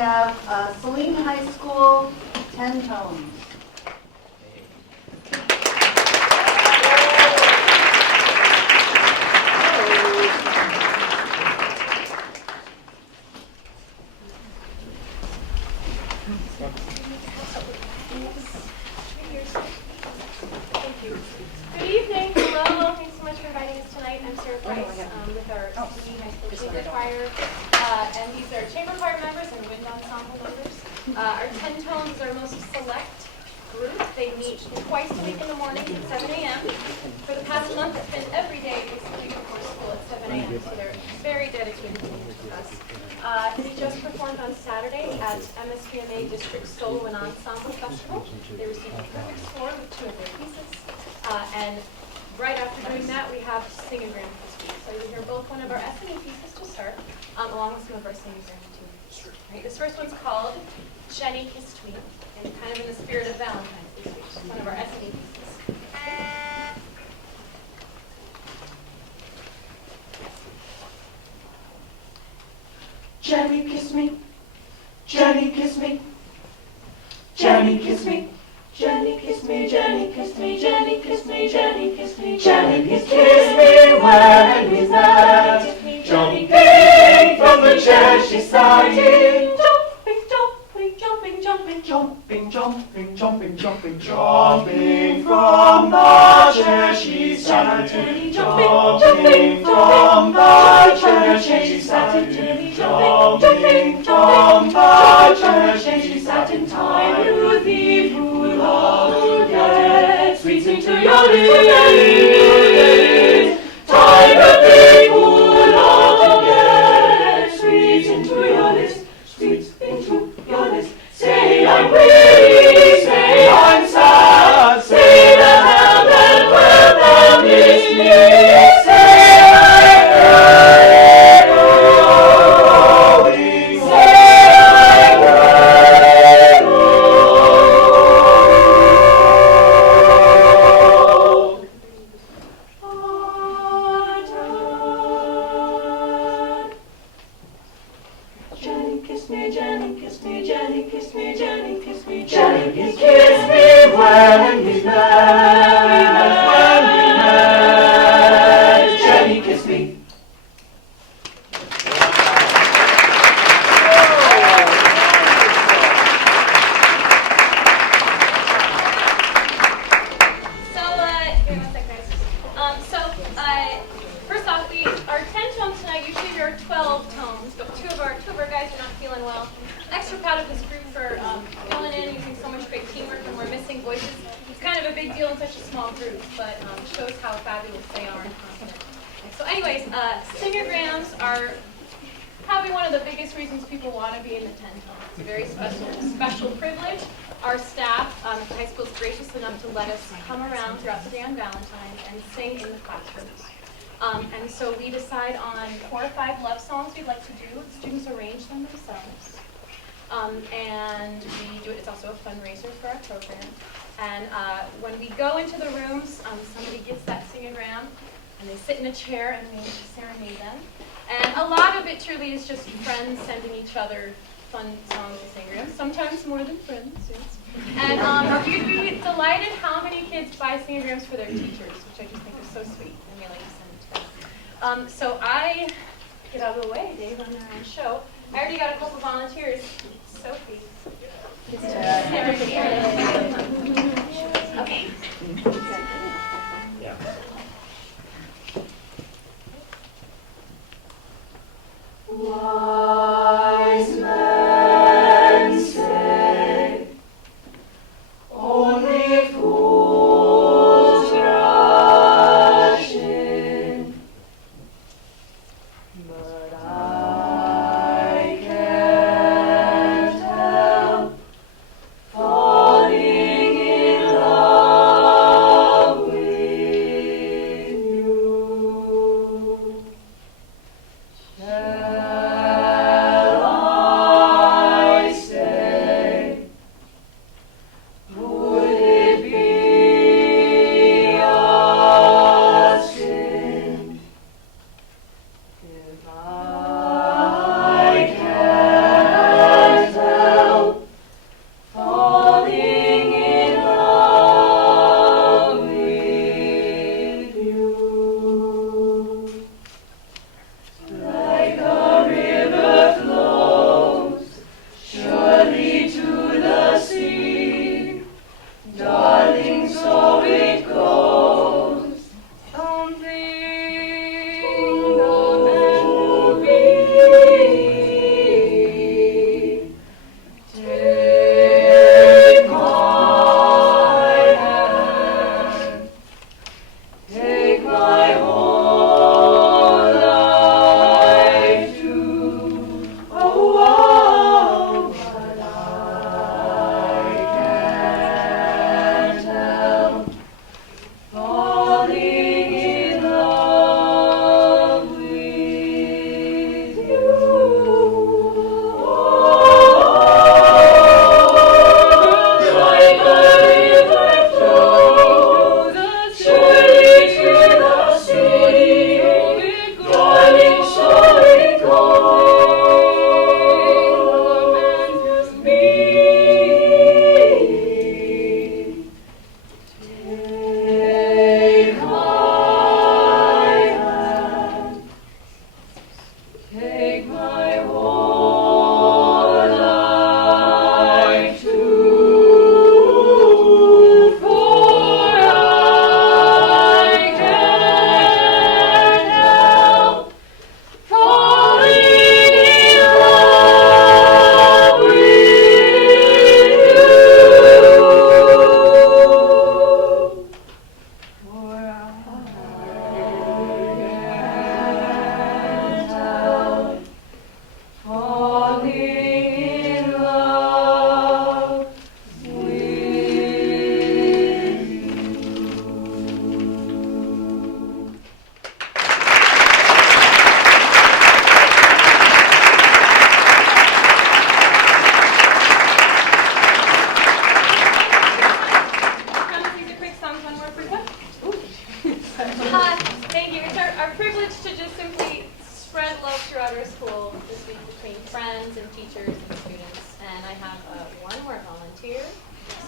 have Saline High School, 10 tones. With our Saline High School chamber choir, and these are chamber choir members and wind ensemble members. Our 10 tones is our most select group. They meet twice a week in the morning at 7 a.m. For the past month, it's been every day, basically before school at 7 a.m. So they're very dedicated to us. They just performed on Saturday at MSPMA District Solo and Ensemble Festival. They received a perfect score with 2 of their pieces. And right after doing that, we have Sing-A-Gram this week. So you'll hear both one of our S&E pieces to start, along with some of our Sing-A-Gram too. Right, this first one's called Jenny Kissed Me, and kind of in the spirit of Valentine's this week. It's one of our S&E pieces. Jenny kissed me, Jenny kissed me, Jenny kissed me. Jenny kissed me, Jenny kissed me, Jenny kissed me, Jenny kissed me, Jenny kissed me when we met. Jumping from the chair she sat in, jumping, jumping, jumping, jumping, jumping, jumping, jumping, jumping, jumping from the chair she sat in, jumping from the chair she sat in, jumping from the chair she sat in. Time to thee, fool of forget, sweet into your lips. Time to thee, fool of forget, sweet into your lips, sweet into your lips. Say I'm weary, say I'm sad, say that heaven will never miss me. Say I'm growing, say I'm growing. Jenny kissed me, Jenny kissed me, Jenny kissed me, Jenny kissed me, Jenny kissed me when we met, when we met. Jenny kissed me. First off, our 10 tones tonight, usually there are 12 tones, but two of our guys are not feeling well. Extra proud of this group for filling in, using so much great teamwork, and we're missing voices. It's kind of a big deal in such a small group, but shows how fabulous they are and confident. So anyways, Sing-A-Grams are probably one of the biggest reasons people want to be in the 10 tones. It's a very special privilege. Our staff at the high school is gracious enough to let us come around throughout the day on Valentine's and sing in the classrooms. And so we decide on 4 or 5 love songs we'd like to do. Students arrange them themselves. And we do it. It's also a fundraiser for our program. And when we go into the rooms, somebody gets that Sing-A-Gram, and they sit in a chair and we serenade them. And a lot of it truly is just friends sending each other fun songs and Sing-A-Grams, sometimes more than friends, yes. And you'd be delighted how many kids buy Sing-A-Grams for their teachers, which I just think is so sweet, and they like to send it to them. So I get out of the way, Dave, on their own show. I already got a couple volunteers. Sophie. Okay. Yeah. Wise men say only fools rush in, but I can't help falling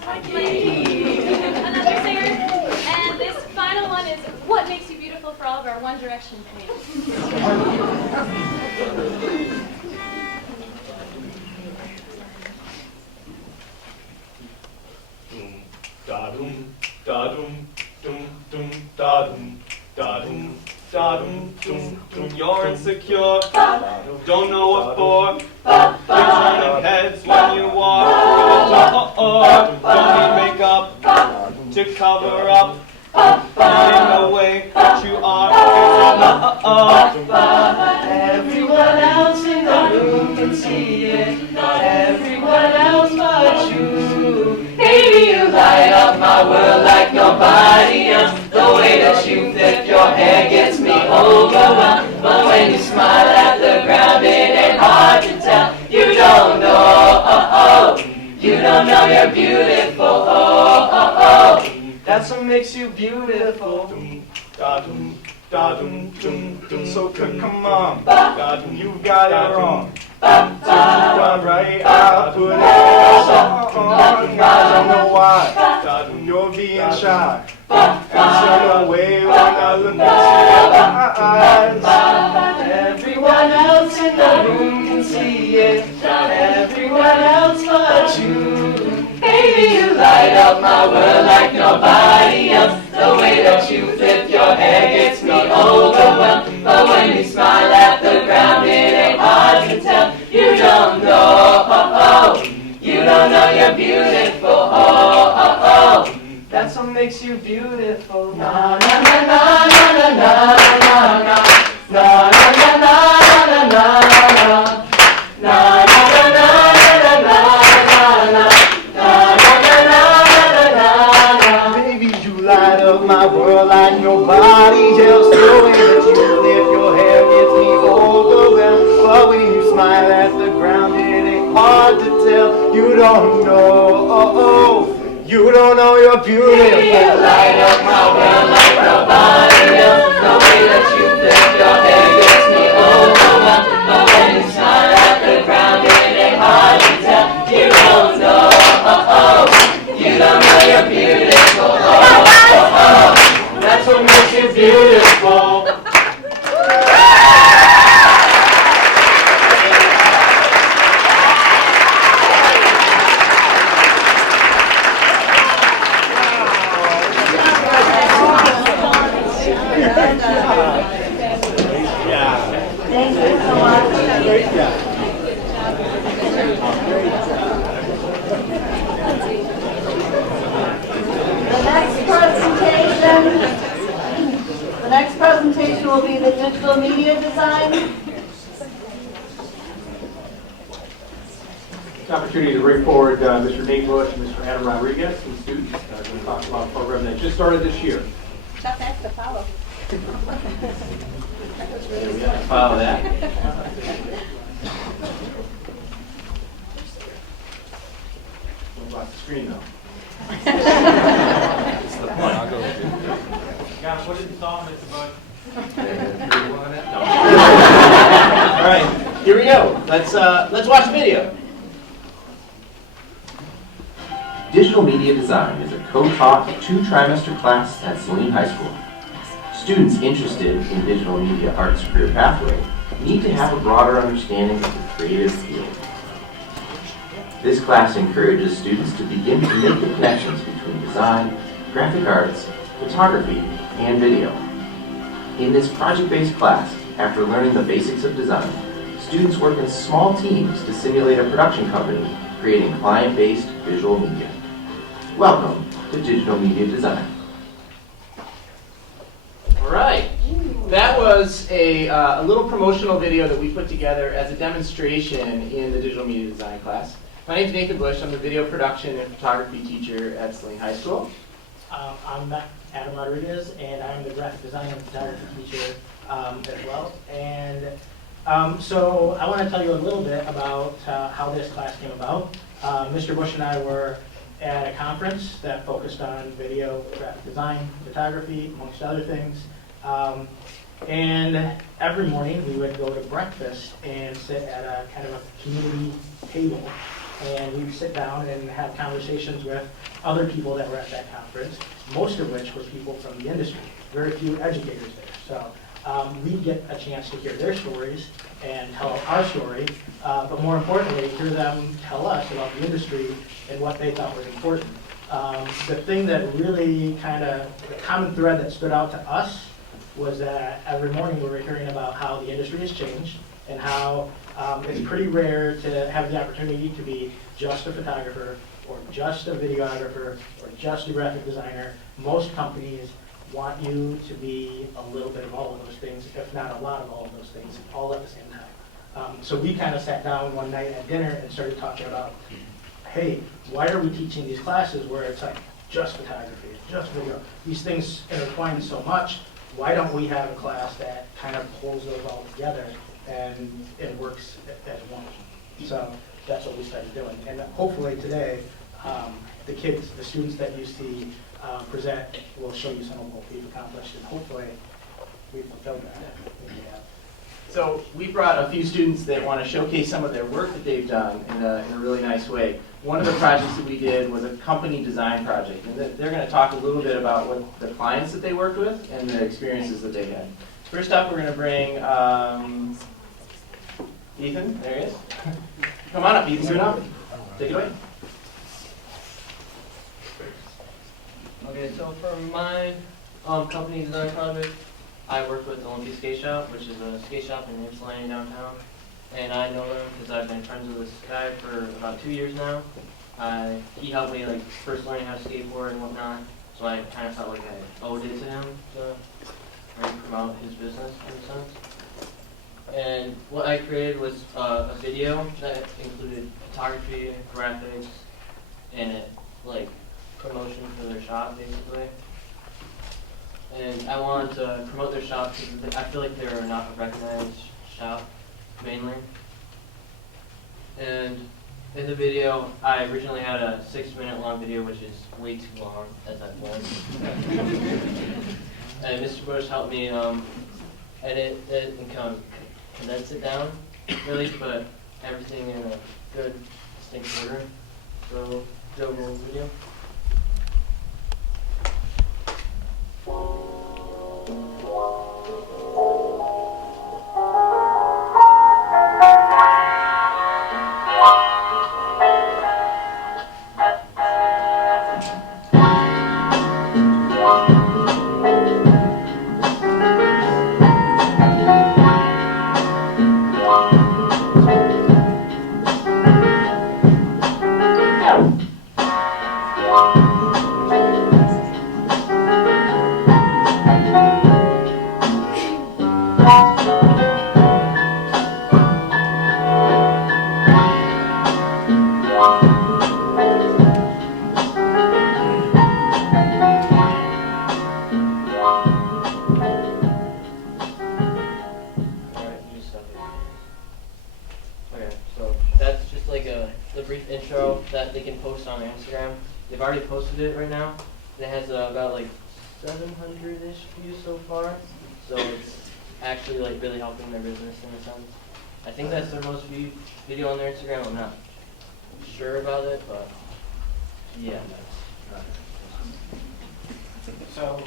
Another singer. And this final one is What Makes You Beautiful for all of our One Direction fans. Da-dum, da-dum, dum, dum, da-dum, da-dum, da-dum, dum, dum. You're insecure, don't know what for. You're turning heads when you walk. Don't need makeup to cover up. In the way that you are. Everyone else in the room can see it, not everyone else but you. Baby, you light up my world like nobody else. The way that you flip your hair gets me overwhelmed. But when you smile at the ground, it ain't hard to tell. You don't know, you don't know you're beautiful. That's what makes you beautiful. Da-dum, da-dum, dum, dum. So come on, da-dum, you got it wrong. So you done right, I'll put it on. I don't know why you're being shy. And turn away when I look into your eyes. Everyone else in the room can see it, not everyone else but you. Baby, you light up my world like nobody else. The way that you flip your hair gets me overwhelmed. But when you smile at the ground, it ain't hard to tell. You don't know, you don't know you're beautiful. That's what makes you beautiful. Na na na na na na na na na na na na na na na. Baby, you light up my world like nobody else. The way that you flip your hair gets me overwhelmed. But when you smile at the ground, it ain't hard to tell. You don't know, you don't know you're beautiful. Baby, you light up my world like nobody else. The way that you flip your hair gets me overwhelmed. But when you smile at the ground, it ain't hard to tell. You don't know, you don't know you're beautiful. That's what makes you beautiful. Thank you so much. The next presentation will be the digital media design. It's an opportunity to bring forward Mr. Nate Bush and Mr. Adam Rodriguez, some students going to talk about a program that just started this year. Not fast to follow. Follow that. What about the screen though? That's the point. I'll go with it. Gosh, what did the song it's about? All right, here we go. Let's watch the video. Digital Media Design is a co-taught 2-trimester class at Saline High School. Students interested in digital media arts career pathway need to have a broader understanding of the creative field. This class encourages students to begin to make the connections between design, graphic arts, photography, and video. In this project-based class, after learning the basics of design, students work in small teams to simulate a production company creating client-based visual media. Welcome to Digital Media Design. All right, that was a little promotional video that we put together as a demonstration in the digital media design class. My name is Nathan Bush. I'm the video production and photography teacher at Saline High School. I'm Adam Rodriguez, and I'm the graphic design and photography teacher as well. And so I want to tell you a little bit about how this class came about. Mr. Bush and I were at a conference that focused on video, graphic design, photography, amongst other things. And every morning we would go to breakfast and sit at a kind of a community table and we would sit down and have conversations with other people that were at that conference, most of which were people from the industry, very few educators there. So we'd get a chance to hear their stories and tell our story, but more importantly, hear them tell us about the industry and what they thought was important. The thing that really the common thread that stood out to us was that every morning we were hearing about how the industry has changed and how it's pretty rare to have the opportunity to be just a photographer or just a videographer or just a graphic designer. Most companies want you to be a little bit of all of those things, if not a lot of all of those things, all at the same time. So we kind of sat down one night at dinner and started talking about, hey, why are we teaching these classes where it's like just photography, just video? These things intertwine so much. Why don't we have a class that kind of pulls those all together and it works as one? So that's what we started doing. And hopefully today, the kids, the students that you see present will show you some of what we've accomplished, and hopefully we've fulfilled that. So we brought a few students that want to showcase some of their work that they've done in a really nice way. One of the projects that we did was a company design project, and they're going to talk a little bit about what the clients that they worked with and the experiences that they had. First up, we're going to bring Ethan. There he is. Come on up, Ethan. Take it away. Okay, so for my company design project, I work with Olympia Skate Shop, which is a skate shop in Saline downtown. And I know them because I've been friends with this guy for about 2 years now. He helped me first learning how to skateboard and whatnot, so I kind of felt like I owed it to him to promote his business in a sense. And what I created was a video that included photography, graphics, and promotion for their shop, basically. And I wanted to promote their shop because I feel like they're not a recognized shop, mainly. And in the video, I originally had a 6-minute long video, which is way too long, as I've learned. And Mr. Bush helped me edit it and condense it down, really put everything in a good, distinct order. So, Joe, roll the video. The brief intro that they can post on Instagram. They've already posted it right now. It has about 700-ish views so far. So it's actually really helping their business in a sense. I think that's their most viewed video on their Instagram. I'm not sure about it, but yeah. So.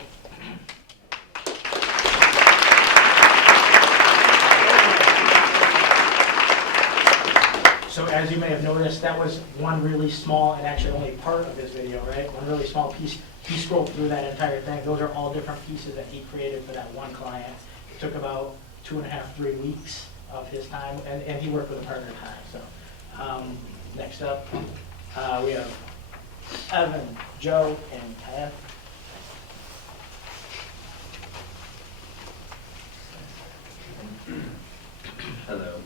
So as you may have noticed, that was one really small, and actually only part of his video, right? One really small piece. He scrolled through that entire thing. Those are all different pieces that he created for that one client. It took about 2.5, 3 weeks of his time, and he worked with a partner time. So next up, we have Evan, Joe, and Ted. Hello.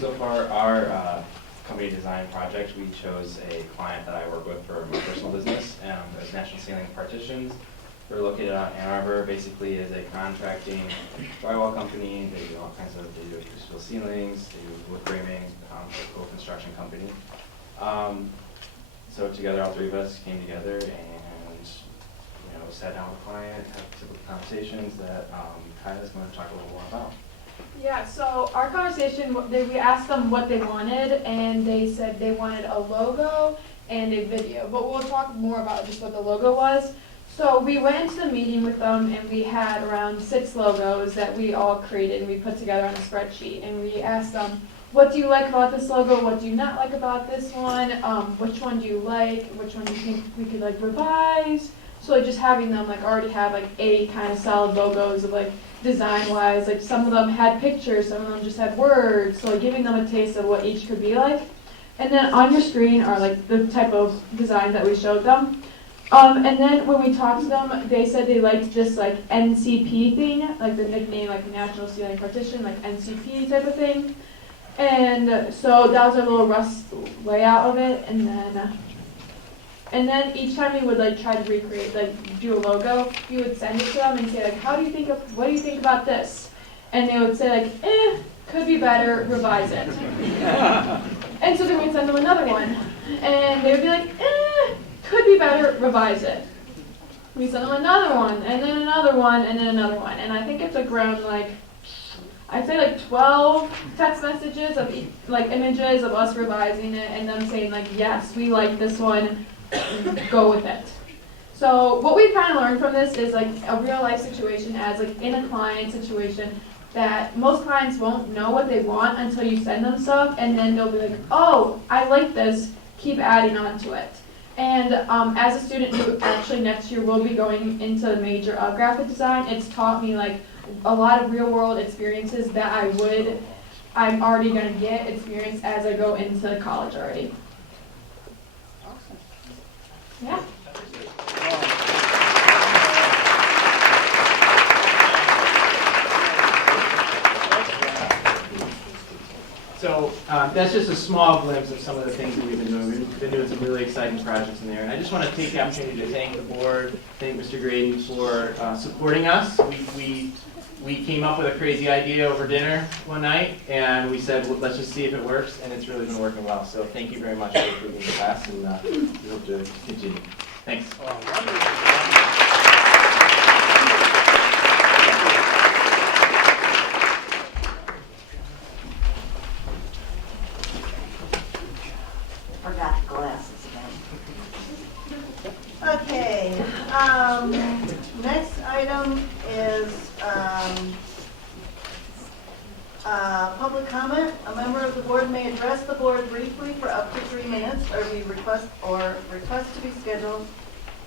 So for our company design project, we chose a client that I work with for my personal business. It was National Ceiling Partitions. They're located out in Ann Arbor. Basically, is a contracting drywall company. They do all kinds of, they do crucible ceilings, they do wood framing, a cool construction company. So together, all three of us came together and sat down with the client, had typical conversations that Kyla's going to talk a little more about. Yeah, so our conversation, we asked them what they wanted, and they said they wanted a logo and a video. But we'll talk more about just what the logo was. So we went into the meeting with them, and we had around 6 logos that we all created, and we put together on a spreadsheet. And we asked them, what do you like about this logo? What do you not like about this one? Which one do you like? Which one do you think we could like revise? So like just having them like already have like 8 kind of solid logos of like design-wise, like some of them had pictures, some of them just had words, so like giving them a taste of what each could be like. And then on your screen are like the type of design that we showed them. And then when we talked to them, they said they liked this like NCP thing, like the nickname like National Ceiling Partition, like NCP type of thing. And so that was our little rough layout of it, and then each time we would like try to recreate, like do a logo, we would send it to them and say like, what do you think about this? And they would say like, could be better, revise it. And so then we'd send them another one, and they would be like, could be better, revise it. We send them another one, and then another one, and then another one. And I think it's like around like, I'd say like 12 text messages of like images of us revising it and them saying like, yes, we like this one, go with it. So what we kind of learned from this is like a real life situation as like in a client situation that most clients won't know what they want until you send them stuff, and then they'll be like, oh, I like this, keep adding on to it. And as a student who actually next year will be going into the major of graphic design, it's taught me like a lot of real world experiences that I'm already going to get experience as I go into college already. Yeah. So that's just a small glimpse of some of the things that we've been doing. We've been doing some really exciting projects in there. And I just want to take the opportunity to thank the board, thank Mr. Graydon for supporting us. We came up with a crazy idea over dinner one night, and we said, well, let's just see if it works, and it's really been working well. So thank you very much for approving the class, and we hope to continue. Thanks. Forgot the glasses again. Okay, next item is public comment. A member of the board may address the board briefly for up to 3 minutes or request to be scheduled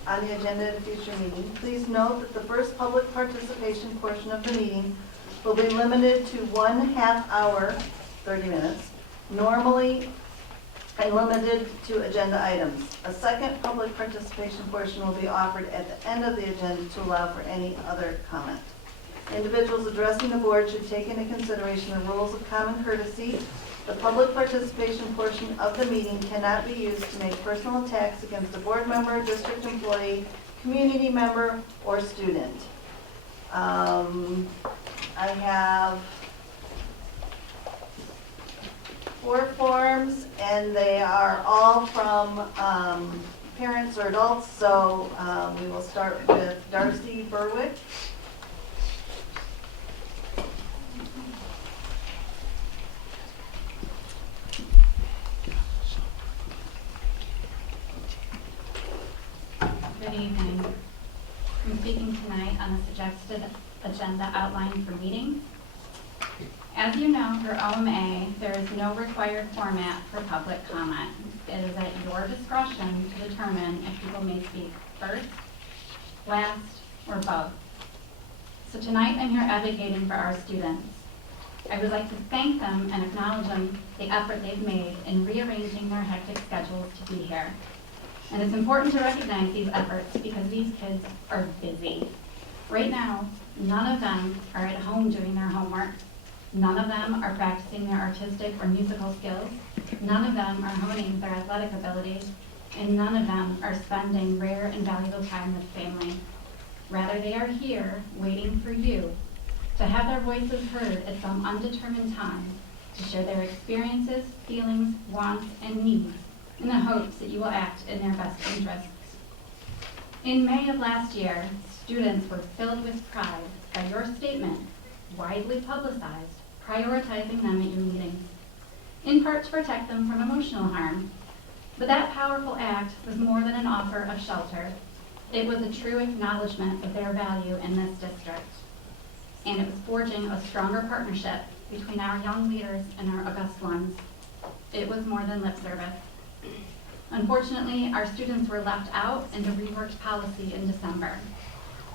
on the agenda at a future meeting. Please note that the first public participation portion of the meeting will be limited to 1/2 hour, 30 minutes, normally, and limited to agenda items. A second public participation portion will be offered at the end of the agenda to allow for any other comment. Individuals addressing the board should take into consideration the rules of common courtesy. The public participation portion of the meeting cannot be used to make personal attacks against a board member, district employee, community member, or student. I have 4 forms, and they are all from parents or adults, so we will start with Darcy Berwick. Good evening. I'm speaking tonight on the suggested agenda outline for meetings. As you know, for OMA, there is no required format for public comment. It is at your discretion to determine if people may speak first, last, or both. So tonight I'm here advocating for our students. I would like to thank them and acknowledge them the effort they've made in rearranging their hectic schedules to be here. And it's important to recognize these efforts because these kids are busy. Right now, none of them are at home doing their homework. None of them are practicing their artistic or musical skills. None of them are honing their athletic abilities. And none of them are spending rare and valuable time with family. Rather, they are here waiting for you to have their voices heard at some undetermined time, to share their experiences, feelings, wants, and needs in the hopes that you will act in their best interests. In May of last year, students were filled with pride by your statement, widely publicized, prioritizing them at your meetings, in part to protect them from emotional harm. But that powerful act was more than an offer of shelter. It was a true acknowledgement of their value in this district. And it was forging a stronger partnership between our young leaders and our august ones. It was more than lip service. Unfortunately, our students were left out in the reworked policy in December.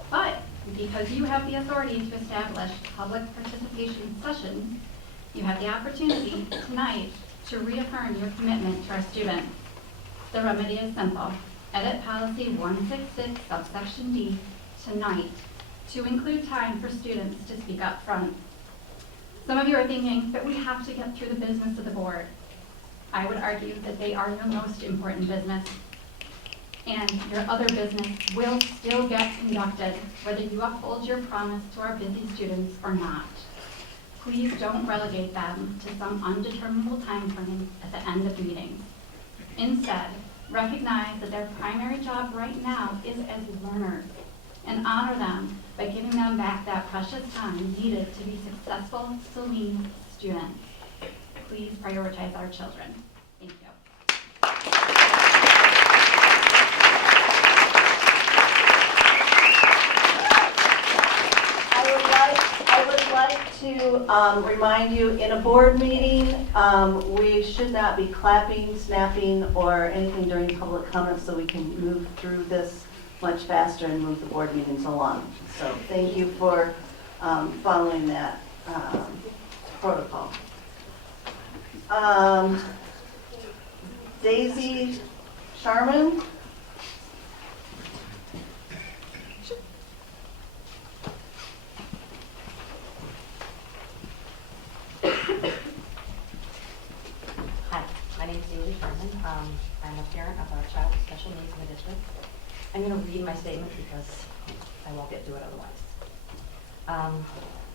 But because you have the authority to establish public participation sessions, you have the opportunity tonight to reaffirm your commitment to our students. The remedy is simple. Edit policy 166 subsection D tonight to include time for students to speak up front. Some of you are thinking that we have to get through the business of the board. I would argue that they are your most important business, and your other business will still get conducted whether you uphold your promise to our busy students or not. Please don't relegate them to some undeterminable time frame at the end of meetings. Instead, recognize that their primary job right now is as learners, and honor them by giving them back that precious time needed to be successful Saline students. Please prioritize our children. Thank you. I would like to remind you, in a board meeting, we should not be clapping, snapping, or anything during public comment, so we can move through this much faster and move the board meetings along. So thank you for following that protocol. Daisy Sharman. Hi, my name is Daisy Sherman. I'm a parent of a child with special needs in the district. I'm going to read my statement because I won't get through it otherwise.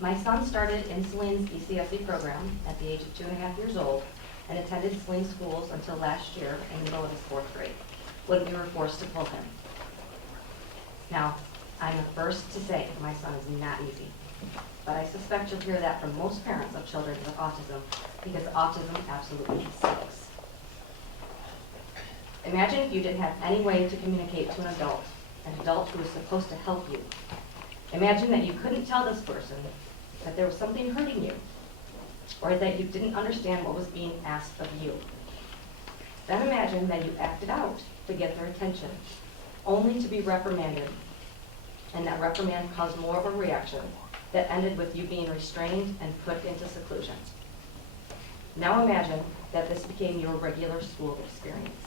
My son started in Saline's ECSE program at the age of 2.5 years old and attended Saline schools until last year in the middle of his 4th grade, when we were forced to pull him. Now, I'm the first to say my son is not easy, but I suspect you'll hear that from most parents of children with autism, because autism absolutely sucks. Imagine if you didn't have any way to communicate to an adult who is supposed to help you. Imagine that you couldn't tell this person that there was something hurting you, or that you didn't understand what was being asked of you. Then imagine that you acted out to get their attention, only to be reprimanded, and that reprimand caused more of a reaction that ended with you being restrained and put into seclusion. Now imagine that this became your regular school experience.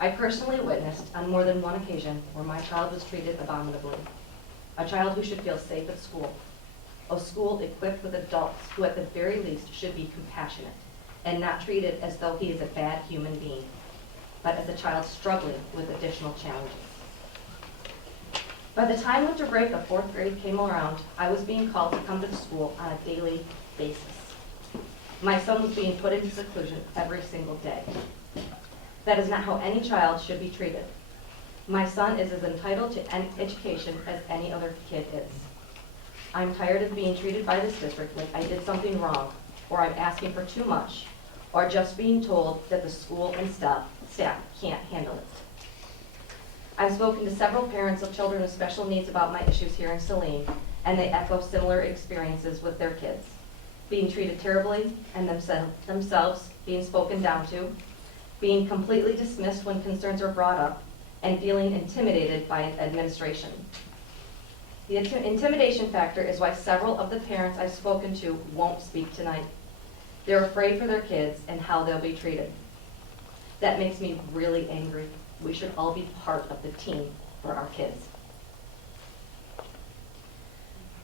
I personally witnessed on more than one occasion where my child was treated abominably. A child who should feel safe at school. A school equipped with adults who at the very least should be compassionate and not treated as though he is a bad human being, but as a child struggling with additional challenges. By the time winter break of 4th grade came around, I was being called to come to the school on a daily basis. My son was being put into seclusion every single day. That is not how any child should be treated. My son is as entitled to education as any other kid is. I'm tired of being treated by this district like I did something wrong, or I'm asking for too much, or just being told that the school and staff can't handle it. I've spoken to several parents of children with special needs about my issues here in Saline, and they echo similar experiences with their kids. Being treated terribly and themselves being spoken down to, being completely dismissed when concerns are brought up, and feeling intimidated by administration. The intimidation factor is why several of the parents I've spoken to won't speak tonight. They're afraid for their kids and how they'll be treated. That makes me really angry. We should all be part of the team for our kids.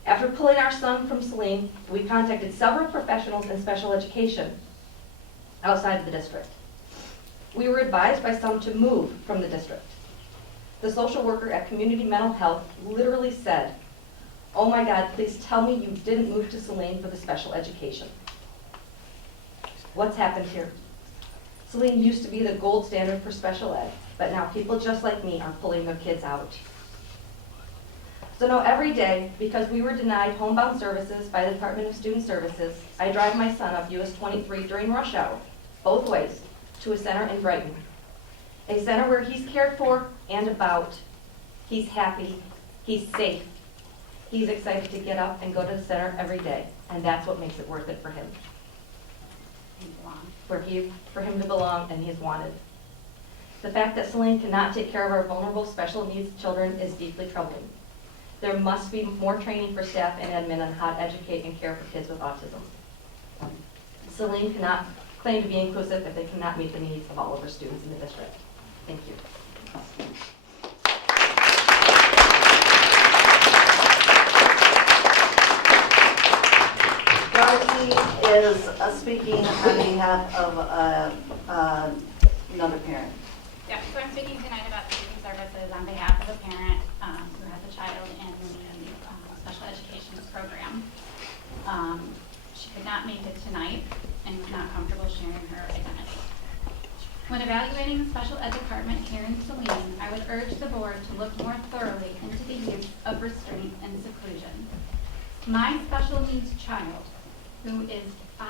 After pulling our son from Saline, we contacted several professionals in special education outside of the district. We were advised by some to move from the district. The social worker at Community Mental Health literally said, "Oh my God, please tell me you didn't move to Saline for the special education." What's happened here? Saline used to be the gold standard for special ed, but now people just like me are pulling their kids out. So now every day, because we were denied homebound services by the Department of Student Services, I drive my son up US 23 during rush hour, both ways, to a center in Brighton. A center where he's cared for and about. He's happy, he's safe. He's excited to get up and go to the center every day, and that's what makes it worth it for him. For him to belong, and he's wanted. The fact that Saline cannot take care of our vulnerable special needs children is deeply troubling. There must be more training for staff and admin on how to educate and care for kids with autism. Saline cannot claim to be inclusive if they cannot meet the needs of all of our students in the district. Thank you. Darcy is speaking on behalf of another parent. Yeah, so I'm speaking tonight about student services on behalf of a parent who has a child in the special education program. She could not make it tonight and was not comfortable sharing her identity. When evaluating the special ed department here in Saline, I would urge the board to look more thoroughly into the use of restraint and seclusion. My special needs child, who is 5,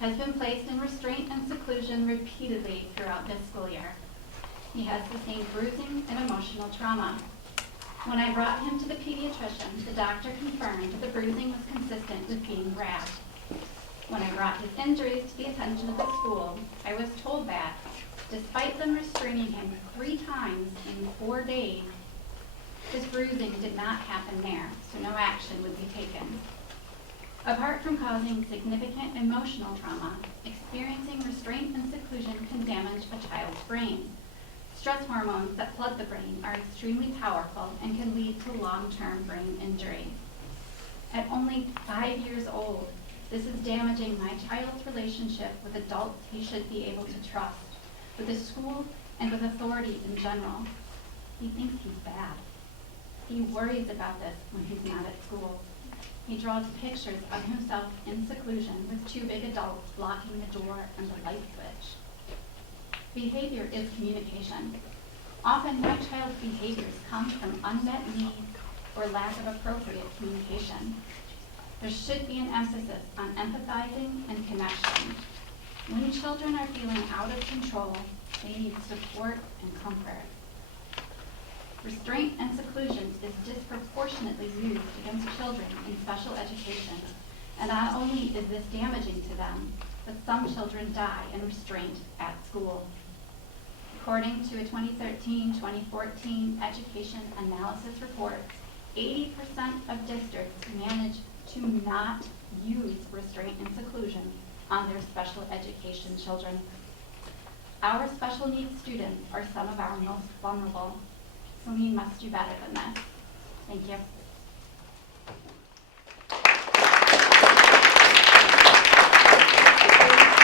has been placed in restraint and seclusion repeatedly throughout this school year. He has sustained bruising and emotional trauma. When I brought him to the pediatrician, the doctor confirmed the bruising was consistent with being grabbed. When I brought his injuries to the attention of the school, I was told that, despite them restraining him 3 times in 4 days, his bruising did not happen there, so no action would be taken. Apart from causing significant emotional trauma, experiencing restraint and seclusion can damage a child's brain. Stress hormones that flood the brain are extremely powerful and can lead to long-term brain injury. At only 5 years old, this is damaging my child's relationship with adults he should be able to trust, with the school, and with authority in general. He thinks he's bad. He worries about this when he's not at school. He draws pictures of himself in seclusion with 2 big adults blocking the door and the light switch. Behavior is communication. Often my child's behaviors come from unmet needs or lack of appropriate communication. There should be an emphasis on empathizing and connection. When children are feeling out of control, they need support and comfort. Restraint and seclusion is disproportionately used against children in special education, and not only is this damaging to them, but some children die in restraint at school. According to a 2013-2014 education analysis report, 80% of districts manage to not use restraint and seclusion on their special education children. Our special needs students are some of our most vulnerable. Saline must do better than this. Thank you.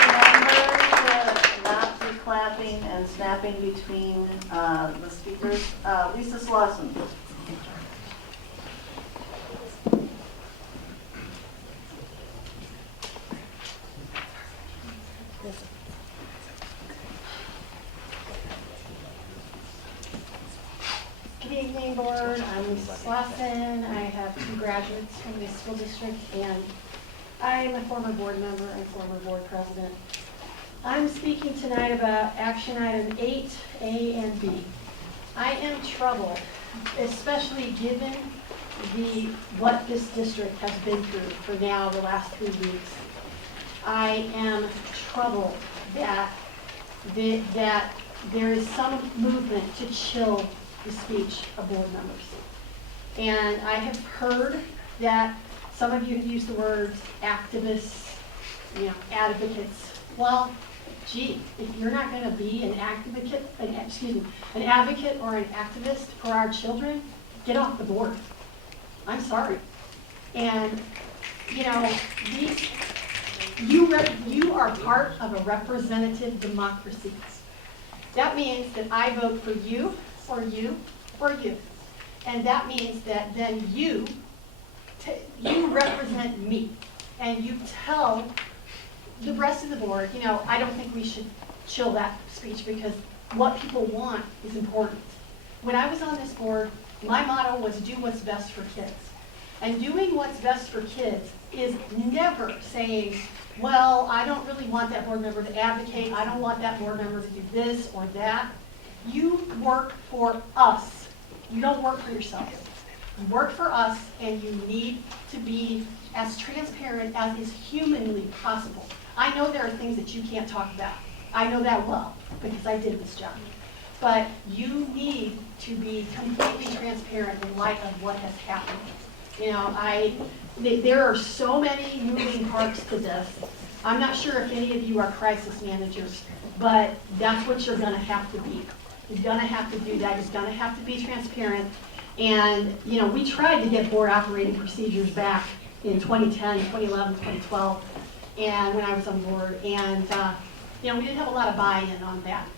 Remember to not be clapping and snapping between the speakers. Lisa Slauson. Good evening, board. I'm Lisa Slauson. I have 2 graduates from this school district, and I'm a former board member and former board president. I'm speaking tonight about action item 8A and B. I am troubled, especially given what this district has been through for now the last 3 weeks. I am troubled that there is some movement to chill the speech of board members. And I have heard that some of you have used the words activists, advocates. Well, gee, if you're not going to be an advocate or an activist for our children, get off the board. I'm sorry. And, you are part of a representative democracy. That means that I vote for you, or you, or you. And that means that then you represent me. And you tell the rest of the board, I don't think we should chill that speech because what people want is important. When I was on this board My motto was do what's best for kids. And doing what's best for kids is never saying, well, I don't really want that board member to advocate. I don't want that board member to do this or that. You work for us. You don't work for yourself. You work for us, and you need to be as transparent as is humanly possible. I know there are things that you can't talk about. I know that well, because I did this job. But you need to be completely transparent in light of what has happened. You know, there are so many moving parts to this. I'm not sure if any of you are crisis managers, but that's what you're going to have to be. You're going to have to do that. You're going to have to be transparent. And, you know, we tried to get board operating procedures back in 2010, 2011, 2012, and when I was on board. And, you know, we didn't have a lot of buy-in on that.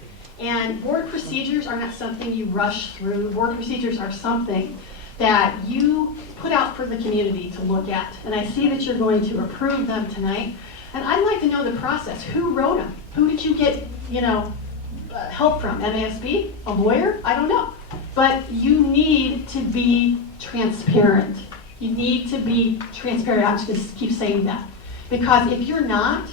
And board procedures are not something you rush through. Board procedures are something that you put out for the community to look at. And I see that you're going to approve them tonight. And I'd like to know the process. Who wrote them? Who did you get, you know, help from? MASB? A lawyer? I don't know. But you need to be transparent. You need to be transparent. I'm just going to keep saying that. Because if you're not,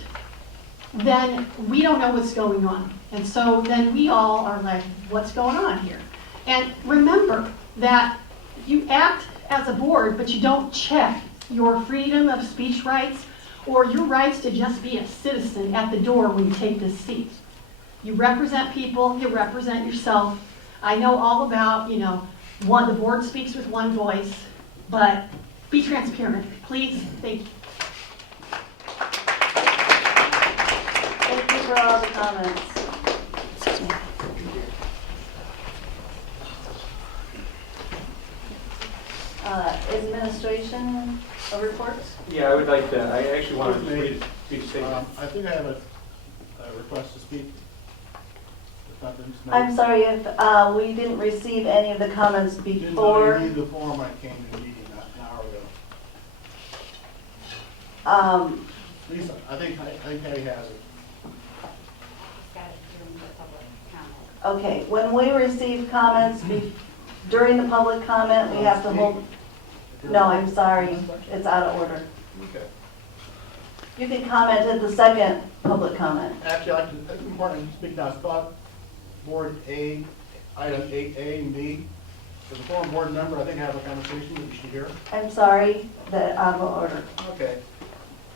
then we don't know what's going on. And so then we all are like, what's going on here? And remember that you act as a board, but you don't check your freedom of speech rights or your rights to just be a citizen at the door when you take this seat. You represent people, you represent yourself. I know all about, you know, the board speaks with one voice, but be transparent, please. Thank you. Thank you for all the comments. Administration reports? Yeah, I would like to, I actually wanted to read a statement. I think I have a request to speak. I'm sorry if we didn't receive any of the comments before. Didn't read the form I came to the meeting an hour ago. Lisa, I think Patty has it. Okay, when we receive comments during the public comment, we have to hold. No, I'm sorry, it's out of order. Okay. You can comment at the second public comment. Actually, I can, it's important to speak now. Spot board A, item 8A and B. As a former board member, I think I have a conversation that you should hear. I'm sorry, that out of order. Okay.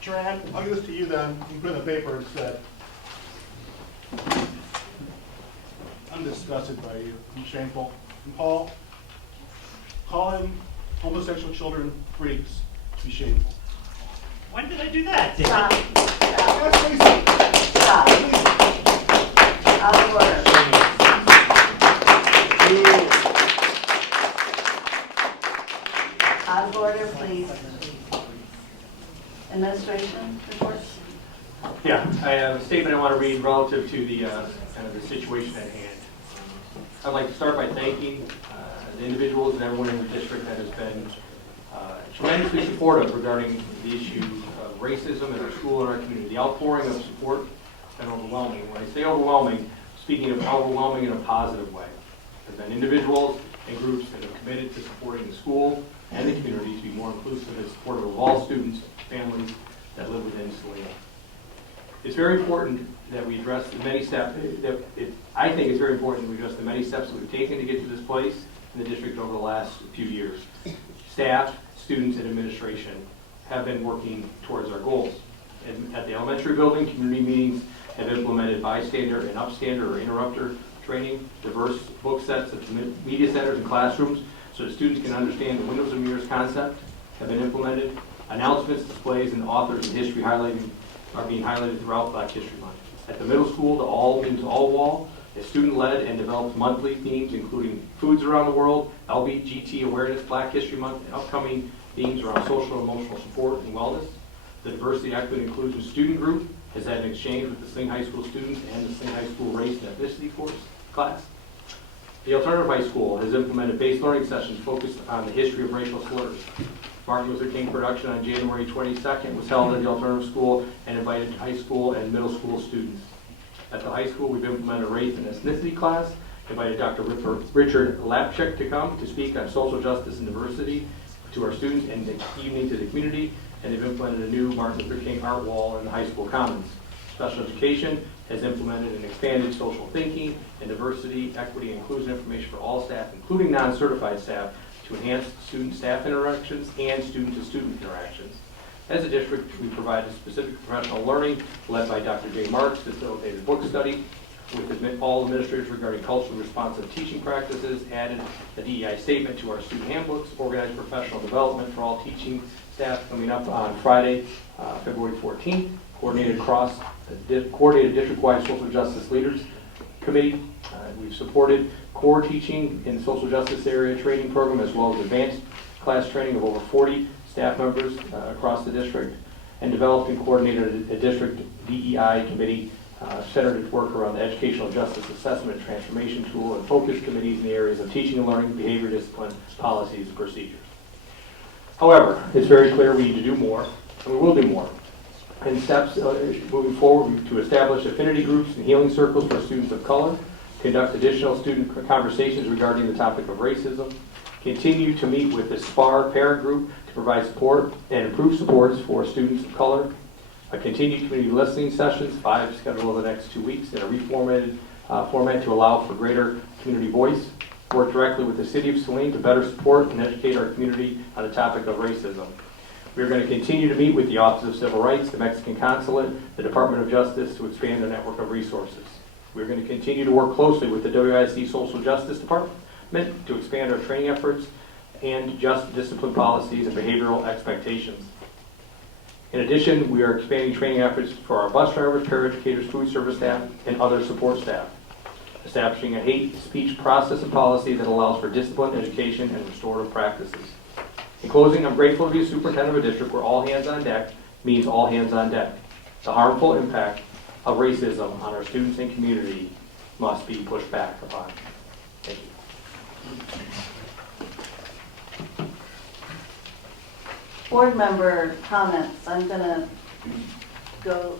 Tran, I'll give this to you then. You can put it in the paper instead. I'm disgusted by you. I'm shameful. And Paul, calling homosexual children freaks to be shameful. When did I do that? Stop. Yes, Lisa. Stop. Out of order. Out of order, please. Administration reports? Yeah, I have a statement I want to read relative to the kind of the situation at hand. I'd like to start by thanking the individuals and everyone in the district that has been tremendously supportive regarding the issue of racism in our school and our community. The outpouring of support has been overwhelming. When I say overwhelming, speaking of overwhelming in a positive way. There have been individuals and groups that have committed to supporting the school and the community to be more inclusive and supportive of all students and families that live within Saline. It's very important that we address the many steps, I think it's very important that we address the many steps that we've taken to get to this place in the district over the last few years. Staff, students, and administration have been working towards our goals. At the elementary building, community meetings have implemented bystander and upstander or interrupter training, diverse book sets at the media centers and classrooms so that students can understand the windows and mirrors concept have been implemented. Announcements, displays, and authors and history are being highlighted throughout Black History Month. At the middle school, the All Means All Wall is student-led and develops monthly themes including foods around the world, LBGT awareness, Black History Month, and upcoming themes around social and emotional support and wellness. The Diversity, Equity, and Inclusion Student Group has had an exchange with the Saline High School students and the Saline High School Race and Ethnicity class. The Alternative High School has implemented based learning sessions focused on the history of racial slurs. Martin Luther King production on January 22nd was held at the Alternative School and invited high school and middle school students. At the high school, we've implemented a race and ethnicity class invited Dr. Richard Lapchick to come to speak on social justice and diversity to our students and the evening to the community, and they've implemented a new Martin Luther King art wall in the high school commons. Special education has implemented an expanded social thinking and diversity, equity, and inclusion information for all staff, including non-certified staff, to enhance student-staff interactions and student-to-student interactions. As a district, we provided specific professional learning led by Dr. J. Marks, facilitated book study with all administrators regarding culturally responsive teaching practices, added a DEI statement to our student handbooks, organized professional development for all teaching staff coming up on Friday, February 14th, coordinated district-wide social justice leaders committee. We've supported core teaching in the social justice area training program, as well as advanced class training of over 40 staff members across the district, and developed and coordinated a district DEI committee centered its work around the educational justice assessment and transformation tool, and focus committees in the areas of teaching and learning, behavior discipline, policies, and procedures. However, it's very clear we need to do more, and we will do more. And steps moving forward to establish affinity groups and healing circles for students of color, conduct additional student conversations regarding the topic of racism, continue to meet with the SPAR parent group to provide support and improve supports for students of color, continue community listening sessions, 5 scheduled over the next 2 weeks in a reformatted format to allow for greater community voice, work directly with the City of Saline to better support and educate our community on the topic of racism. We are going to continue to meet with the Office of Civil Rights, the Mexican Consulate, the Department of Justice to expand the network of resources. We're going to continue to work closely with the WIC Social Justice Department to expand our training efforts and just discipline policies and behavioral expectations. In addition, we are expanding training efforts for our bus drivers, paraeducators, food service staff, and other support staff, establishing a hate speech process and policy that allows for discipline, education, and restorative practices. In closing, I'm grateful to be a superintendent of a district where all hands on deck means all hands on deck. The harmful impact of racism on our students and community must be pushed back upon. Thank you. Board member comments. I'm going to go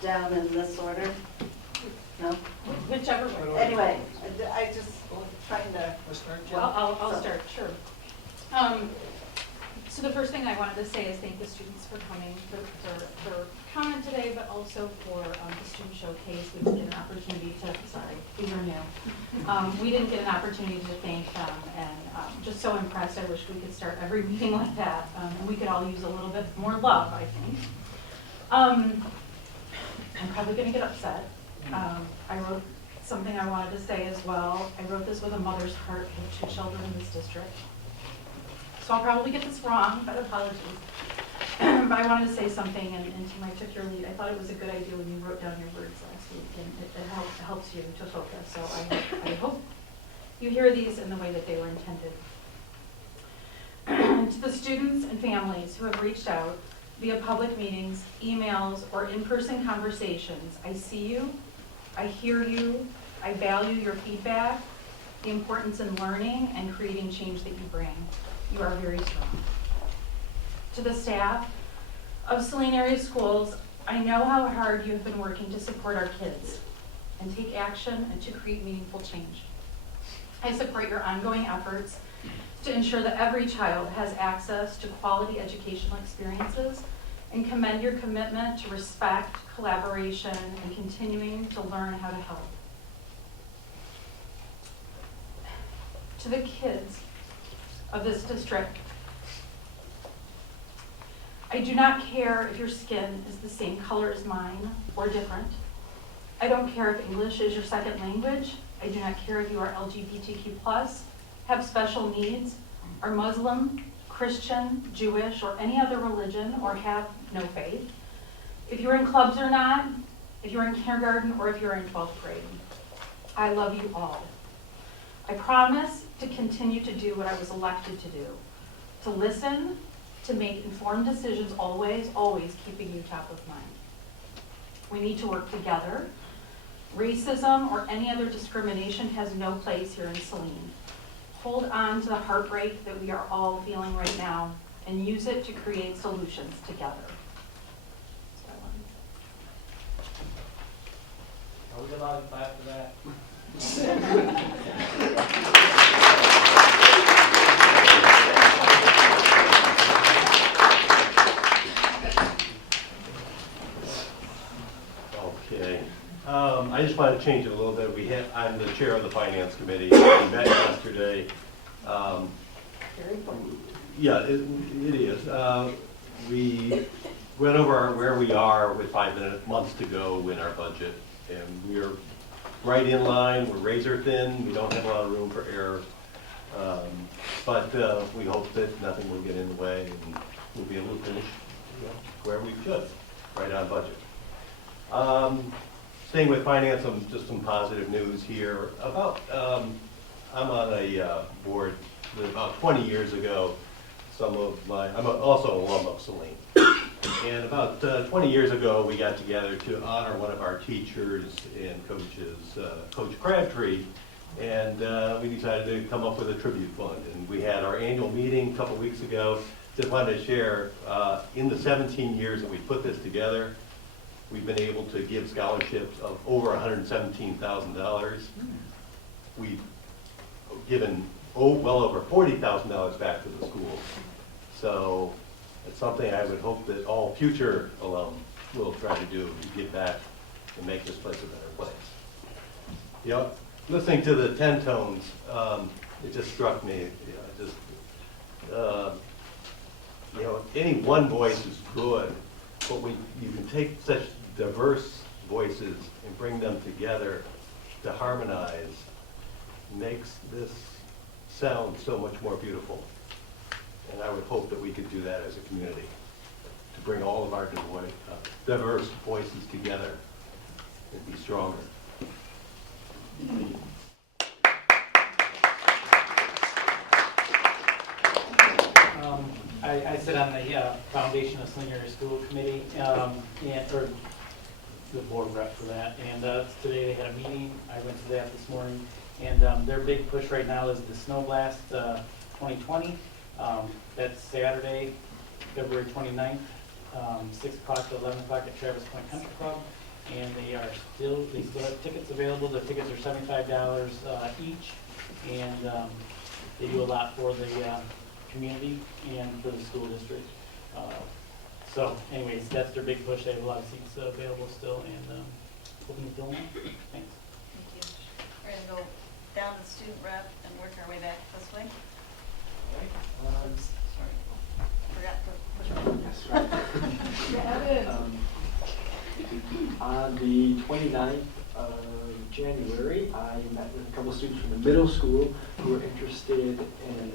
down in this order. No? Whichever way. Anyway, I just trying to... Well, I'll start, sure. So the first thing I wanted to say is thank the students for coming for comment today, but also for the student showcase. We didn't get an opportunity to, sorry, these are new. We didn't get an opportunity to thank them, and just so impressed. I wish we could start every meeting like that. And we could all use a little bit more love, I think. I'm probably going to get upset. I wrote something I wanted to say as well. I wrote this with a mother's heart. I have 2 children in this district. So I'll probably get this wrong, but apologies. But I wanted to say something, and Tim, I took your lead. I thought it was a good idea when you wrote down your words last week, and it helps you to focus. So I hope you hear these in the way that they were intended. To the students and families who have reached out via public meetings, emails, or in-person conversations, I see you, I hear you, I value your feedback, the importance in learning and creating change that you bring. You are very strong. To the staff of Saline area schools, I know how hard you have been working to support our kids and take action and to create meaningful change. I support your ongoing efforts to ensure that every child has access to quality educational experiences and commend your commitment to respect, collaboration, and continuing to learn how to help. To the kids of this district, I do not care if your skin is the same color as mine or different. I don't care if English is your second language. I do not care if you are LGBTQ+, have special needs, are Muslim, Christian, Jewish, or any other religion, or have no faith. If you're in clubs or not, if you're in kindergarten or if you're in 12th grade. I love you all. I promise to continue to do what I was elected to do, to listen, to make informed decisions always, always keeping you top of mind. We need to work together. Racism or any other discrimination has no place here in Saline. Hold on to the heartbreak that we are all feeling right now and use it to create solutions together. That get loud and clap for that. Okay. I just want to change it a little bit. I'm the chair of the finance committee. We met yesterday. Yeah, it is. We went over where we are with 5 months to go in our budget, and we're right in line. We're razor thin. We don't have a lot of room for error, but we hope that nothing will get in the way, and we'll be able to finish where we should, right on budget. Staying with finance, just some positive news here. I'm on a board that about 20 years ago, I'm also an alum of Saline. And about 20 years ago, we got together to honor one of our teachers and coaches, Coach Crabtree, and we decided to come up with a tribute fund. And we had our annual meeting a couple weeks ago. Just wanted to share, in the 17 years that we put this together, we've been able to give scholarships of over $117,000. We've given well over $40,000 back to the school. So it's something I would hope that all future alum will try to do, to give back and make this place a better place. You know, listening to the 10 tones, it just struck me, you know, any one voice is good, but when you can take such diverse voices and bring them together to harmonize, makes this sound so much more beautiful. And I would hope that we could do that as a community, to bring all of our diverse voices together and be stronger. I sit on the Foundation of Saline Area School Committee, or the board rep for that. And today they had a meeting. I went to that this morning. And their big push right now is the Snow Blast 2020. That's Saturday, February 29th, 6 o'clock to 11 o'clock at Travis Point Country Club. And they still have tickets available. The tickets are $75 each. And they do a lot for the community and for the school district. So anyways, that's their big push. They have a lot of seats available still, and hoping to fill them. Thanks. Thank you. We're going to go down to student rep and work our way back this way. Sorry. Forgot to push my On the 29th of January, I met with a couple of students from the middle school who were interested in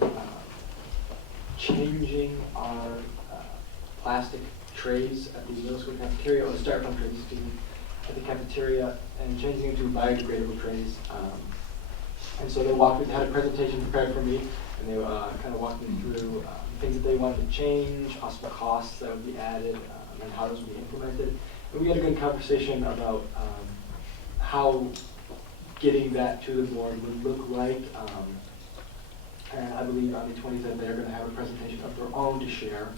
changing our plastic trays at the middle school cafeteria, or styrofoam trays, at the cafeteria, and changing them to biodegradable trays. And so they had a presentation prepared for me, and they kind of walked me through things that they wanted to change, possible costs that would be added, and how those would be implemented. And we had a good conversation about how getting that to the board would look like. And I believe on the 20th they're going to have a presentation of their own to share.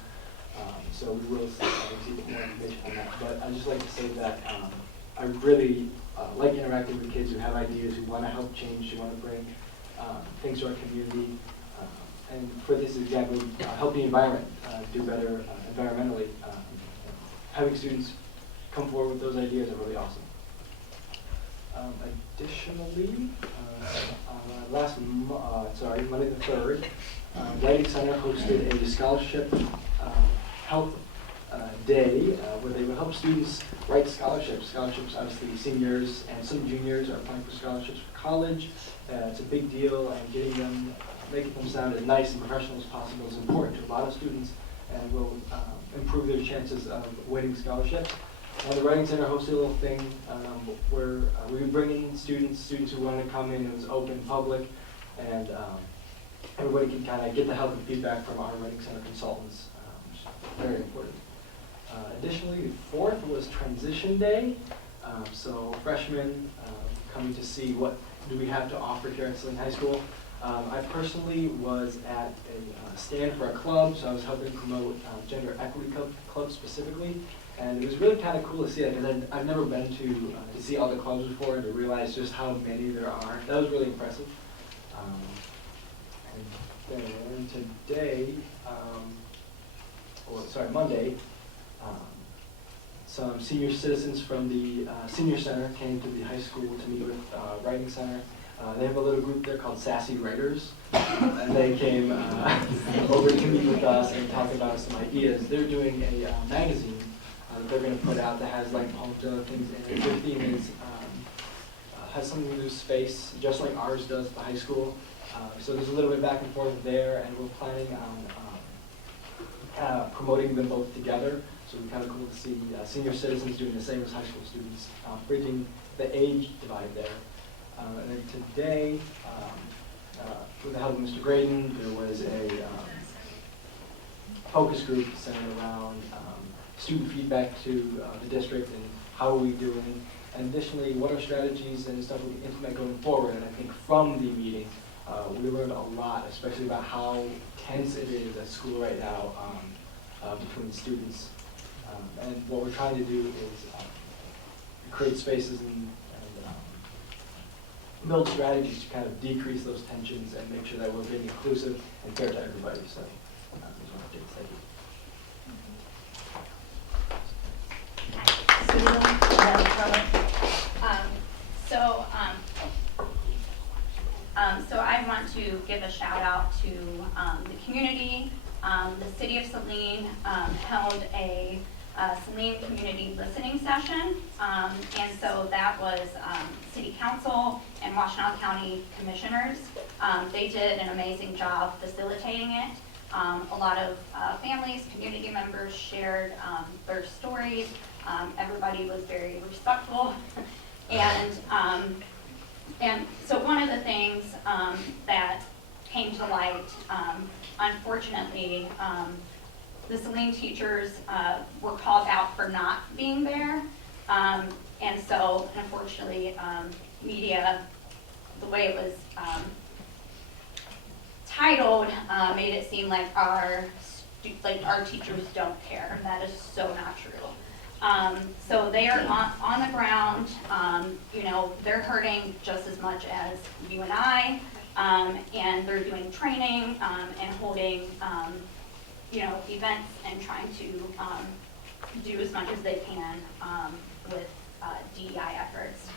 So we will see more information on that. But I'd just like to say that I really like interacting with kids who have ideas, who want to help change, who want to bring things to our community. And for this example, help the environment do better environmentally. Having students come forward with those ideas are really awesome. Additionally, Monday the 3rd, Writing Center hosted a scholarship health day where they would help students write scholarships. Scholarships, obviously, seniors and some juniors are applying for scholarships for college. It's a big deal, and making them sound as nice and professional as possible is important to a lot of students, and will improve their chances of winning scholarships. The Writing Center hosted a little thing where we would bring in students who wanted to come in. It was open, public, and everybody could kind of get the help and feedback from our Writing Center consultants, which is very important. Additionally, the 4th was Transition Day, so freshmen coming to see what do we have to offer here at Saline High School. I personally was at a stand for a club, so I was helping promote Gender Equity Club specifically. And it was really kind of cool to see it, because I've never been to see all the clubs before and to realize just how many there are. That was really impressive. And then today, Monday, some senior citizens from the senior center came to the high school to meet with writing center. They have a little group there called Sassy Writers, and they came over to meet with us and talk about some ideas. They're doing a magazine that they're going to put out that has like all the things in it. Their theme is has something to do with space, just like ours does at the high school. So there's a little bit back and forth there, and we're planning on promoting them both together. So it'd be kind of cool to see senior citizens doing the same as high school students, bridging the age divide there. And then today, with the help of Mr. Graydon, there was a focus group centered around student feedback to the district and how are we doing, and additionally, what are strategies and stuff we can implement going forward. And I think from the meeting, we learned a lot, especially about how tense it is at school right now between students. And what we're trying to do is create spaces and build strategies to kind of decrease those tensions and make sure that we're being inclusive and fair to everybody. So, these are my updates. Thank you. So I want to give a shout out to the community. The city of Saline held a Saline community listening session, and so that was city council and Washtenaw County commissioners. They did an amazing job facilitating it. A lot of families, community members shared their stories. Everybody was very respectful. And so one of the things that came to light, unfortunately, the Saline teachers were called out for not being there. And so, unfortunately, media, the way it was titled, made it seem like our teachers don't care, and that is so not true. So they are on the ground, they're hurting just as much as you and I, and they're doing training and holding, events and trying to do as much as they can with DEI efforts.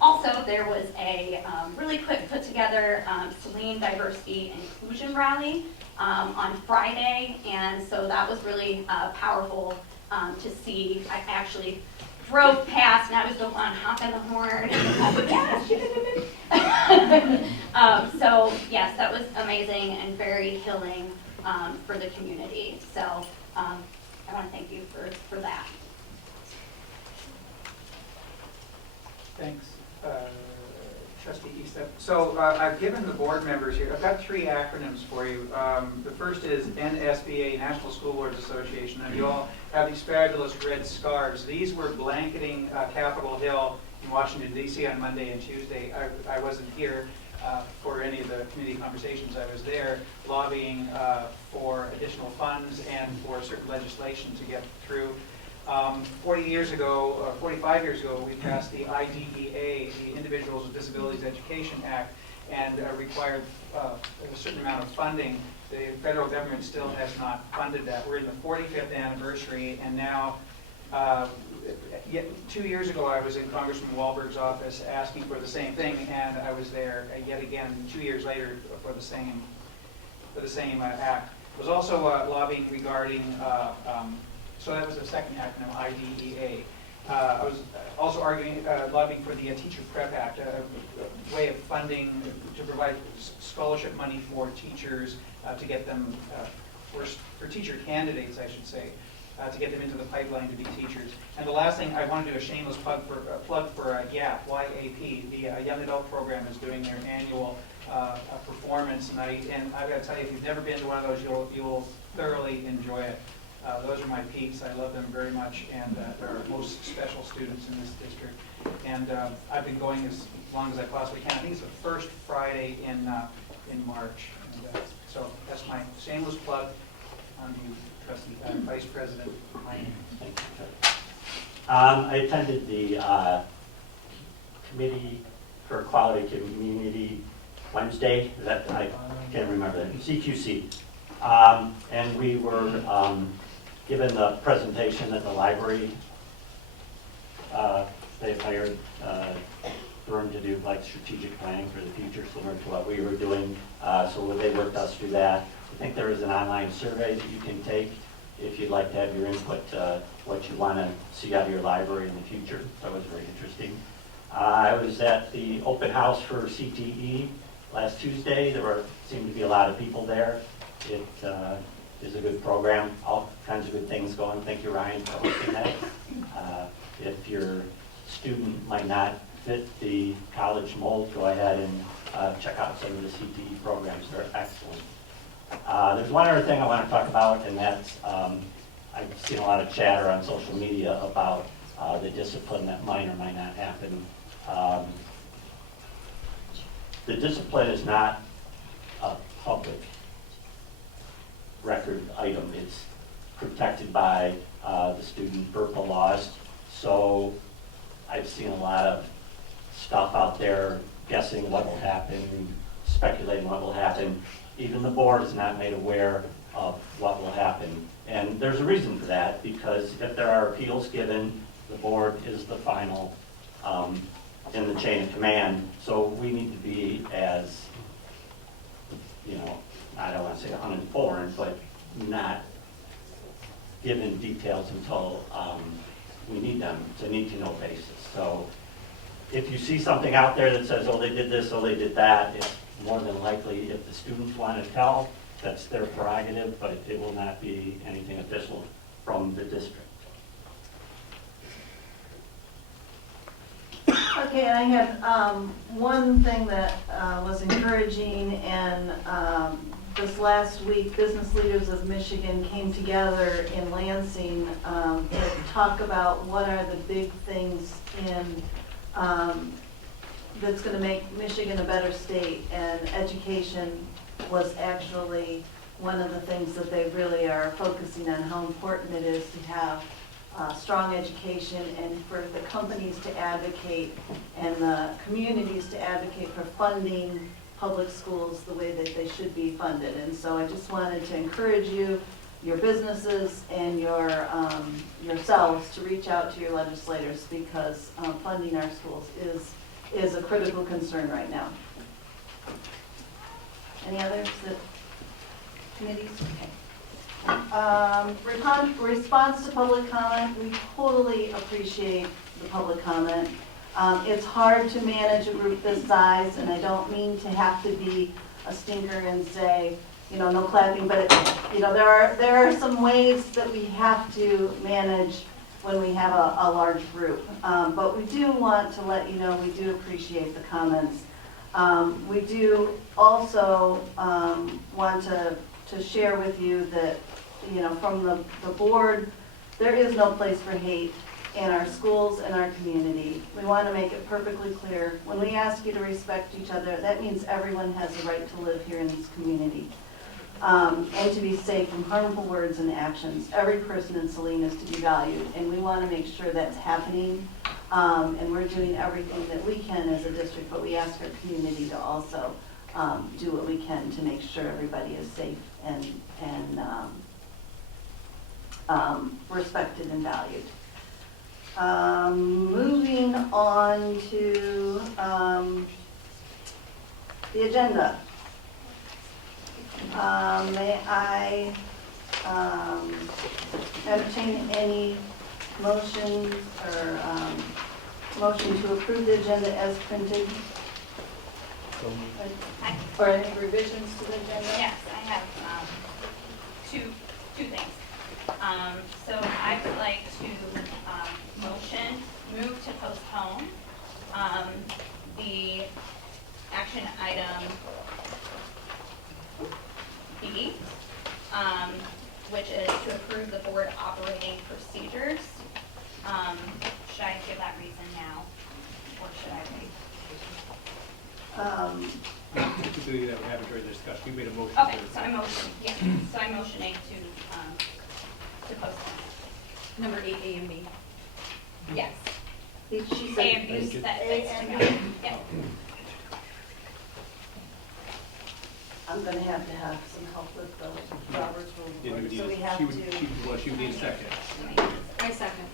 Also, there was a really quick put together Saline Diversity and Inclusion Rally on Friday, and so that was really powerful to see. I actually drove past, and I was the one honking the horn. So yes, that was amazing and very healing for the community. So I want to thank you for that. Thanks, Trustee Easton. So I've given the board members here, I've got 3 acronyms for you. The first is NSBA, National School Boards Association, and you all have these fabulous red scarves. These were blanketing Capitol Hill in Washington, D.C. on Monday and Tuesday. I wasn't here for any of the committee conversations. I was there lobbying for additional funds and for certain legislation to get through. 45 years ago, we passed the IDEA, the Individuals with Disabilities Education Act, and required a certain amount of funding. The federal government still has not funded that. We're in the 45th anniversary, and now, 2 years ago, I was in Congressman Wahlberg's office asking for the same thing, and I was there yet again 2 years later for the same act. I was also lobbying regarding. So that was the second acronym, IDEA. I was also lobbying for the Teacher Prep Act, a way of funding to provide scholarship money for teachers to get them, for teacher candidates, I should say, to get them into the pipeline to be teachers. And the last thing, I want to do a shameless plug for YAP, Y-A-P. The Young Adult Program is doing their annual performance night, and I've got to tell you, if you've never been to one of those, you'll thoroughly enjoy it. Those are my peeps. I love them very much, and they're our most special students in this district. And I've been going as long as I possibly can. I think it's the first Friday in March. And, so that's my shameless plug on you, Trustee Vice President. I attended the Committee for Quality Community Wednesday, I can't remember that, CQC. And we were given the presentation at the library. They hired a firm to do like strategic planning for the future, similar to what we were doing. So they worked us through that. I think there is an online survey that you can take if you'd like to have your input, what you want to see out of your library in the future. That was very interesting. I was at the open house for CTE last Tuesday. There seemed to be a lot of people there. It is a good program, all kinds of good things going. Thank you, Ryan, for hosting that. If your student might not fit the college mold, go ahead and check out some of the CTE programs. They're excellent. There's one other thing I want to talk about, and that's I've seen a lot of chatter on social media about the discipline that might or might not happen. The discipline is not a public record item. It's protected by the student FERPA laws. So I've seen a lot of stuff out there guessing what will happen, speculating what will happen. Even the board is not made aware of what will happen. And there's a reason for that, because if there are appeals given, the board is the final in the chain of command. So we need to be as, I don't want to say uninformed, but not given details until we need them. It's a need-to-know basis. So if you see something out there that says, oh, they did this, oh, they did that, it's more than likely, if the students want to tell, that's their prerogative, but it will not be anything official from the district. Okay, I had one thing that was encouraging, and this last week, business leaders of Michigan came together in Lansing to talk about what are the big things in that's going to make Michigan a better state, and education was actually one of the things that they really are focusing on, how important it is to have strong education, and for the companies to advocate and the communities to advocate for funding public schools the way that they should be funded. And so I just wanted to encourage you, your businesses and your yourselves to reach out to your legislators, because funding our schools is a critical concern right now. Any others? Committees? Okay. Response to public comment, we totally appreciate the public comment. It's hard to manage a group this size, and I don't mean to have to be a stinker and say, no clapping, but there are some ways that we have to manage when we have a large group. But we do want to let you know we do appreciate the comments. We do also want to share with you that, from the board, there is no place for hate in our schools and our community. We want to make it perfectly clear. When we ask you to respect each other, that means everyone has the right to live here in this community and to be safe from harmful words and actions. Every person in Saline is to be valued, and we want to make sure that's happening. And we're doing everything that we can as a district, but we ask our community to also do what we can to make sure everybody is safe and respected and valued. Moving on to the agenda. May I entertain any motions or motion to approve the agenda as printed? Or any revisions to the agenda? Yes, I have two things. So I would like to move to postpone the action item B, which is to approve the board operating procedures. Should I give that reason now, or should I wait? Typically, that would happen during the discussion. You made a motion. Okay, so I'm motioning, yeah. So I'm motioning to postpone. Number 8, A and B. Yes. She A said and B A fits and together. B. Yeah. I'm gonna have to have some help with the Robert's Rule of Order, so we have She to. would need a second. I second.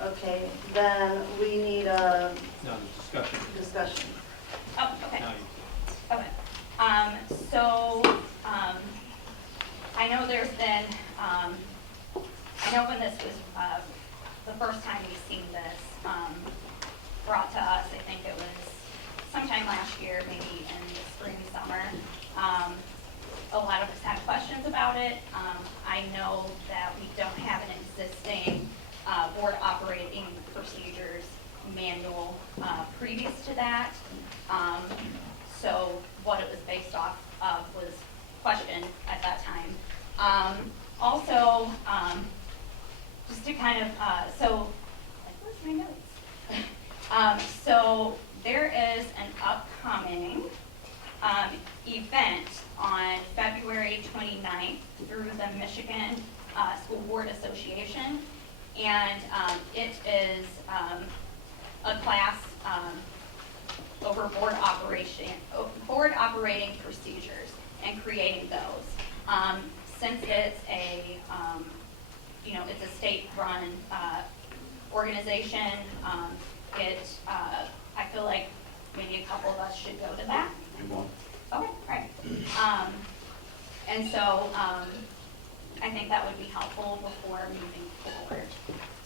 Okay, then we need a Now, the discussion. discussion. Oh, okay. Now you- Okay. So, I know there's been, I know when this was, the first time we've seen this, brought to us, I think it was sometime last year, maybe in the spring, summer. A lot of us had questions about it. I know that we don't have an existing, board operating procedures manual, previous to that. So what it was based off of was questioned at that time. Also, just to kind of, so, like, where's my notes? So there is an upcoming event on February 29th through the Michigan School Board Association. And it is a class over board operating procedures and creating those. Since it's a, it's a state-run organization, I feel like maybe a couple of us should go to that. Okay, right. And so I think that would be helpful before moving forward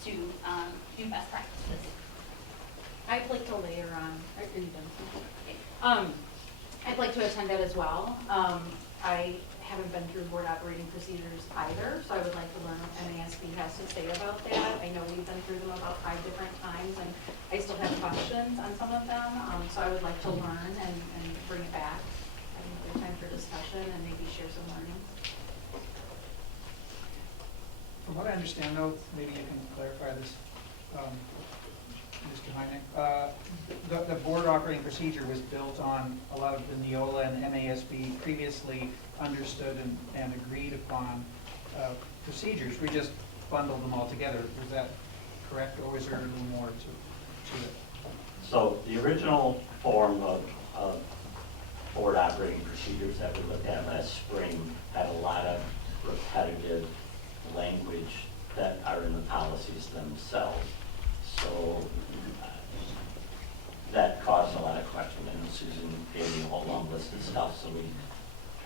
to do best practices. I'd like to layer on, are you done? I'd like to attend that as well. I haven't been through board operating procedures either, so I would like to learn what MASB has to say about that. I know we've been through them about 5 different times, and I still have questions on some of them, so I would like to learn and bring it back. I think there's time for discussion and maybe share some learnings. From what I understand, though, maybe you can clarify this, Mr. Heineck. The board operating procedure was built on a lot of the Neola and MASB previously understood and agreed upon procedures. We just bundled them all together. Was that correct, or was there a little more to it? So the original form of board operating procedures that we looked at last spring had a lot of repetitive language that are in the policies themselves. So that caused a lot of questions, and Susan gave me a whole long list of stuff, so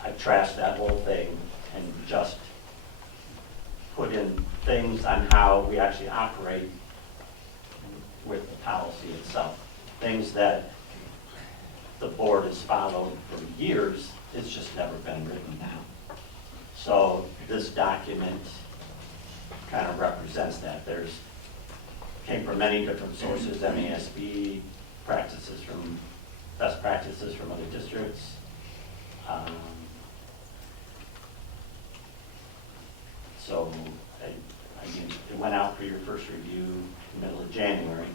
I trashed that whole thing and just put in things on how we actually operate with the policy itself. Things that the board has followed for years, it's just never been written down. So this document kind of represents that. Came from many different sources, MASB, best practices from other districts. So I mean, it went out for your first review middle of January.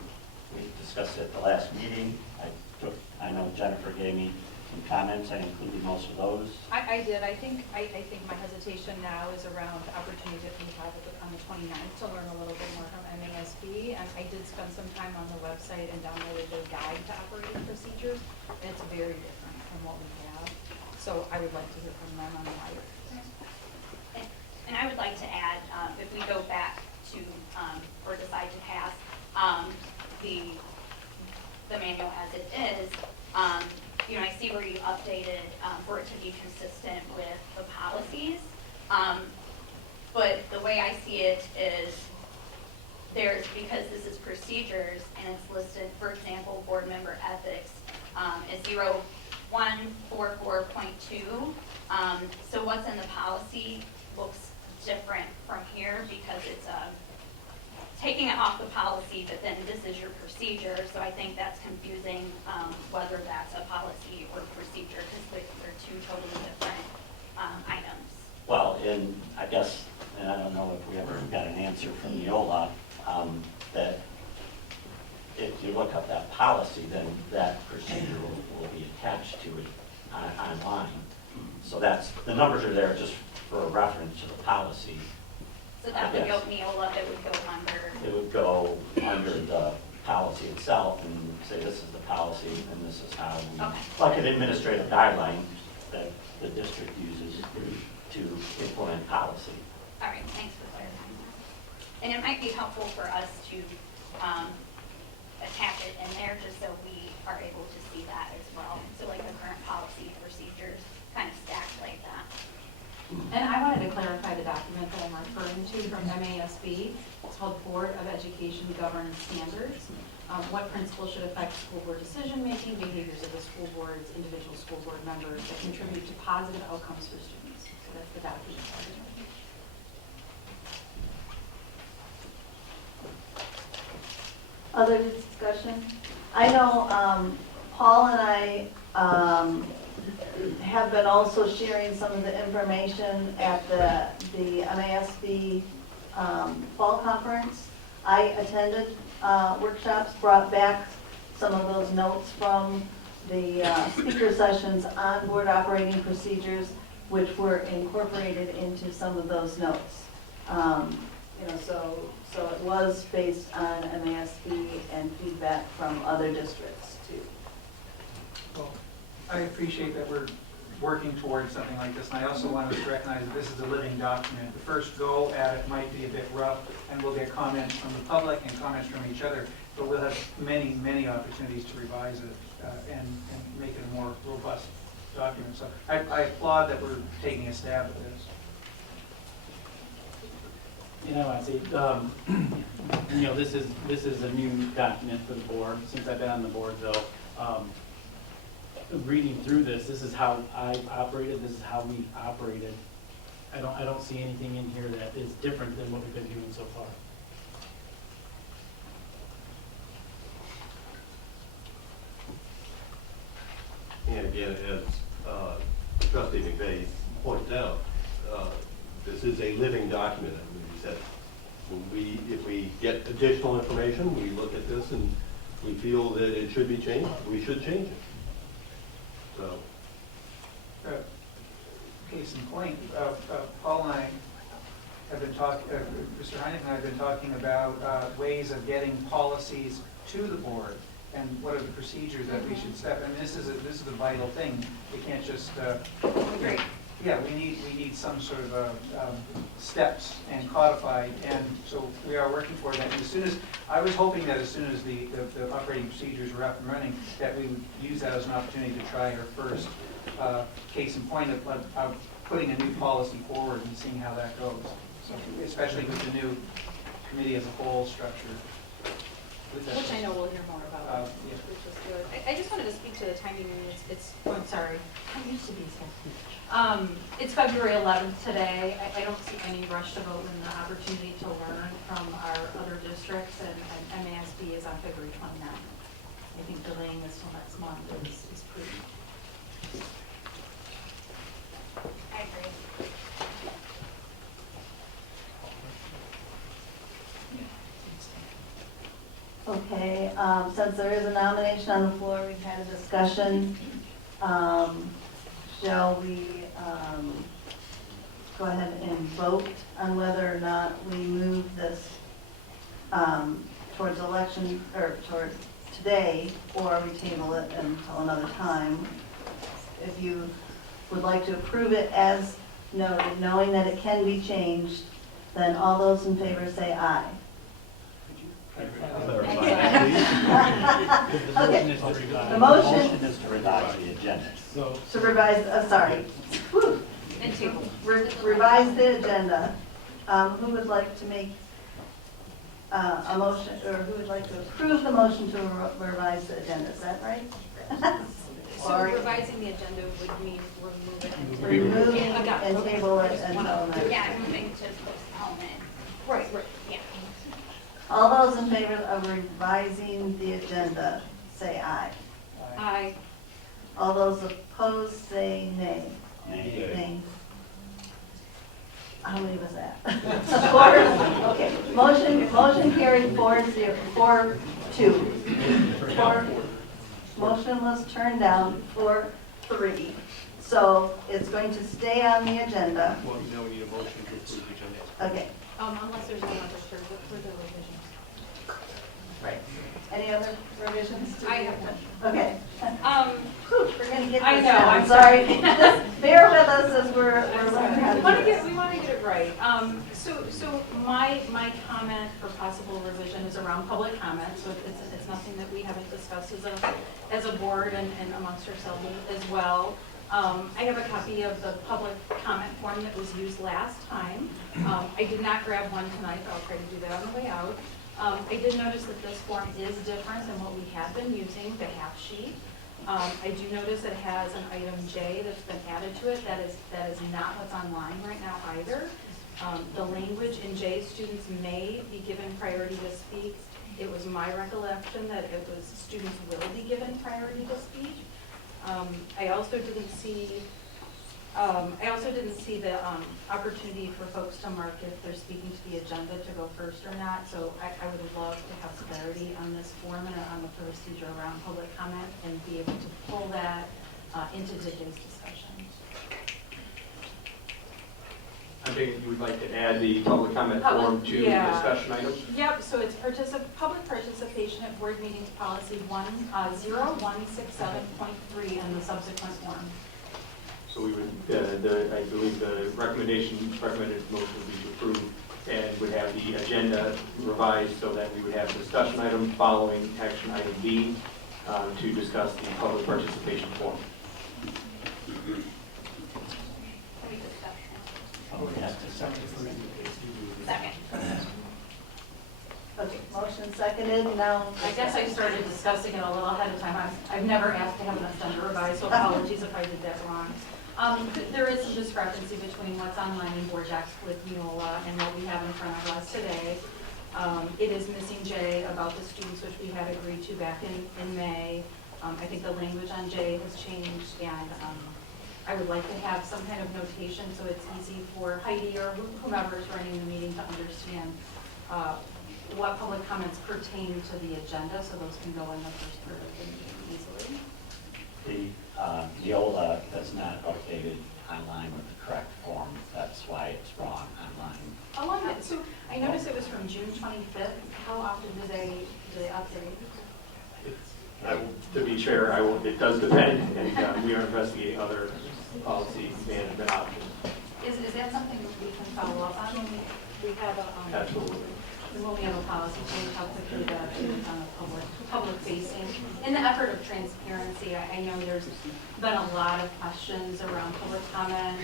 We discussed it at the last meeting. I know Jennifer gave me some comments. I included most of those. I did. I think my hesitation now is around the opportunity that we have on the 29th to learn a little bit more from MASB. And I did spend some time on the website and downloaded their guide to operating procedures. And it's very different from what we have. So I would like to hear from them on why. And I would like to add, if we go back to, or decide to pass the manual as it is, I see where you updated for it to be consistent with the policies. But the way I see it is because this is procedures and it's listed, for example, board member ethics is 0144.2. So what's in the policy looks different from here because it's taking it off the policy, but then this is your procedure. So I think that's confusing whether that's a policy or procedure because they're 2 totally different items. Well, I guess, and I don't know if we ever got an answer from Neola, that if you look up that policy, then that procedure will be attached to it online. So the numbers are there just for a reference to the policy. So that would Yes. go, Neola, it would go under. It would go under the policy itself and say this is the policy and this is how we, Okay. like an administrative guideline that the district uses to implement policy. All right, thanks for clarifying that. And it might be helpful for us to attach it in there just so we are able to see that as well. So like the current policy and procedures kind of stacked like that. And I wanted to clarify the document that I'm referring to from MASB. It's called Board of Education Governance Standards. What principles should affect school board decision-making, behaviors of the school boards, individual school board members that contribute to positive outcomes for students. So that's the document. Other discussion? I know Paul and I have been also sharing some of the information at the MASB fall conference. I attended workshops, brought back some of those notes from the speaker sessions on board operating procedures, which were incorporated into some of those notes. You know, so it was based on MASB and feedback from other districts too. Well, I appreciate that we're working towards something like this, and I also want us to recognize that this is a living document. The first go at it might be a bit rough, and we'll get comments from the public and comments from each other, but we'll have many, many opportunities to revise it and make it a more robust document. So I applaud that we're taking a stab at this. You know, I see, you know, this is a new document for the board. Since I've been on the board though, reading through this is how I've operated, this is how we operated. I don't see anything in here that is different than what we've been doing so far. And again, as Trustee McVeigh pointed out, this is a living document. I mean, he said, if we get additional information, we look at this and we feel that it should be changed, we should change it. So. Case in point, Paul and I have been talking, Mr. Heineck and I have been talking about ways of getting policies to the board and what are the procedures that we should set. And this is a vital thing. We can't just. Great. Yeah, we need some sort of steps and codified, and so we are working for that. And as soon as I was hoping that as soon as the operating procedures were up and running, that we would use that as an opportunity to try our first case in point of putting a new policy forward and seeing how that goes. So, especially with the new committee as a whole structure. Which I know we'll hear more about, Yeah. which is good. I just wanted to speak to the timing, and I'm sorry, I'm used to these here. It's February 11th today. I don't see any rush to vote and the opportunity to learn from our other districts, and MASB is on February 29th. I think delaying this till next month is prudent. I agree. Okay, since there is a nomination on the floor, we've had a discussion. Shall we go ahead and vote on whether or not we move this towards election, or toward today, or we table it until another time? If you would like to approve it as noted, knowing that it can be changed, then all those in favor say aye. Okay. The motion is to revise the agenda. to revise, sorry. Whew. Revise the agenda. Who would like to make a motion, or who would like to approve the motion to revise the agenda? Is that right? So Sorry. revising the agenda would mean remove it and Remove Yeah, and okay. table it until next. Yeah, moving to postpone it. Right. Yeah. All those in favor of revising the agenda, say aye. Aye. All those opposed, say nay. Nay. Nay. How many was that? 4. Okay. Motion carried 4-2. Motion was turned down 4-3. So it's going to stay on the agenda. Well, now we need a motion to approve the agenda. Okay. Unless there's another further revisions. Right. Any other revisions? I have none. Okay. We're gonna get this I know, down. I'm Sorry. sorry. Just bear with us as we're learning how to do this. We want to get it right. So my comment for possible revision is around public comment, so it's nothing that we haven't discussed as a board and amongst ourselves as well. I have a copy of the public comment form that was used last time. I did not grab one tonight, but I'll try to do that on the way out. I did notice that this form is different than what we have been using, the half sheet. I do notice it has an item J that's been added to it. That is not what's online right now either. The language in J, students may be given priority to speak. It was my recollection that it was students will be given priority to speak. I also didn't see the opportunity for folks to mark if they're speaking to the agenda to go first or not. So I would love to have clarity on this form and on the procedure around public comment and be able to pull that into today's discussion. I think you would like to add the public comment form to the discussion item? Yep, so it's public participation at board meetings policy 0167.3 and the subsequent form. So we would, I believe the recommended motion would be to approve and would have the agenda revised so that we would have a discussion item following action item B to discuss the public participation form. Second. Okay, motion seconded, now. I guess I started discussing it a little ahead of time. I've never asked to have an agenda revised, so apologies if I did that wrong. There is some discrepancy between what's online in board docs with Neola and what we have in front of us today. It is missing J about the students, which we had agreed to back in May. I think the language on J has changed, and I would like to have some kind of notation so it's easy for Heidi or whomever is running the meeting to understand what public comments pertain to the agenda, so those can go in the first part of the meeting easily. The Neola has not updated online with the correct form. That's why it's wrong online. So I noticed it was from June 25th. How often do they update? To be fair, it does depend, and we are investigating other policy management options. Is that something that we can follow up on when we have a Absolutely. when we have a policy change, how quickly that is on a public facing? In the effort of transparency, I know there's been a lot of questions around public comment.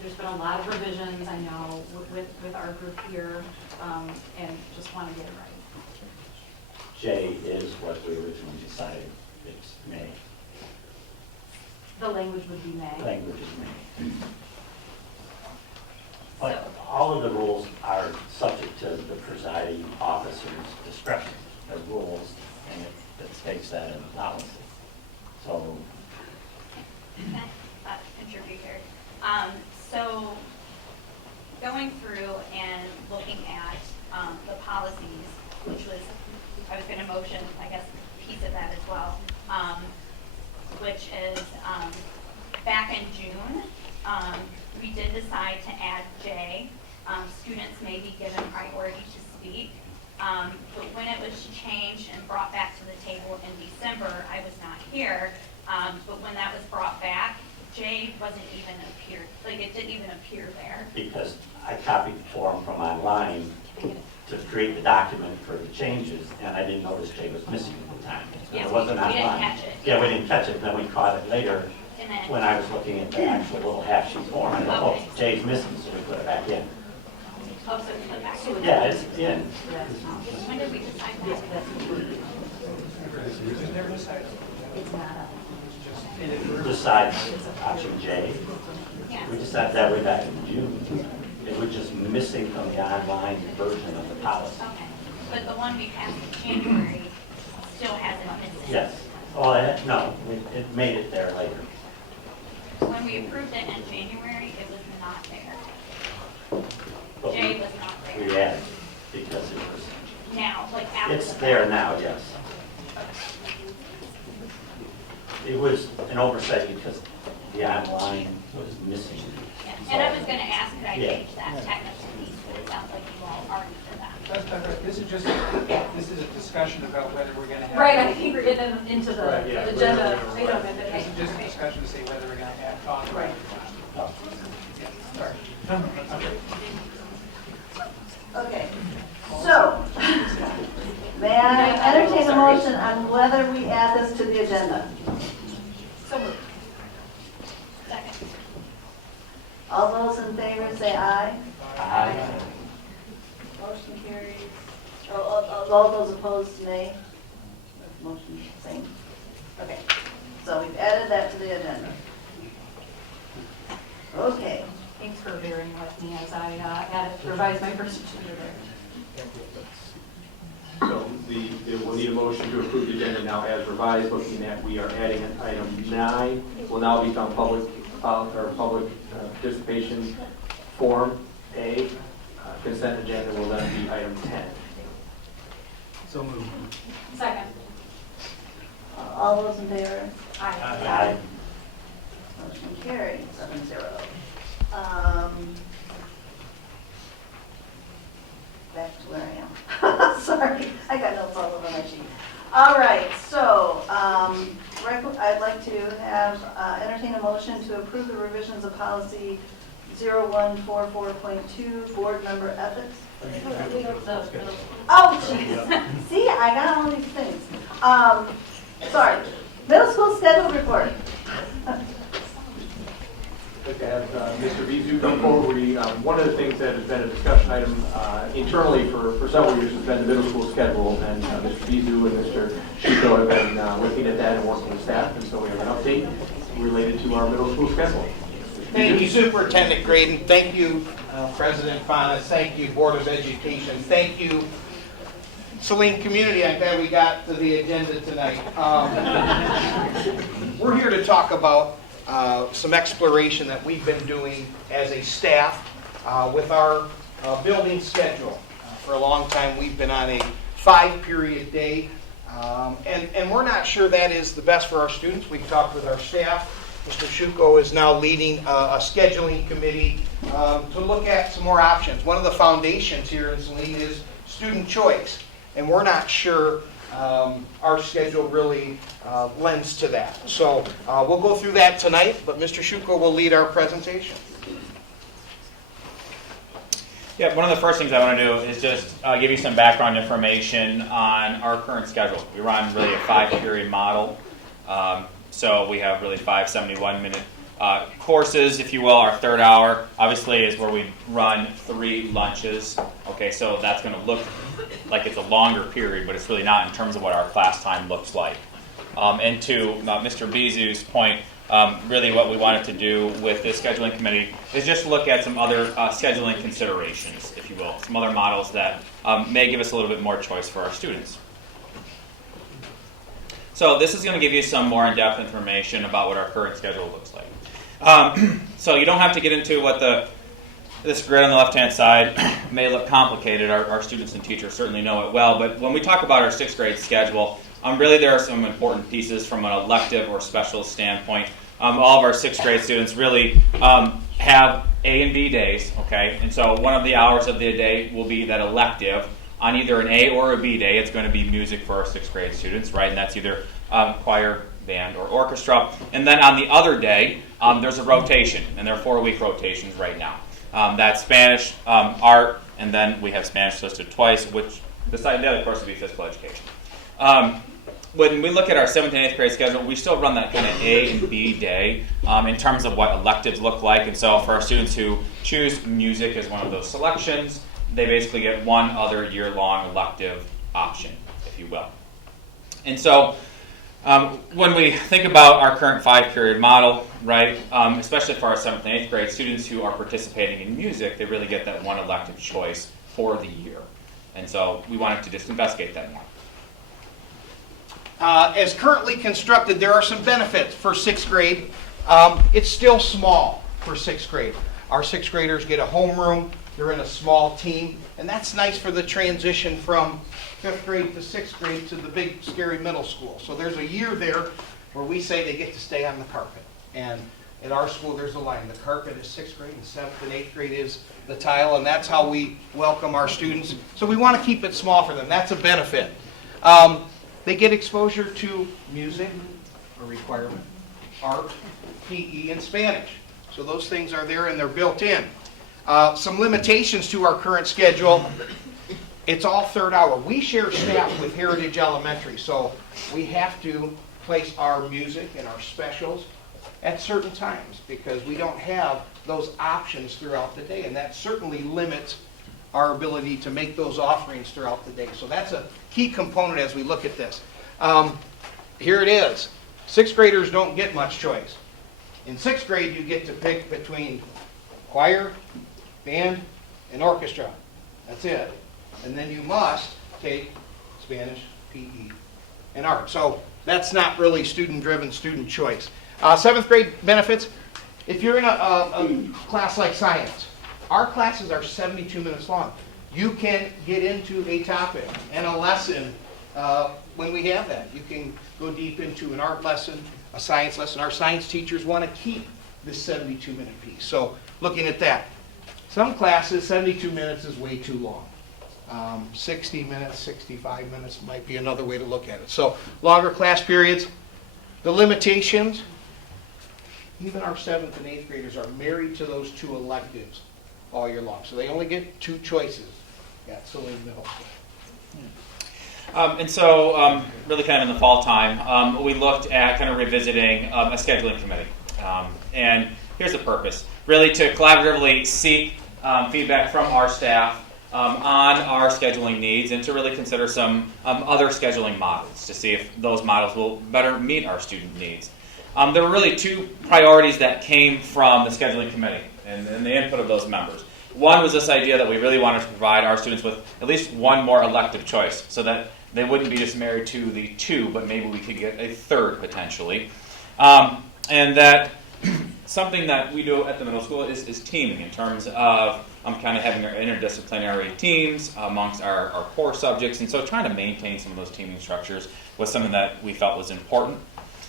There's been a lot of revisions, I know, with our group here, and just want to get it right. J is what we originally decided. It's May. The language would be May. Language is May. But all of the rules are subject to the presiding officer's discretion. The rules, and it states that in the policy. So. Contribute here. So going through and looking at the policies, which was, I was going to motion, I guess, a piece of that as well, which is back in June, we did decide to add J. Students may be given priority to speak. But when it was changed and brought back to the table in December, I was not here. But when that was brought back, J wasn't even appeared, like it didn't even appear there. Because I copied the form from online to create the document for the changes, and I didn't notice J was missing at the time. Yes, it wasn't we online. didn't catch it. Yeah, we didn't catch it, then we caught it later And then, when I was looking at the actual little half sheet form. And oh, J's missing, so we put it back in. oh, so we put back. Yeah, it's in. When did we decide that? It's not up. Decide option J. Yeah. We decided that way back in June. It was just missing from the online version of the policy. Okay, but the one we passed in January still hasn't been. Yes. Oh, no, it made it there later. When we approved it in January, it was not there. But J was not there. we added it because it was. Now, like after. It's the there fact. now, yes. It was an oversight because the online was missing. Yeah. And I was gonna ask, could I Yeah. change that technical piece, but it sounds like This is a discussion about whether we're going to have. Right, I think we're getting into the Right, yeah. agenda Right. item at the This is just a discussion to say whether we're going to have talk about it. Sorry. Okay, so, may I entertain a motion on whether we add this to the agenda? So moved. All those in favor say aye. Aye. Motion carries. All those opposed, nay. Motion same. Okay, so we've added that to the agenda. Okay. Thanks for bearing with me as I revise my first agenda there. So we'll need a motion to approve the agenda now as revised. Looking at, we are adding an item 9. Will now become public participation form A. Consent agenda will then be item 10. So moved. Second. All those in favor? Aye. Aye. Motion carried, 7-0. Back to where I am. Sorry, I got no problem on my sheet. All right, so I'd like to have entertain a motion to approve the revisions of policy 0144.2, board member ethics. Oh, jeez. See, I got all these things. Sorry. Middle school schedule report. Like to have Mr. Vizu come forward. One of the things that has been a discussion item internally for several years has been the middle school schedule, and Mr. Vizu and Mr. Shuko have been looking at that and working with staff, and so we have an update related to our middle school schedule. Thank you, Superintendent Graydon. Thank you, President Fanas. Thank you, Board of Education. Thank you, Saline community. I'm glad we got to the agenda tonight. We're here to talk about some exploration that we've been doing as a staff with our building schedule. For a long time, we've been on a 5-period day, and we're not sure that is the best for our students. We've talked with our staff. Mr. Shuko is now leading a scheduling committee to look at some more options. One of the foundations here in Saline is student choice, and we're not sure our schedule really lends to that. So we'll go through that tonight, but Mr. Shuko will lead our presentation. Yeah, one of the first things I want to do is just give you some background information on our current schedule. We run really a 5-period model. So we have really 5 71-minute courses, if you will. Our third hour, obviously, is where we run 3 lunches. Okay, so that's going to look like it's a longer period, but it's really not in terms of what our class time looks like. And to Mr. Bizu's point, really what we wanted to do with this scheduling committee is just look at some other scheduling considerations, if you will, some other models that may give us a little bit more choice for our students. So this is going to give you some more in-depth information about what our current schedule looks like. So you don't have to get into what this grid on the left-hand side may look complicated. Our students and teachers certainly know it well. But when we talk about our 6th grade schedule, really there are some important pieces from an elective or special standpoint. All of our 6th grade students really have A and B days. Okay, and so one of the hours of the day will be that elective. On either an A or a B day, it's going to be music for our 6th grade students, right? And that's either choir, band, or orchestra. And then on the other day, there's a rotation, and there are 4-week rotations right now. That's Spanish, art, and then we have Spanish listed twice, which the other course would be physical education. When we look at our 7th and 8th grade schedule, we still run that kind of A and B day in terms of what electives look like. And so for our students who choose music as one of those selections, they basically get one other year-long elective option, if you will. And so when we think about our current 5-period model, right, especially for our 7th and 8th grade students who are participating in music, they really get that one elective choice for the year. And so we wanted to just investigate that more. As currently constructed, there are some benefits for 6th grade. It's still small for 6th grade. Our 6th graders get a homeroom. They're in a small team, and that's nice for the transition from 5th grade to 6th grade to the big, scary middle school. So there's a year there where we say they get to stay on the carpet. And At our school, there's a line. The carpet is 6th grade, and 7th and 8th grade is the tile, and that's how we welcome our students. So we want to keep it small for them. That's a benefit. They get exposure to music, a requirement, art, PE, and Spanish. So those things are there and they're built in. Some limitations to our current schedule. It's all third hour. We share staff with Heritage Elementary, so we have to place our music and our specials at certain times because we don't have those options throughout the day, and that certainly limits our ability to make those offerings throughout the day. So that's a key component as we look at this. Here it is. 6th graders don't get much choice. In 6th grade, you get to pick between choir, band, and orchestra. That's it. And then you must take Spanish, PE, and art. So that's not really student-driven, student choice. 7th grade benefits. If you're in a class like science, our classes are 72 minutes long. You can get into a topic and a lesson when we have that. You can go deep into an art lesson, a science lesson. Our science teachers want to keep this 72-minute piece. So looking at that. Some classes, 72 minutes is way too long. 60 minutes, 65 minutes might be another way to look at it. So longer class periods. The limitations, even our 7th and 8th graders are married to those 2 electives all year long. So they only get 2 choices at Saline Middle School. And so really kind of in the fall time, we looked at kind of revisiting a scheduling committee. And here's the purpose. Really to collaboratively seek feedback from our staff on our scheduling needs and to really consider some other scheduling models to see if those models will better meet our student needs. There were really 2 priorities that came from the scheduling committee and the input of those members. One was this idea that we really wanted to provide our students with at least one more elective choice so that they wouldn't be just married to the 2, but maybe we could get a 3rd potentially. And that something that we do at the middle school is teaming in terms of kind of having our interdisciplinary teams amongst our core subjects. And so trying to maintain some of those teaming structures was something that we felt was important.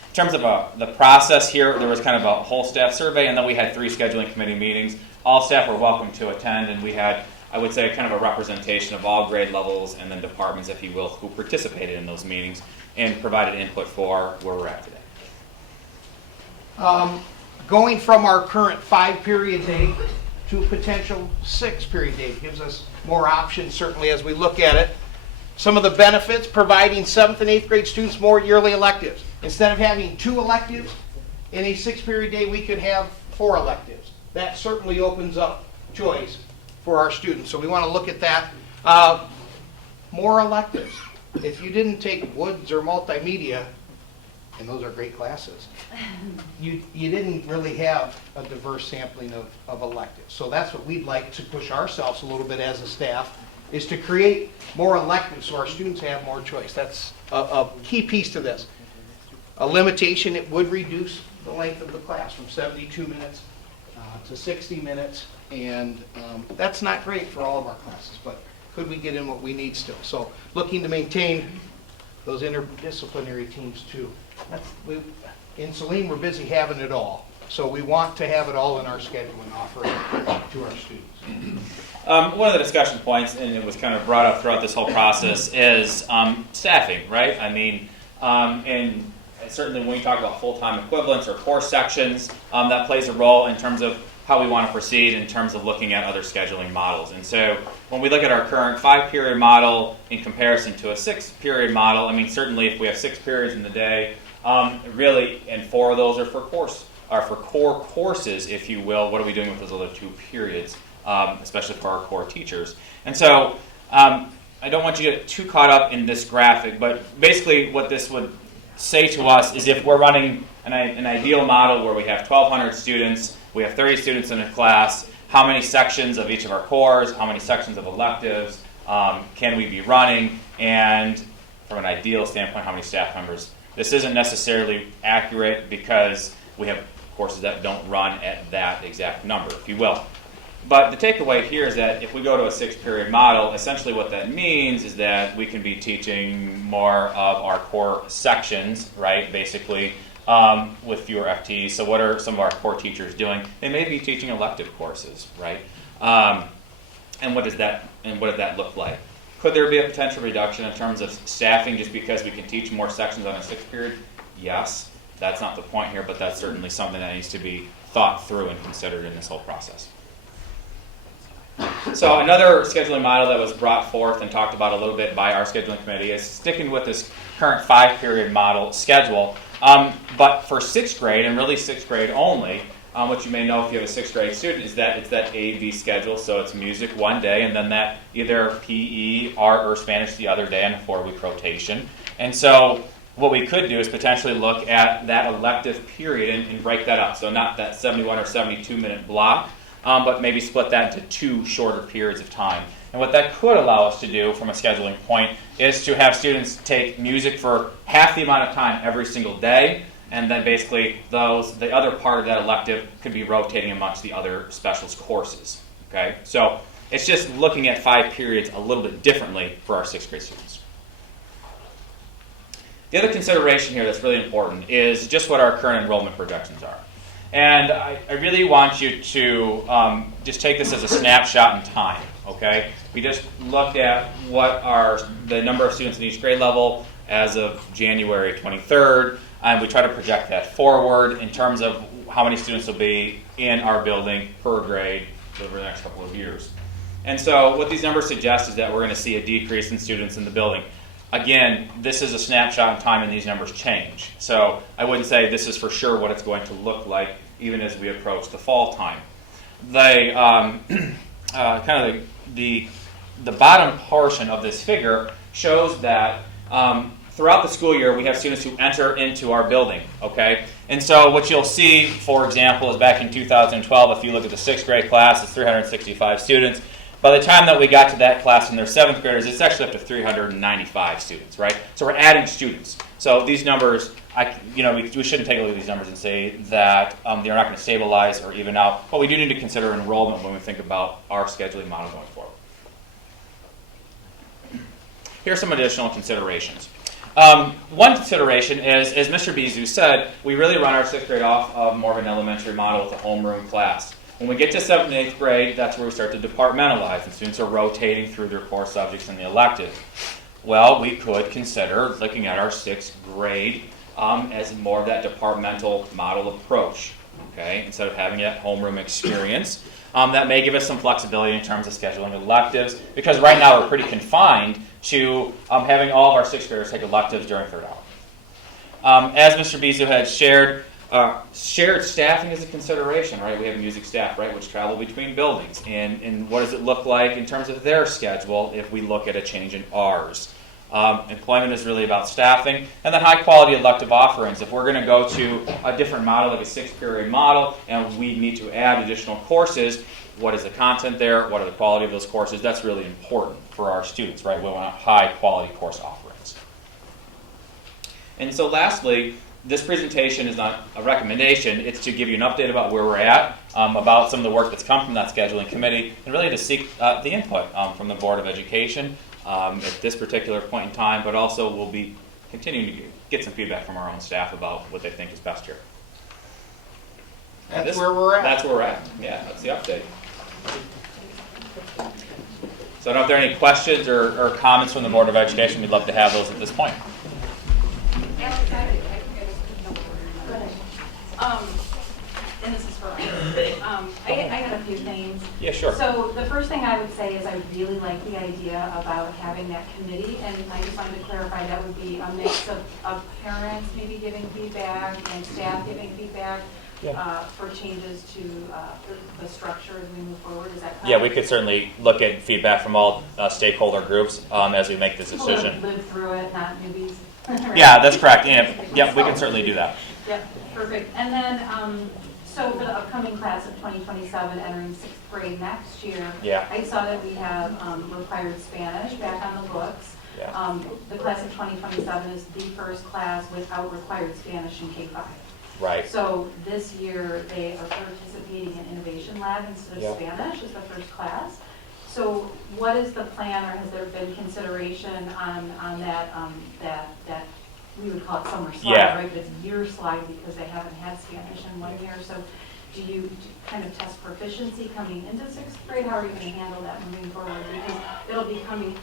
In terms of the process here, there was kind of a whole staff survey, and then we had 3 scheduling committee meetings. All staff were welcome to attend, and we had, I would say, kind of a representation of all grade levels and then departments, if you will, who participated in those meetings and provided input for where we're at today. Going from our current 5-period day to a potential 6-period day gives us more options, certainly, as we look at it. Some of the benefits, providing 7th and 8th grade students more yearly electives. Instead of having 2 electives in a 6-period day, we could have 4 electives. That certainly opens up choice for our students. So we want to look at that. More electives. If you didn't take Woods or multimedia, and those are great classes, you didn't really have a diverse sampling of electives. So that's what we'd like to push ourselves a little bit as a staff, is to create more electives so our students have more choice. That's a key piece to this. A limitation, it would reduce the length of the class from 72 minutes to 60 minutes, and that's not great for all of our classes, but could we get in what we need still? So looking to maintain those interdisciplinary teams too. In Saline, we're busy having it all, so we want to have it all in our schedule and offer it to our students. One of the discussion points, and it was kind of brought up throughout this whole process, is staffing, right? I mean, and certainly when we talk about full-time equivalents or course sections, that plays a role in terms of how we want to proceed in terms of looking at other scheduling models. And so when we look at our current 5-period model in comparison to a 6-period model, I mean, certainly if we have 6 periods in the day, really, and 4 of those are for core courses, if you will. What are we doing with those other 2 periods, especially for our core teachers? And so I don't want you to get too caught up in this graphic, but basically what this would say to us is if we're running an ideal model where we have 1,200 students, we have 30 students in a class, how many sections of each of our cores, how many sections of electives can we be running, and from an ideal standpoint, how many staff members. This isn't necessarily accurate because we have courses that don't run at that exact number, if you will. But the takeaway here is that if we go to a 6-period model, essentially what that means is that we can be teaching more of our core sections, right? Basically, with fewer FTEs. So what are some of our core teachers doing? They may be teaching elective courses, right? And what does that look like? Could there be a potential reduction in terms of staffing just because we can teach more sections on a 6th period? Yes, that's not the point here, but that's certainly something that needs to be thought through and considered in this whole process. So another scheduling model that was brought forth and talked about a little bit by our scheduling committee is sticking with this current 5-period model schedule, but for 6th grade, and really 6th grade only. What you may know if you have a 6th grade student is that it's that A-B schedule, so it's music one day, and then that either PE, art, or Spanish the other day in a 4-week rotation. And so what we could do is potentially look at that elective period and break that up. So not that 71 or 72-minute block, but maybe split that into 2 shorter periods of time. And what that could allow us to do from a scheduling point is to have students take music for half the amount of time every single day, and then basically the other part of that elective could be rotating amongst the other specialist courses. Okay, so it's just looking at 5 periods a little bit differently for our 6th grade students. The other consideration here that's really important is just what our current enrollment projections are. And I really want you to just take this as a snapshot in time. Okay, we just looked at what are the number of students in each grade level as of January 23rd, and we try to project that forward in terms of how many students will be in our building per grade over the next couple of years. And so what these numbers suggest is that we're going to see a decrease in students in the building. Again, this is a snapshot in time and these numbers change. So I wouldn't say this is for sure what it's going to look like even as we approach the fall time. The bottom portion of this figure shows that throughout the school year, we have students who enter into our building, okay? And so what you'll see, for example, is back in 2012, if you look at the 6th grade class, it's 365 students. By the time that we got to that class in their 7th graders, it's actually up to 395 students, right? So we're adding students. So these numbers, we shouldn't take a look at these numbers and say that they're not going to stabilize or even out, but we do need to consider enrollment when we think about our scheduling model going forward. Here's some additional considerations. One consideration is, as Mr. Bizu said, we really run our 6th grade off of more of an elementary model with a homeroom class. When we get to 7th and 8th grade, that's where we start to departmentalize, and students are rotating through their core subjects in the elective. Well, we could consider looking at our 6th grade as more of that departmental model approach, okay? Instead of having that homeroom experience. That may give us some flexibility in terms of scheduling electives, because right now we're pretty confined to having all of our 6th graders take electives during 3rd hour. As Mr. Bizu had shared staffing is a consideration, right? We have music staff, right, which travel between buildings. And what does it look like in terms of their schedule if we look at a change in ours? Employment is really about staffing. And then high-quality elective offerings. If we're going to go to a different model, like a 6-period model, and we need to add additional courses, what is the content there? What are the quality of those courses? That's really important for our students, right? We want high-quality course offerings. And so lastly, this presentation is not a recommendation. It's to give you an update about where we're at, about some of the work that's come from that scheduling committee, and really to seek the input from the Board of Education at this particular point in time, but also we'll be continuing to get some feedback from our own staff about what they think is best here. That's where we're at. That's where we're at. Yeah, that's the update. So I don't know if there are any questions or comments from the Board of Education. We'd love to have those at this point. And this is for I had a few things. Yeah, sure. So the first thing I would say is I really like the idea about having that committee, and I just wanted to clarify that would be a mix of parents maybe giving feedback and staff giving feedback for changes to the structure as we move forward. Is that correct? Yeah, we could certainly look at feedback from all stakeholder groups as we make this decision. Live through it, not newbies. Yeah, that's correct. Yeah, we can certainly do that. Yep, perfect. And then, so for the upcoming class of 2027 entering 6th grade next year, I saw that we have required Spanish back on the books. Yeah. The class of 2027 is the first class without required Spanish in K-5. Right. So this year they are participating in Innovation Lab instead of Spanish as the first class. So what is the plan, or has there been consideration on that we would call it summer slide, Yeah. right? But it's year slide because they haven't had Spanish in 1 year. So do you kind of test proficiency coming into 6th grade? How are you going to handle that moving forward? Because it'll be coming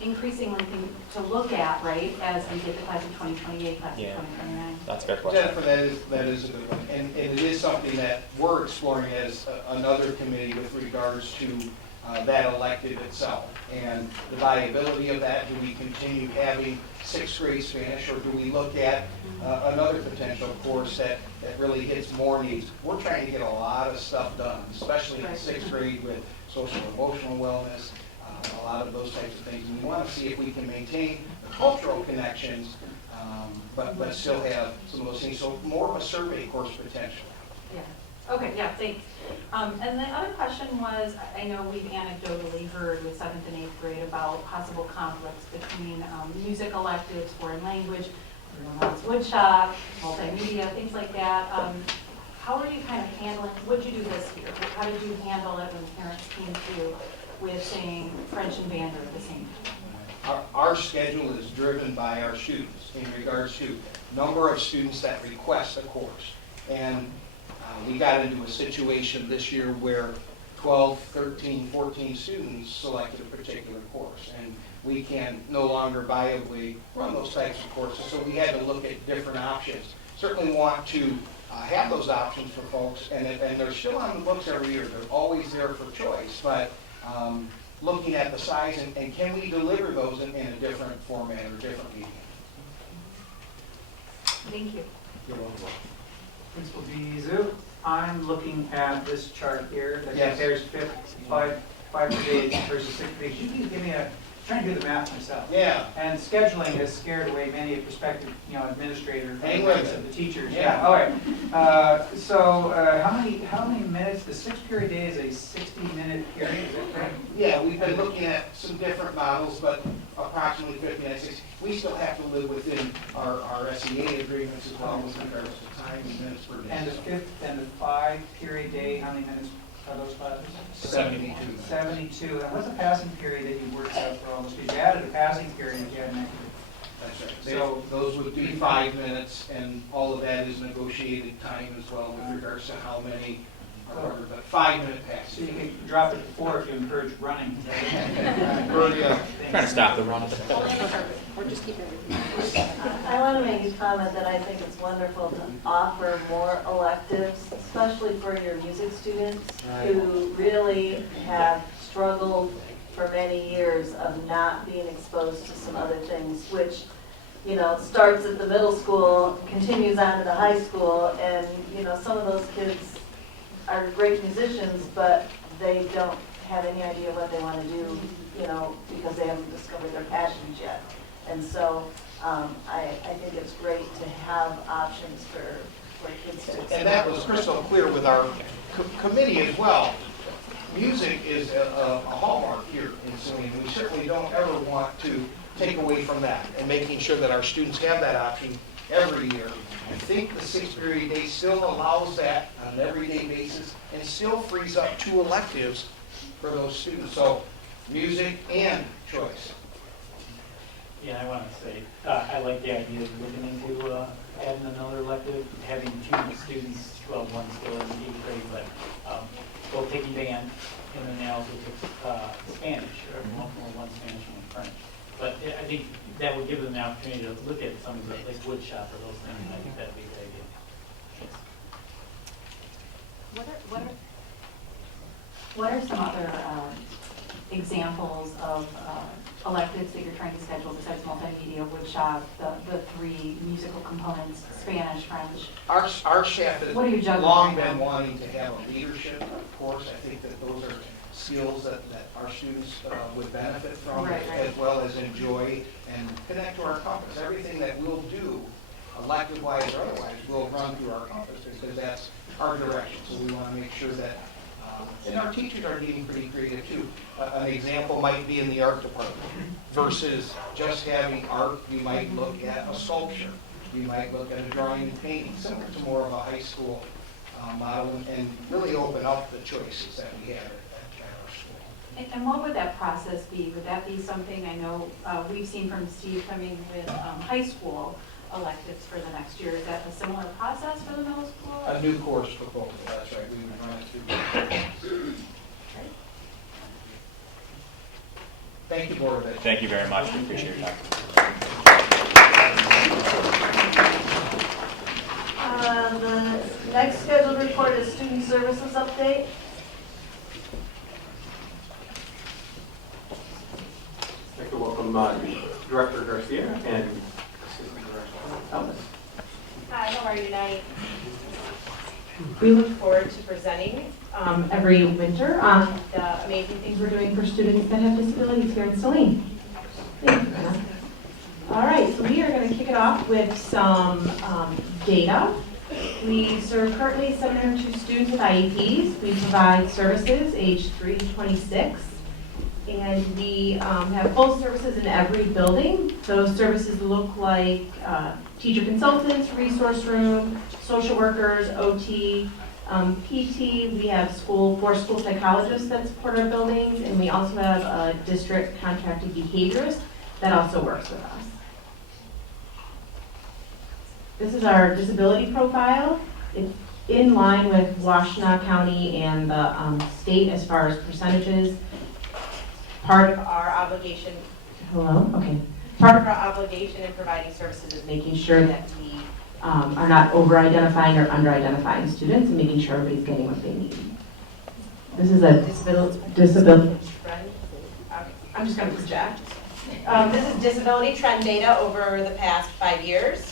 increasingly thing to look at, right, as we get the class of 2028, class of 2029. That's a good question. Jennifer, that is a good one. And it is something that we're exploring as another committee with regards to that elective itself. And the viability of that, do we continue having 6th grade Spanish, or do we look at another potential course that really hits more needs? We're trying to get a lot of stuff done, especially in 6th grade with social and emotional wellness, a lot of those types of things. And we want to see if we can maintain the cultural connections, but still have some of those things. So more of a survey course potential. Yeah. Okay, yeah, thanks. And the other question was, I know we've anecdotally heard with 7th and 8th grade about possible conflicts between music electives, foreign language, woodshop, multimedia, things like that. How are you kind of handling, what did you do this year? How did you handle it when parents came to you with saying French and band at the same time? Our schedule is driven by our students in regards to number of students that request a course. And we got into a situation this year where 12, 13, 14 students selected a particular course. And we can no longer viably run those types of courses, so we had to look at different options. Certainly want to have those options for folks, and they're still on the books every year. They're always there for choice, but looking at the size and can we deliver those in a different format or different medium. Thank you. You're welcome. Principal Bizu, I'm looking at this chart here that Yes. compares five grades versus 6 grades. You can give me trying to do the math myself. Yeah. And scheduling has scared away many prospective, administrators Hang with it. of the teachers. Yeah. All right. How many minutes? The 6 period day is a 60-minute period. Is that correct? Yeah, we've been looking at some different models, but approximately 50 and 60. We still have to live within our SEA agreements as well with regards to time and minutes per day. And the 5th and the 5 period day, how many minutes are those classes? 72. 72. And what's the passing period that you worked out for all those? Because you added a passing period if you had an extra. That's right. So those would be 5 minutes, and all of that is negotiated time as well with regards to how many are covered, but 5-minute pass. So you could drop it to 4 if you encourage running. Trying to stop the run. Or just keep everything. I want to make a comment that I think it's wonderful to offer more electives, especially for your music students who really have struggled for many years of not being exposed to some other things, which, starts at the middle school, continues on to the high school, and, some of those kids are great musicians, but they don't have any idea what they want to do, because they haven't discovered their passions yet. And so I think it's great to have options for kids to explore. And that was crystal clear with our committee as well. Music is a hallmark here in Saline. We certainly don't ever want to take away from that, and making sure that our students have that option every year. I think the 6th period day still allows that on an everyday basis and still frees up 2 electives for those students. So music and choice. Yeah, I want to say, I like the idea of looking into adding another elective, having 2 students, one still in 8th grade, but both taking band, and then they also took Spanish, or one Spanish and one French. But I think that would give them the opportunity to look at some of the, like wood shop or those things, and I think that'd be a good idea. What are some other examples of electives that you're trying to schedule besides multimedia, woodshop, the 3 musical components, Spanish, French? Our staff has What are you juggling long right been now? wanting to have a leadership course. I think that those are skills that our students would benefit from, Right. as well as enjoy and connect to our compass. Everything that we'll do, elective-wise or otherwise, will run through our compass because that's our direction. So we want to make sure that, and our teachers are getting pretty creative too. An example might be in the art department versus just having art. You might look at a sculpture. You might look at a drawing and painting, similar to more of a high school model, and really open up the choices that we have at our school. And what would that process be? Would that be something, I know we've seen from Steve coming with high school, electives for the next year. Is that a similar process for the middle school? A new course proposal, that's right, we would run it through. Thank you, Board of Ed. Thank you very much. We appreciate your time. The next scheduled report is student services update. I'd like to welcome Director Garcia and Assistant Director Elvis. Hi, how are you tonight? We look forward to presenting every winter on the amazing things we're doing for students that have disabilities here in Saline. Thank you, Anna. All right, so we are going to kick it off with some data. We serve currently 702 students with IEPs. We provide services age 3 to 26. And we have full services in every building. Those services look like teacher consultants, resource room, social workers, OT, PT. We have 4 school psychologists that support our buildings, and we also have a district contracted behaviorist that also works with us. This is our disability profile. It's in line with Washtenaw County and the state as far as percentages. Part of our obligation, part of our obligation in providing services is making sure that we are not over-identifying or under-identifying students and making sure everybody's getting what they need. This is a disability trend. Okay, I'm just going to project. This is disability trend data over the past 5 years.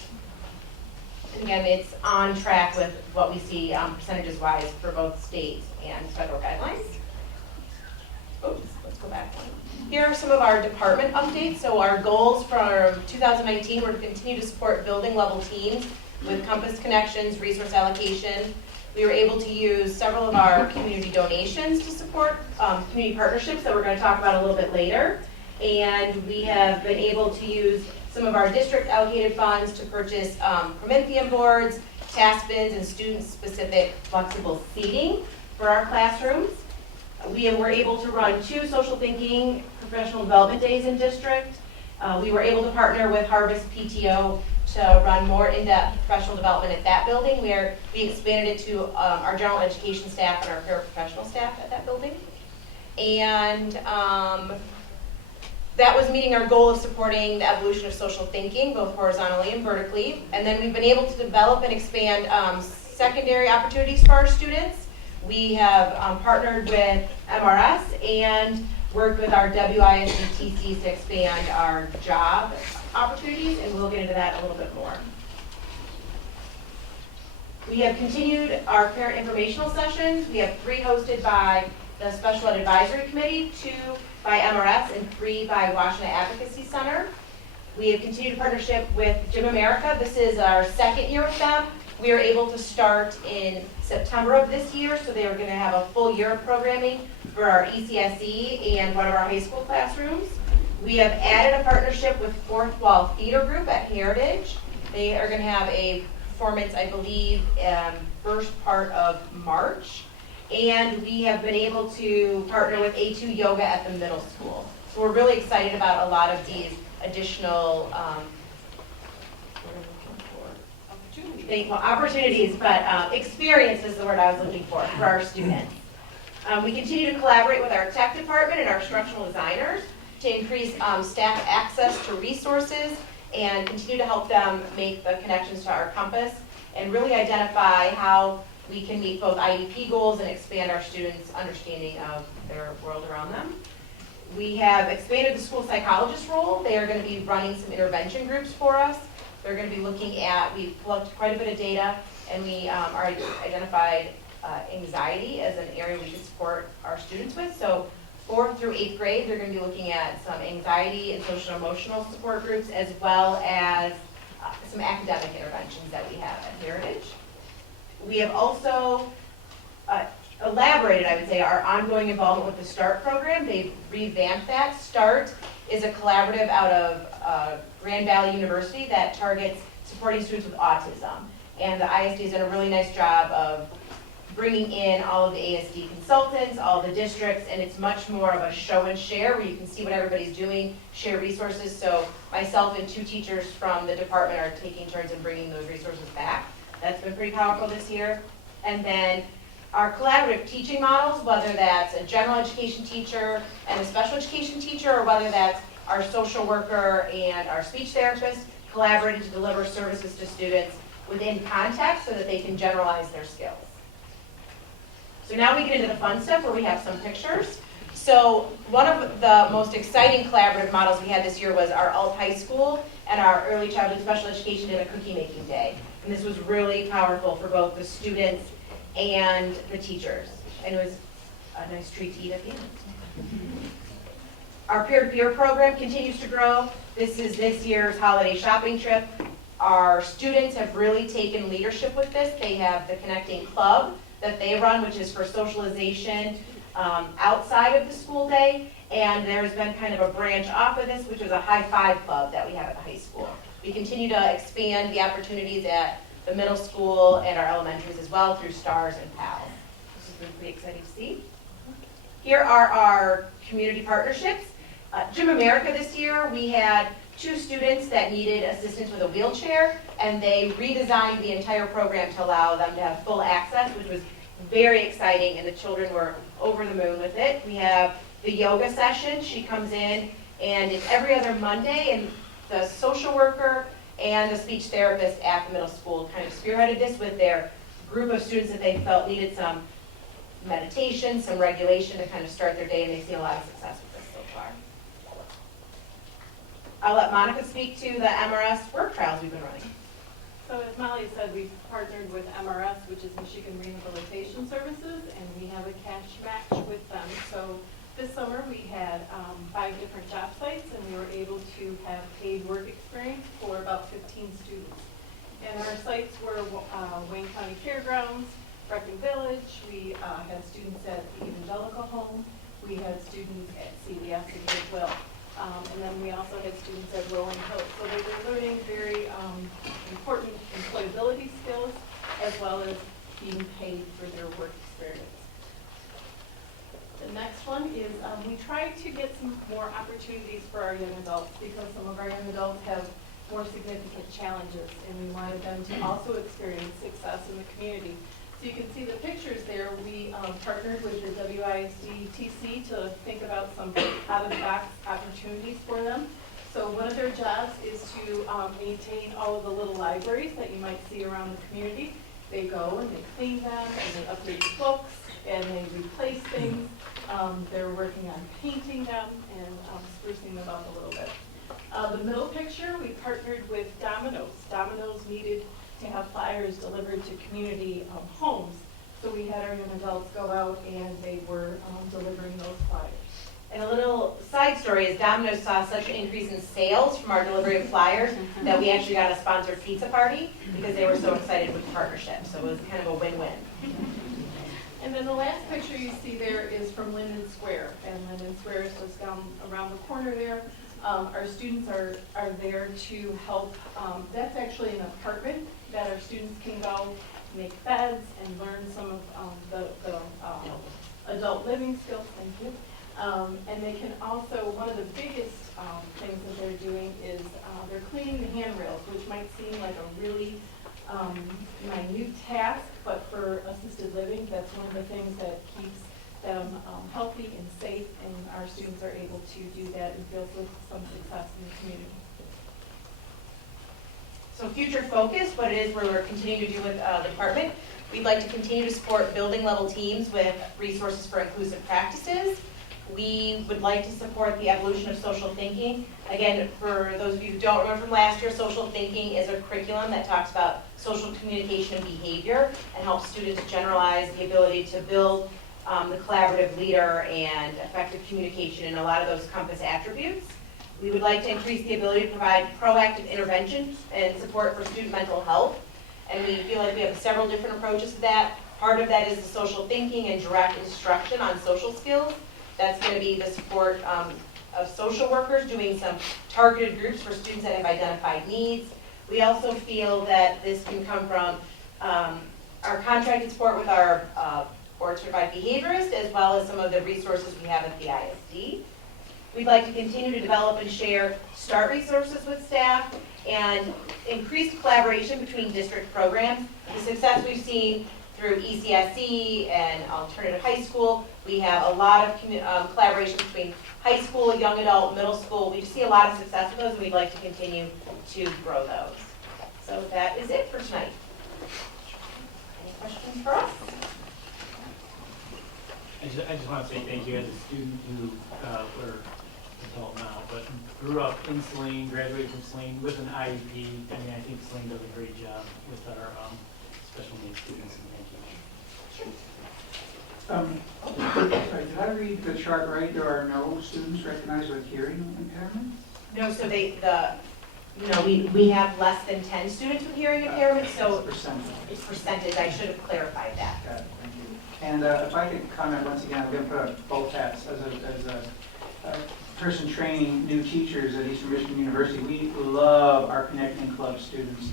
Again, it's on track with what we see percentages-wise for both state and federal guidelines. Oops, let's go back one. Here are some of our department updates. So our goals from 2019 were to continue to support building level teams with Compass connections, resource allocation. We were able to use several of our community donations to support community partnerships that we're going to talk about a little bit later. And we have been able to use some of our district allocated funds to purchase Promethean boards, task bins, and student-specific flexible seating for our classrooms. We were able to run 2 social thinking professional development days in district. We were able to partner with Harvest PTO to run more in-depth professional development at that building, where we expanded it to our general education staff and our paraprofessional staff at that building. And that was meeting our goal of supporting the evolution of social thinking, both horizontally and vertically. And then we've been able to develop and expand secondary opportunities for our students. We have partnered with MRS and worked with our WISDTCs to expand our job opportunities, and we'll get into that a little bit more. We have continued our parent informational sessions. We have 3 hosted by the Special Ed Advisory Committee, 2 by MRS, and 3 by Washtenaw Advocacy Center. We have continued a partnership with Gym America. This is our 2nd year with them. We were able to start in September of this year, so they were going to have a full year of programming for our ECSE and one of our high school classrooms. We have added a partnership with Fourth Wall Theater Group at Heritage. They are going to have a performance, I believe, first part of March. And we have been able to partner with A2 Yoga at the middle school. So we're really excited about a lot of these additional opportunities, but experience is the word I was looking for our students. We continue to collaborate with our tech department and our instructional designers to increase staff access to resources and continue to help them make the connections to our Compass and really identify how we can meet both IEP goals and expand our students' understanding of their world around them. We have expanded the school psychologist role. They are going to be running some intervention groups for us. They're going to be looking at, we've collected quite a bit of data, and we are identified anxiety as an area we should support our students with. So 4th through 8th grade, they're going to be looking at some anxiety and social emotional support groups, as well as some academic interventions that we have at Heritage. We have also elaborated, I would say, our ongoing involvement with the START program. They've revamped that. START is a collaborative out of Grand Valley University that targets supporting students with autism. And the ISD has done a really nice job of bringing in all of the ASD consultants, all the districts, and it's much more of a show and share where you can see what everybody's doing, share resources. So myself and 2 teachers from the department are taking turns in bringing those resources back. That's been pretty powerful this year. And then our collaborative teaching models, whether that's a general education teacher and a special education teacher, or whether that's our social worker and our speech therapist, collaborating to deliver services to students within context so that they can generalize their skills. So now we get into the fun stuff where we have some pictures. So one of the most exciting collaborative models we had this year was our Alt High School and our Early Childhood Special Education did a cookie making day. And this was really powerful for both the students and the teachers. And it was a nice treat to eat at the end. Our peer-to-peer program continues to grow. This is this year's holiday shopping trip. Our students have really taken leadership with this. They have the Connecting Club that they run, which is for socialization outside of the school day. And there's been kind of a branch off of this, which is a high five club that we have at the high school. We continue to expand the opportunities at the middle school and our elementaries as well through STARS and PALS. This has been pretty exciting to see. Here are our community partnerships. Gym America this year, we had 2 students that needed assistance with a wheelchair, and they redesigned the entire program to allow them to have full access, which was very exciting, and the children were over the moon with it. We have the yoga session. She comes in, and it's every other Monday, and the social worker and the speech therapist at the middle school kind of spearheaded this with their group of students that they felt needed some meditation, some regulation to kind of start their day, and they've seen a lot of success with this so far. I'll let Monica speak to the MRS work trials we've been running. So as Molly said, we've partnered with MRS, which is Michigan Rehabilitation Services, and we have a cash match with them. So this summer we had 5 different job sites, and we were able to have paid work experience for about 15 students. And our sites were Wayne County Fairgrounds, Brecken Village, we had students at the Evangelical Home, we had students at CVS and Goodwill. And then we also had students at Rolling Hills. So they were learning very important employability skills as well as being paid for their work experience. The next one is we try to get some more opportunities for our young adults because some of our young adults have more significant challenges and we wanted them to also experience success in the community. So you can see the pictures there. We partnered with the WISD-TC to think about some out-of-the-box opportunities for them. So one of their jobs is to maintain all of the little libraries that you might see around the community. They go and they clean them and they update the books and they replace things. They're working on painting them and sprucing them up a little bit. The middle picture, we partnered with Domino's. Domino's needed to have flyers delivered to community homes. So we had our young adults go out and they were delivering those flyers. And a little side story is Domino's saw such an increase in sales from our delivery of flyers that we actually got a sponsored pizza party because they were so excited with the partnership. So it was kind of a win-win. And then the last picture you see there is from Linden Square. And Linden Square is just down around the corner there. Our students are there to help. That's actually an apartment that our students can go make beds and learn some of the adult living skills. Thank you. And they can also, one of the biggest things that they're doing is they're cleaning the handrails, which might seem like a really minute task, but for assisted living, that's one of the things that keeps them healthy and safe, and our students are able to do that and feel some success in the community. So future focus, what it is we're continuing to do with the department, we'd like to continue to support building level teams with resources for inclusive practices. We would like to support the evolution of social thinking. Again, for those of you who don't remember from last year, social thinking is a curriculum that talks about social communication and behavior and helps students generalize the ability to build the collaborative leader and effective communication and a lot of those compass attributes. We would like to increase the ability to provide proactive intervention and support for student mental health. And we feel like we have several different approaches to that. Part of that is the social thinking and direct instruction on social skills. That's going to be the support of social workers doing some targeted groups for students that have identified needs. We also feel that this can come from our contracted support with our board certified behaviorist, as well as some of the resources we have at the ISD. We'd like to continue to develop and share START resources with staff and increased collaboration between district programs. The success we've seen through ECSE and alternative high school, we have a lot of collaboration between high school, young adult, middle school. We see a lot of success with those, and we'd like to continue to grow those. So that is it for tonight. Any questions for us? I just want to say thank you as a student who, we're adult now, but grew up in Saline, graduated from Saline with an IEP. I mean, I think Saline does a great job with our special needs students, and thank you. Sorry, did I read the chart right? There are no students recognized with hearing impairment? No, so we have less than 10 students with hearing impairment, so it's percentage. I should have clarified that. Got it, thank you. And if I could comment once again, I'm going to put up both hats as a person training new teachers at Eastern Michigan University. We love our Connecting Club students.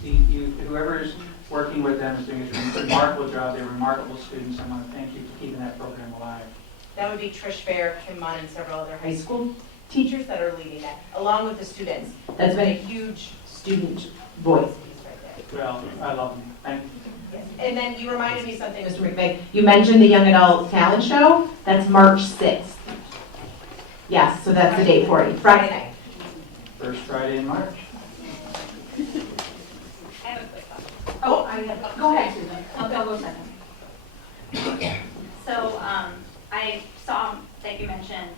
Whoever's working with them is doing a remarkable job. They're remarkable students. I want to thank you for keeping that program alive. That would be Trish Fair, Kim Munn, and several other high school teachers that are leading that, along with the students. That's been a huge student voice piece right there. Well, I love them. Thank you. Yes. And then you reminded me of something, Mr. McVeigh. You mentioned the Young Adult Talent Show. That's March 6th. Yes, so that's the date for it, Friday night. First Friday in March. I have a quick question. Go ahead, Susan. I'll go second. So, I saw that you mentioned,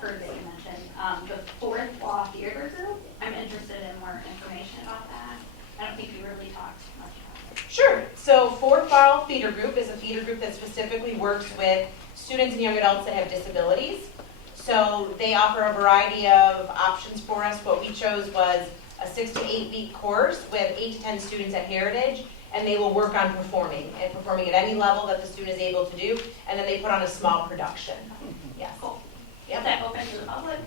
heard that you mentioned, the fourth law theater group. I'm interested in more information about that. I don't think you really talked much about it. Sure. So Fourth Fall Theater Group is a theater group that specifically works with students and young adults that have disabilities. So they offer a variety of options for us. What we chose was a 6 to 8 week course with 8 to 10 students at Heritage, and they will work on performing at any level that the student is able to do, and then they put on a small production. Yes. Cool. Yep. Is that open to the public?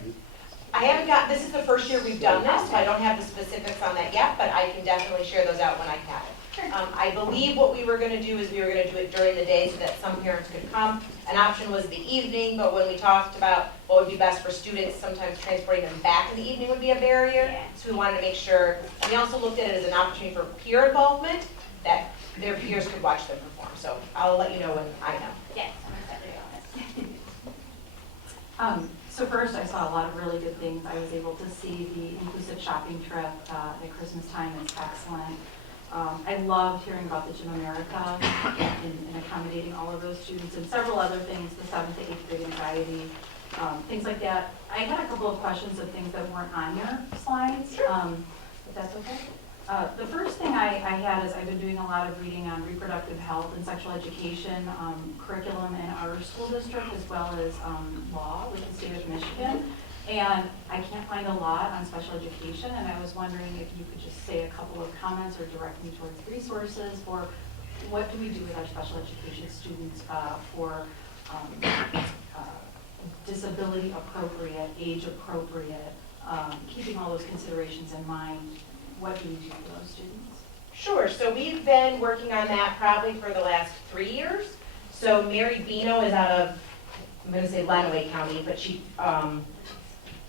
I haven't got, this is the first year we've done this, so I don't have the specifics on that yet, but I can definitely share those out when I have it. I believe what we were going to do is we were going to do it during the day so that some parents could come. An option was the evening, but when we talked about what would be best for students, sometimes transporting them back in the evening would be a barrier. So we wanted to make sure, we also looked at it as an opportunity for peer involvement, that their peers could watch them perform. So I'll let you know when I know. Yes, I'm excited about it. So first, I saw a lot of really good things. I was able to see the inclusive shopping trip at Christmas time. It's excellent. I loved hearing about the Gym America and accommodating all of those students and several other things, the 7th to 8th grade anxiety, things like that. I had a couple of questions of things that weren't on your slides, if that's okay. The first thing I had is I've been doing a lot of reading on reproductive health and sexual education curriculum in our school district, as well as law with the state of Michigan. And I can't find a lot on special education, and I was wondering if you could just say a couple of comments or direct me towards resources for what do we do with our special education students for disability appropriate, age appropriate, keeping all those considerations in mind. What do we do for those students? Sure. So we've been working on that probably for the last 3 years. So Mary Bino is out of, I'm going to say Lenawee County, but she,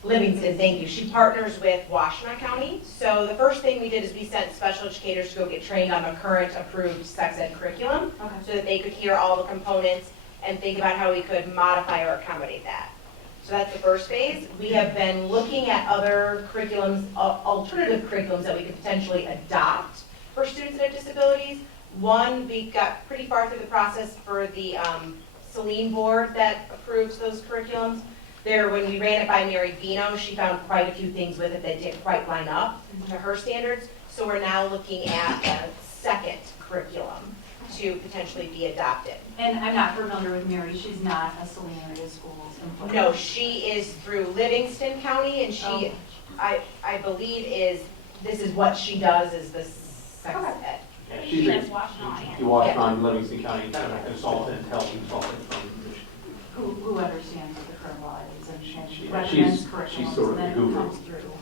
Livingston, thank you. She partners with Washtenaw County. So the first thing we did is we sent special educators to go get trained on the current approved sex ed curriculum, so that they could hear all the components and think about how we could modify or accommodate that. So that's the first phase. We have been looking at other curriculums, alternative curriculums that we could potentially adopt for students that have disabilities. One, we got pretty far through the process for the Saline board that approves those curriculums. There, when we ran it by Mary Bino, she found quite a few things with it that didn't quite line up to her standards. So we're now looking at a second curriculum to potentially be adopted. And I'm not familiar with Mary. She's not a Saline area schools employee. No, she is through Livingston County, and she, I believe, this is what she does, is the sex ed. Yeah, she's you watch on Livingston County, kind of a consultant, health consultant from Michigan. Who understands what the current law is and She's curriculums, sort of and the then guru. comes through.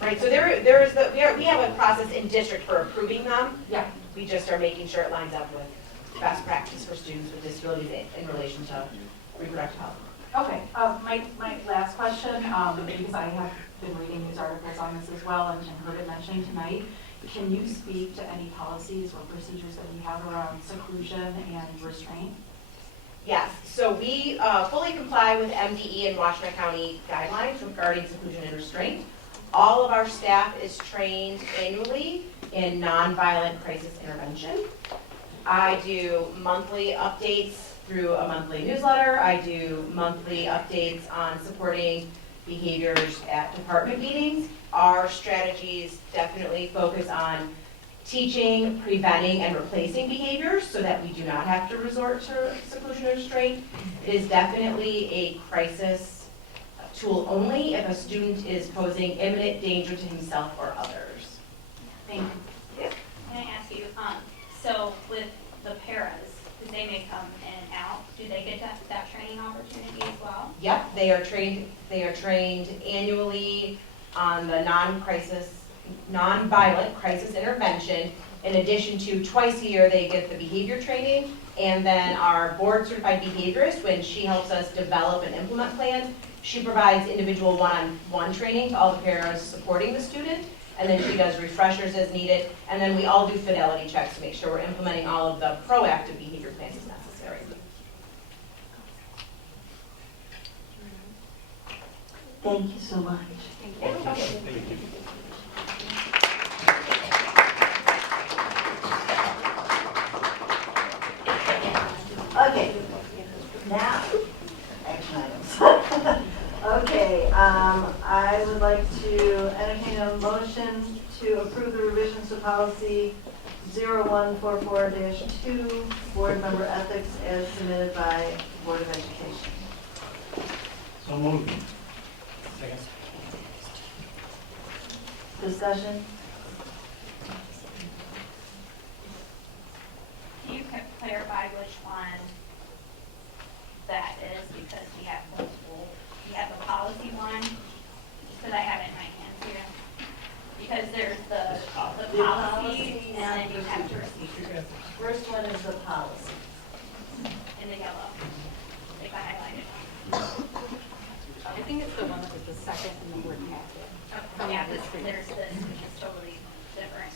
Right, so there is we have a process in district for approving them. Yeah. We just are making sure it lines up with best practice for students with disabilities in relation to reproductive health. Okay, my last question, because I have been reading news articles on this as well and heard it mentioned tonight. Can you speak to any policies or procedures that we have around seclusion and restraint? Yes, so we fully comply with MDE and Washtenaw County guidelines regarding seclusion and restraint. All of our staff is trained annually in nonviolent crisis intervention. I do monthly updates through a monthly newsletter. I do monthly updates on supporting behaviors at department meetings. Our strategies definitely focus on teaching, preventing, and replacing behaviors so that we do not have to resort to seclusion or restraint. It is definitely a crisis tool only if a student is posing imminent danger to himself or others. Thank you. Can I ask you, so with the paras, because they may come in and out, do they get that training opportunity as well? Yep, they are trained annually on the nonviolent crisis intervention. In addition to twice a year, they get the behavior training, and then our board certified behaviorist, when she helps us develop and implement plans, she provides individual one-on-one training to all the paras supporting the student, and then she does refreshers as needed, and then we all do fidelity checks to make sure we're implementing all of the proactive behavior plans as necessary. Thank you so much. Thank you. Okay, now, action items. Okay, I would like to entertain a motion to approve the revisions to policy 0144-2, board member ethics as submitted by Board of Education. So moved. Second. Discussion? Can you clarify which one that is, because we have multiple, we have the policy one, because I have it in my hands here. Because there's the policy, and then you have procedure First one is the policy. in the yellow, if I highlighted. I think it's the one that was the second in the word packet. Oh, yeah, there's this, which is totally different.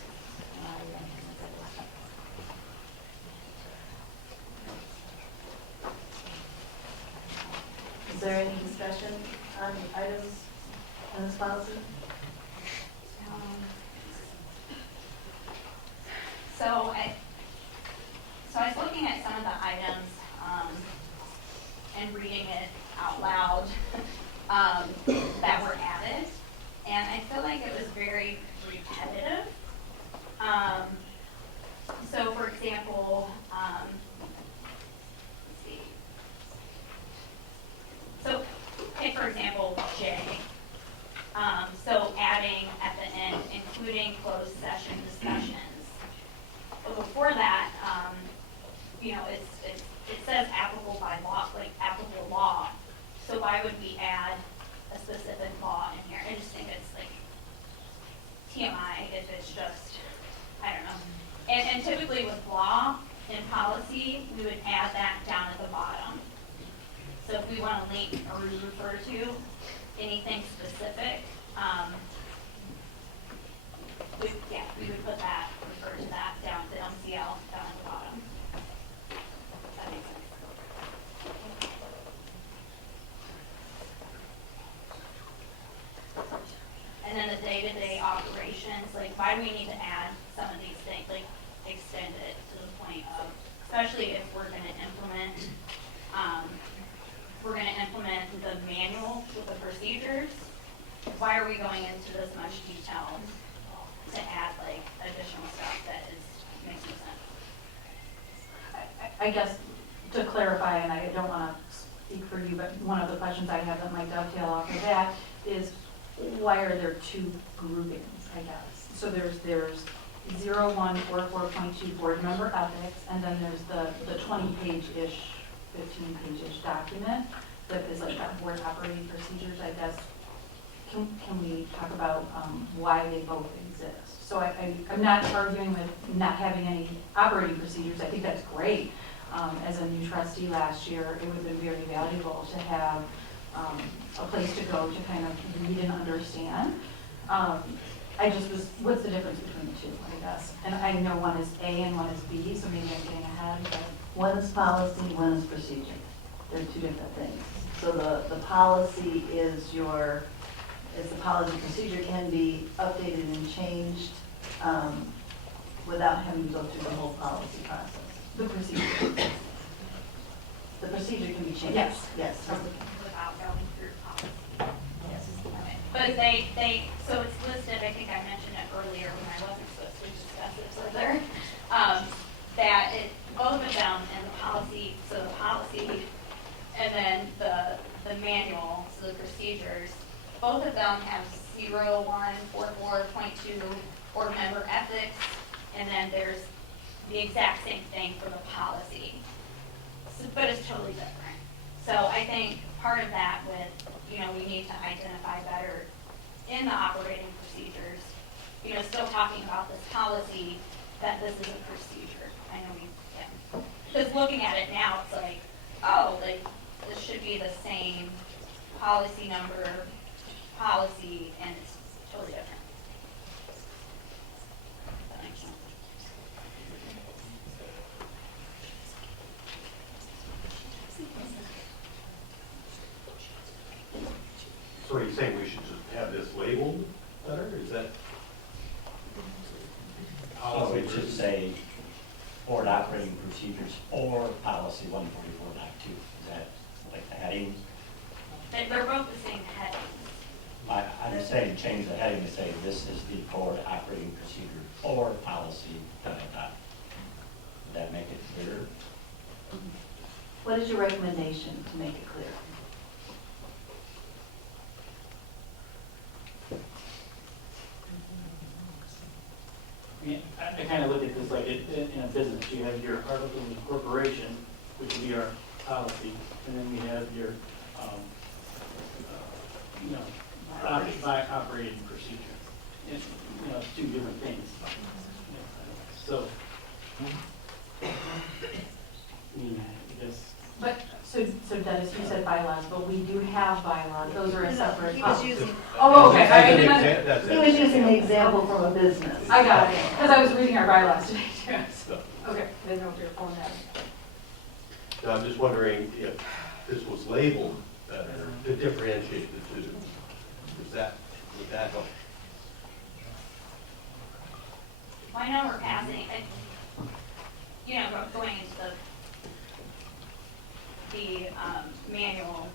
Is there any discussion on items in this policy? So I was looking at some of the items and reading it out loud that were added, and I feel like it was very repetitive. So for example, let's see. So take for example J. So adding at the end, including closed session discussions. But before that, it says applicable by law, like applicable law. So why would we add a specific law in here? I just think it's like TMI if it's just, I don't know. And typically with law and policy, we would add that down at the bottom. So if we want to link or refer to anything specific, we would put that, refer to that down to MCL down at the bottom. That makes sense. And then the day-to-day operations, like why do we need to add some of these things, like extend it to the point of, especially if we're going to implement the manual with the procedures, why are we going into this much detail to add like additional stuff that makes no sense? I guess to clarify, and I don't want to speak for you, but one of the questions I have that might dovetail off of that is why are there two groupings, I guess? So there's 0144.2 board member ethics, and then there's the 20-page-ish, 15-page-ish document that is like that board operating procedures, I guess. can we talk about why they both exist? So I'm not arguing with not having any operating procedures. I think that's great. As a new trustee last year, it would have been very valuable to have a place to go to kind of read and understand. I just was, what's the difference between the two, I guess? And I know one is A and one is B, so maybe I'm getting ahead, but. One is policy, one is procedure. They're two different things. So the policy is the policy procedure can be updated and changed without having to go through the whole policy process. The procedure. The procedure can be changed. Yes. Yes. Without going through policy. Yes. Okay. But so it's listed, I think I mentioned it earlier when I wasn't supposed to discuss it further, that both of them in the policy, so the policy and then the manual, so the procedures, both of them have 0144.2 board member ethics, and then there's the exact same thing for the policy, so, but it's totally different. So I think part of that with, we need to identify better in the operating procedures, still talking about this policy, that this is a procedure. I know because looking at it now, it's like, oh, this should be the same policy number, policy, and it's totally different. That makes sense. So are you saying we should just have this labeled better? Is that? Oh, it should say board operating procedures or policy 144.2. Is that like the heading? They're both the same headings. I'm saying change the heading to say this is the board operating procedure or policy, da, da, da. Would that make it clearer? What is your recommendation to make it clear? I kind of look at this like in a business. You have your articles of incorporation, which would be our policy, and then we have your, operating procedure. It's, it's two different things. So, I guess. But, so Dennis, you said bylaws, but we do have bylaws, those are a separate. He was using. Oh, okay, I did not. He was using the example from a business. I got it, because I was reading our bylaws today too. So, okay, I didn't know if you were pulling that. Now, I'm just wondering if this was labeled better to differentiate the two. Would that help? I know we're passing, going into the manual,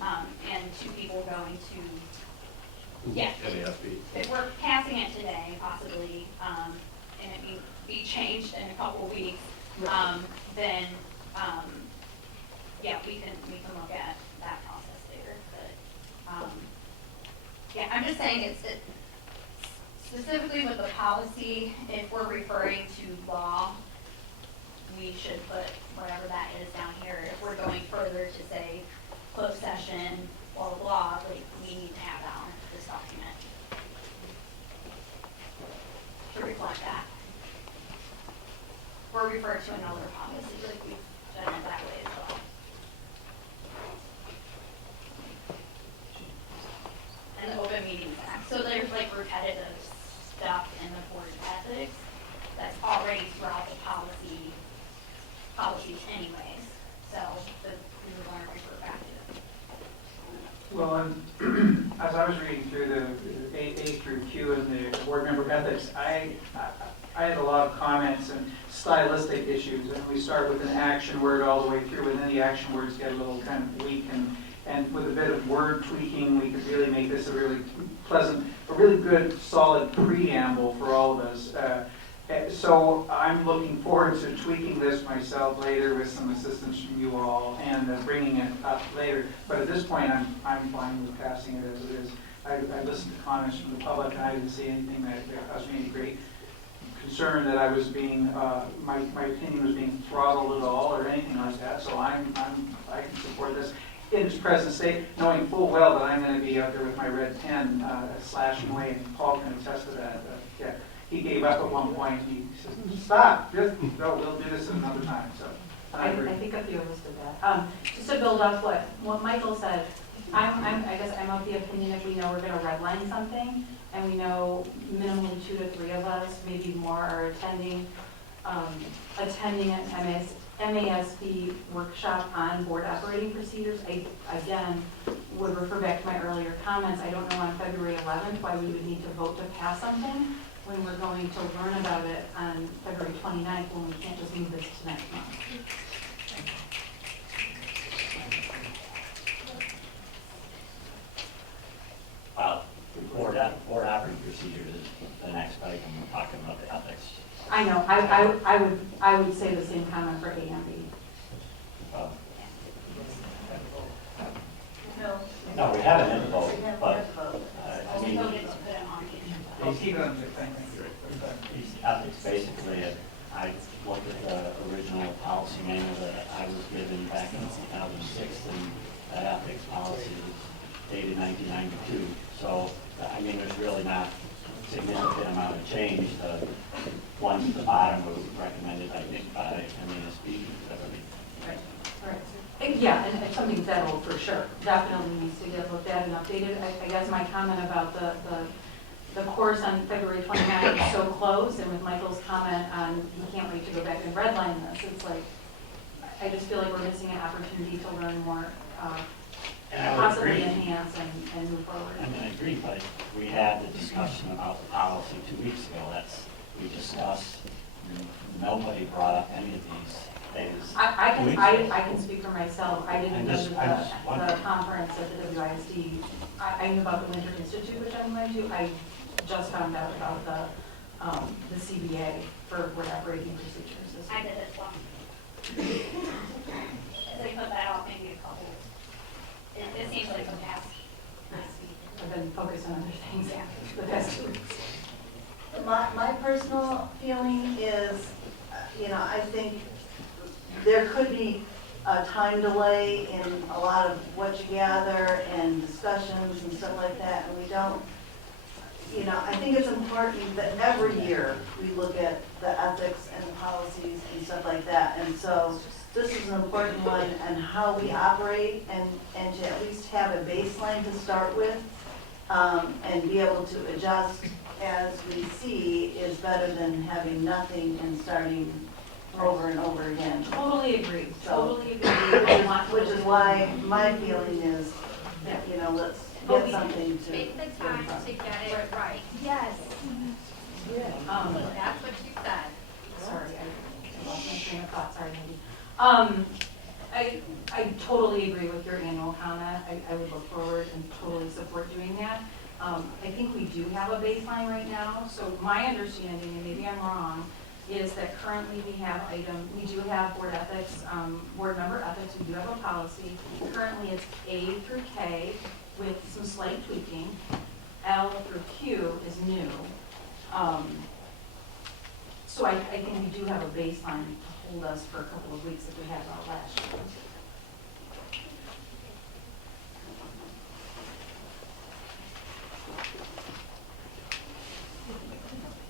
and two people going to, yeah. If we're passing it today, possibly, and it may be changed in a couple of weeks, then, yeah, we can look at that process later, but, yeah, I'm just saying it's specifically with the policy, if we're referring to law, we should put whatever that is down here. If we're going further to say closed session or law, we need to have that on this document to reflect that. Or refer to another policy, like we've done it that way as well. And the Open Meetings Act. So there's like repetitive stuff in the board ethics that's already throughout the policies anyways. So we were going to refer back to it. Well, as I was reading through the A through Q and the board member ethics, I had a lot of comments and stylistic issues, and we start with an action word all the way through, and then the action words get a little kind of weak, and with a bit of word tweaking, we could really make this a really pleasant, a really good, solid preamble for all of us. So I'm looking forward to tweaking this myself later with some assistance from you all and bringing it up later. But at this point, I'm fine with passing it as it is. I listened to comments from the public, and I didn't see anything that caused me any great concern that I was being, my opinion was being throttled at all or anything like that. So I can support this. in his presence, knowing full well that I'm going to be out there with my red pen slashing away, and Paul can attest to that. Yeah, he gave up at one point. He says, "Stop! Just no, we'll do this another time." So I think a few of us did that. Just to build off what Michael said, I guess I'm of the opinion if we know we're going to redline something, and we know minimally 2 to 3 of us, maybe more, are attending an MASB workshop on board operating procedures. I, again, would refer back to my earlier comments. I don't know on February 11th why we would need to vote to pass something when we're going to learn about it on February 29th, when we can't just move this to next month. Well, board operating procedures is the next item, we're talking about the ethics. I know, I would say the same comment for A and B. No, we haven't had a vote, but, I mean, I'll keep it on the thing. these ethics basically, I looked at the original policy manual that I was given back in 2006, and that ethics policy was dated 1992. So, I mean, there's really not a significant amount of change. The ones at the bottom were recommended, I think, by MASB. Right. Yeah, and if something's that old, for sure, definitely needs to get looked at and updated. I guess my comment about the course on February 29th is so close, and with Michael's comment on he can't wait to go back and redline this, it's like, I just feel like we're missing an opportunity to learn more, possibly enhance and move forward. I mean, I agree, but we had the discussion about the policy 2 weeks ago. We discussed, nobody brought up any of these things. I can speak for myself. I didn't go to the conference at the WISD. I knew about the Winter Institute, which I'm going to. I just found out about the CBA for board operating procedures. I did as well. They put that out maybe a couple. It seems like a past. I've been focused on other things the past 2 weeks. My personal feeling is, I think there could be a time delay in a lot of what you gather and discussions and stuff like that, and we don't, I think it's important that every year we look at the ethics and the policies and stuff like that, and so this is an important one, and how we operate, and to at least have a baseline to start with, and be able to adjust as we see is better than having nothing and starting over and over again. Totally agree. So, Totally agree. which is why my feeling is, let's get something to. Take the time to get it right. Yes. That's what she said. Sorry, I lost my train of thought. Sorry, Mindy. I totally agree with your annual comment. I would look forward and totally support doing that. I think we do have a baseline right now. So my understanding, and maybe I'm wrong, is that currently we do have board ethics, board member ethics. We do have a policy. Currently it's A through K with some slight tweaking. L through Q is new. So I think we do have a baseline to hold us for a couple of weeks that we had last year.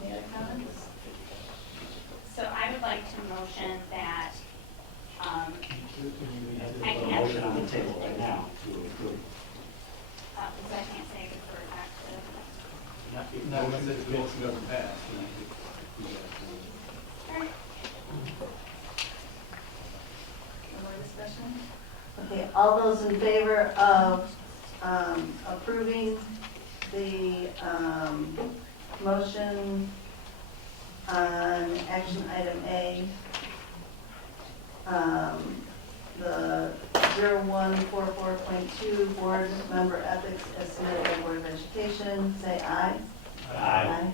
Any other comments? So I would like to motion that, We have a motion on the table right now to approve. because I can't say refer back to. No, once the motion doesn't pass. No more discussion? Okay, all those in favor of approving the motion on action item A, the 0144.2 board member ethics as submitted by Board of Education, say aye. Aye.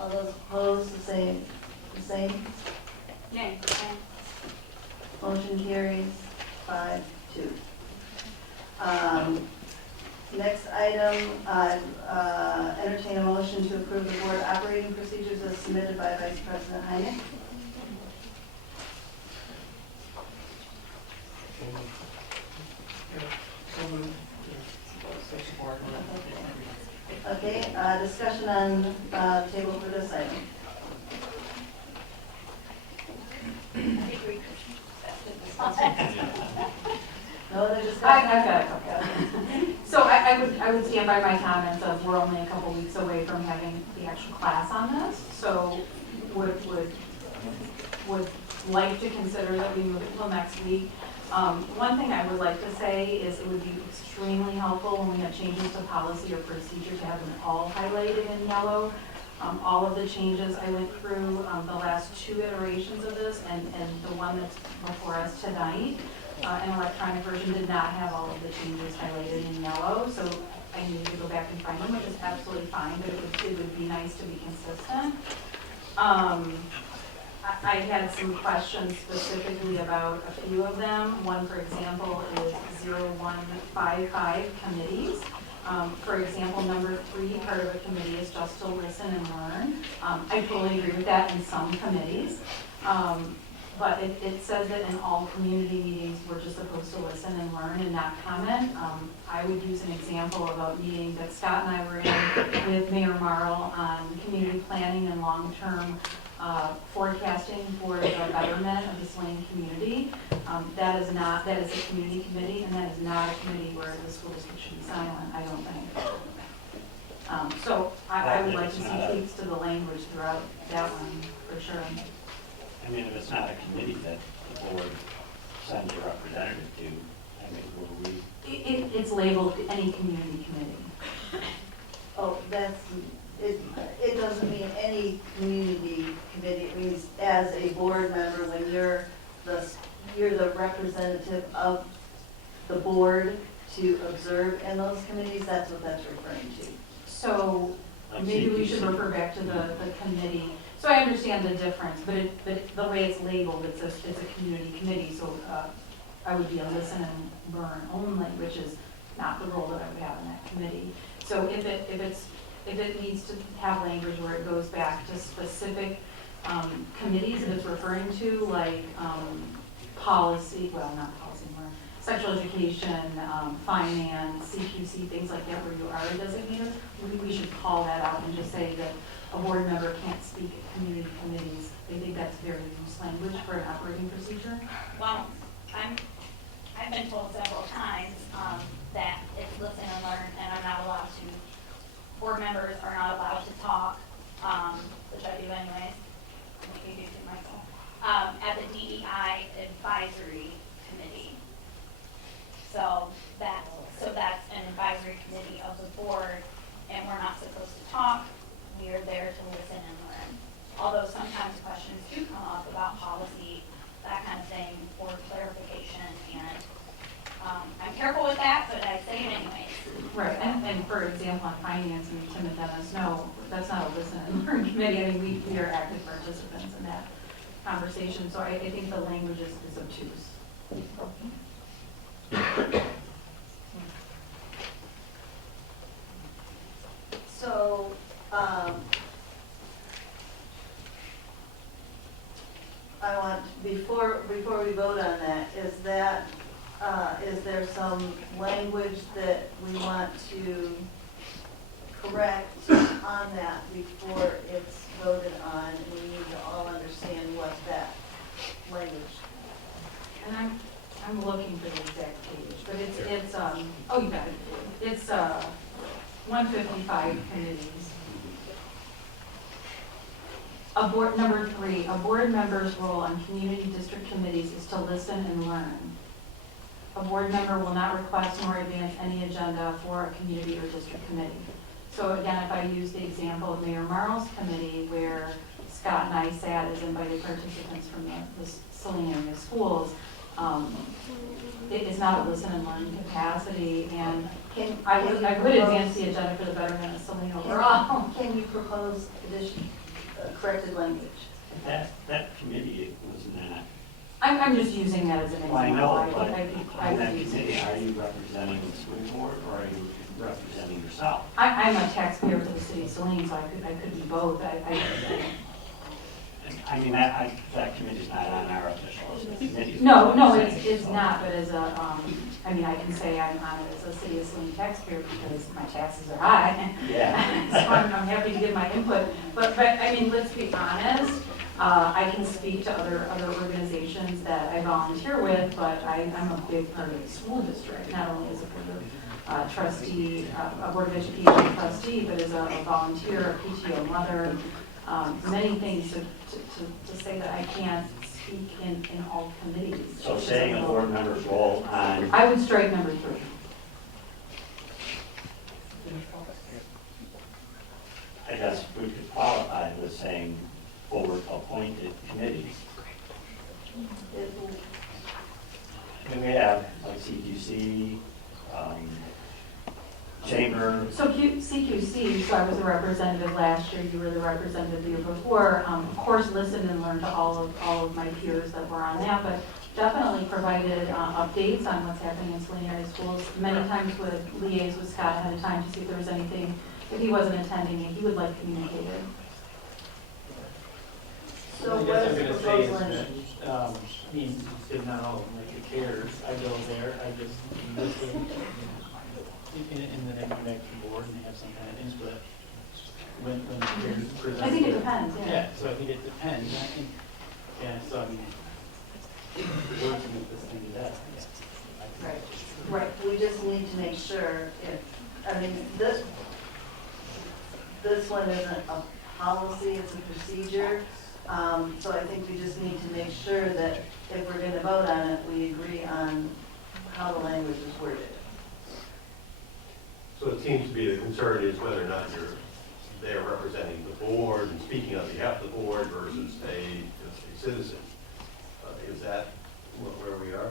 All those opposed, the same? Nay. Motion carries 5-2. Next item, entertain a motion to approve the board operating procedures as submitted by Vice President Heineck. Discussion on table for this item. No other discussion? I've got a couple. So I would stand by my comments of we're only a couple weeks away from having the actual class on this. So would like to consider that we move it till next week. One thing I would like to say is it would be extremely helpful when we have changes to policy or procedure to have them all highlighted in yellow. All of the changes I went through the last 2 iterations of this and the one that's before us tonight. An electronic version did not have all of the changes highlighted in yellow, so I needed to go back and find them, which is absolutely fine, but it would be nice to be consistent. I had some questions specifically about a few of them. One, for example, is 0155 committees. For example, number 3, part of a committee is just to listen and learn. I totally agree with that in some committees. But it says that in all community meetings, we're just supposed to listen and learn and not comment. I would use an example of a meeting that Scott and I were in with Mayor Marl on community planning and long-term forecasting for the betterment of the Saline community. That is a community committee, and that is not a committee where the school district should be silent, I don't think. So I would like to see tweaks to the language throughout that one, for sure. I mean, if it's not a committee that the board sends a representative to, I mean, will we? It's labeled any community committee. Oh, it doesn't mean any community committee. It means as a board member, when you're the representative of the board to observe in those committees, that's what that's referring to. So maybe we should refer back to the committee. So I understand the difference, but the way it's labeled, it's a community committee, so I would be a listen and learn only, which is not the role that I would have in that committee. So if it needs to have language where it goes back to specific committees that it's referring to, like policy, well, not policy, more sexual education, finance, CQC, things like that, where you are a designator, we should call that out and just say that a board member can't speak at community committees. They think that's very loose language for an operating procedure. Well, I've been told several times that it's listen and learn, and I'm not allowed to. Board members are not allowed to talk, which I do anyways. Maybe you do, Michael. At the DEI advisory committee. So that's an advisory committee of the board, and we're not supposed to talk. We are there to listen and learn. Although sometimes questions do come up about policy, that kind of thing, or clarification, and I'm careful with that, but I say it anyways. Right, and for example, on finance, and Tim and Dennis, no, that's not a listen and learn committee. I mean, we are active participants in that conversation, so I think the language is obtuse. So, I want, before we vote on that, is there some language that we want to correct on that before it's voted on? And we need to all understand what that language. And I'm looking for the exact page, but it's oh, you got it. It's 155 committees. Number 3, a board member's role on community district committees is to listen and learn. A board member will not request nor advance any agenda for a community or district committee. So again, if I use the example of Mayor Marl's committee, where Scott and I sat as invited participants from the Saline area schools, it is not a listen and learn capacity, and I would advance the agenda for the betterment of Saline overall. Can you propose corrected language? That committee was not. I'm just using that as an example. Well, I know, but I in that would use committee, it. are you representing the school board or are you representing yourself? I'm a taxpayer for the city of Saline, so I could be both. I mean, that committee's not on our official committee. No, it's not, but as a I mean, I can say I'm on it as a city of Saline taxpayer because my taxes are high. Yeah. So I'm happy to give my input, but I mean, let's be honest, I can speak to other organizations that I volunteer with, but I'm a big part of the school district, not only as a board of trustee, a board of education trustee, but as a volunteer, a PTO mother, many things to say that I can't speak in all committees. So saying a board member's role on, I would strike number 3. I guess we could qualify with saying board appointed committees. I mean, we have like CQC, chamber. So CQC, so I was a representative last year, you were the representative the year before. Of course, listened and learned to all of my peers that were on that, but definitely provided updates on what's happening in Saline area schools. Many times would liaise with Scott ahead of time to see if there was anything, if he wasn't attending, he would like communicated. So I what guess I'm is the gonna say is proposal? that, I mean, if not all of them, like the cares, I go there, I just listen, and then I come back to the board and have some kind of input when the cares present. I think it depends, yeah. Yeah, so I think it depends, I think, yeah, so I mean, working with this thing to that. Right, right, we just need to make sure if, I mean, this one isn't a policy, it's a procedure. So I think we just need to make sure that if we're gonna vote on it, we agree on how the language is worded. So it seems to be the concern is whether or not you're there representing the board and speaking on behalf of the board versus a citizen. Is that where we are?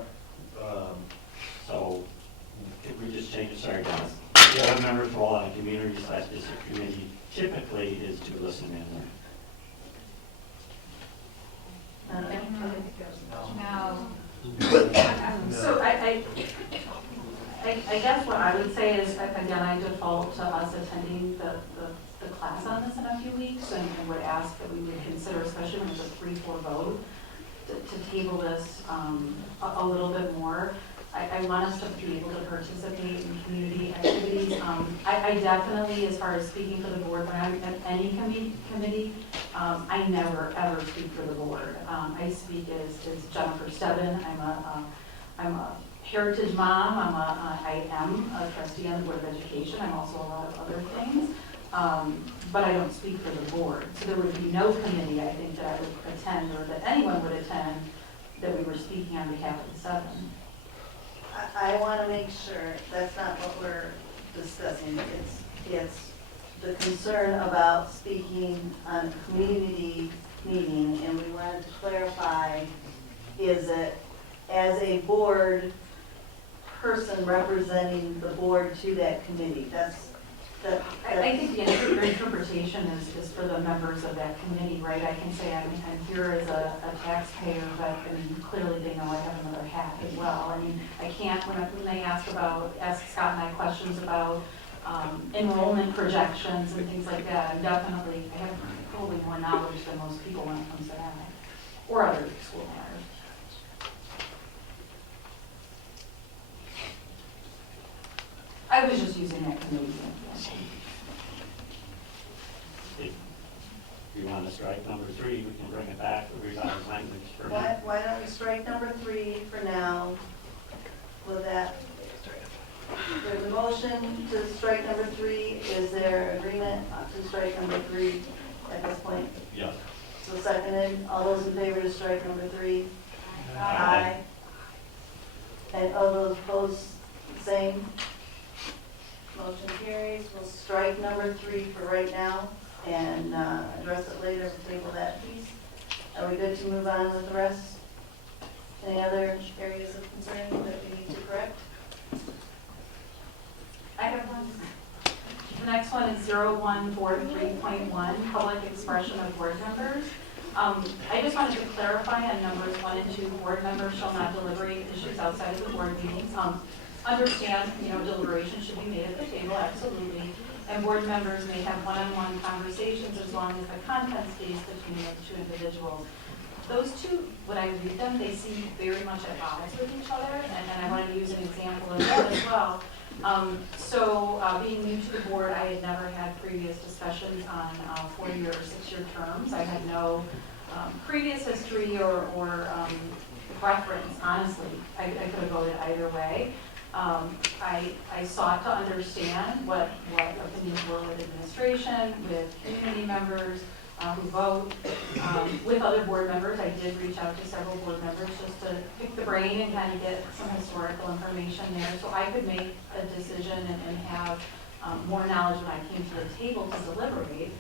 So could we just change it, sorry Dennis, the other member's role on a community/district committee typically is to listen and learn. No. So I guess what I would say is, again, I default to us attending the class on this in a few weeks and would ask that we would consider, especially when it's a 3-4 vote, to table this a little bit more. I want us to be able to participate in community activities. I definitely, as far as speaking for the board, when I'm at any committee, I never, ever speak for the board. I speak as Jennifer Stebbin. I'm a heritage mom. I am a trustee on the Board of Education. I'm also a lot of other things. But I don't speak for the board. So there would be no committee, I think, that I would attend or that anyone would attend that we were speaking on behalf of the 7. I want to make sure that's not what we're discussing. It's the concern about speaking on a community meeting, and we wanted to clarify, is it as a board person representing the board to that committee? I think the interpretation is for the members of that committee, right? I can say I'm here as a taxpayer, but I mean, clearly they know I have another hat as well. I mean, I can't, when they ask Scott and I questions about enrollment projections and things like that, I have probably more knowledge than most people when it comes to that, or other school matters. I was just using that committee. If you want to strike number 3, we can bring it back with revised language for now. Why don't we strike number 3 for now? With that, there's a motion to strike number 3. Is there agreement to strike number 3 at this point? Yes. So seconded. All those in favor to strike number 3? Aye. And all those opposed, same? Motion carries. We'll strike number 3 for right now and address it later. We'll table that piece. Are we good to move on with the rest? Any other areas of concern that we need to correct? I have one. The next one is 0143.1, public expression of board members. I just wanted to clarify on numbers 1 and 2, board members shall not deliberate issues outside of the board meetings. Understand, deliberation should be made at the table, absolutely. And board members may have one-on-one conversations as long as the content stays between those 2 individuals. those two, when I read them, they seem very much at odds with each other, and I wanted to use an example of that as well. Being new to the board, I had never had previous discussions on 4-year or 6-year terms. I had no previous history or preference, honestly. I could have voted either way. I sought to understand what opinions were with administration, with community members who vote, with other board members. I did reach out to several board members just to pick the brain and kind of get some historical information there so I could make a decision and have more knowledge when I came to the table to deliberate.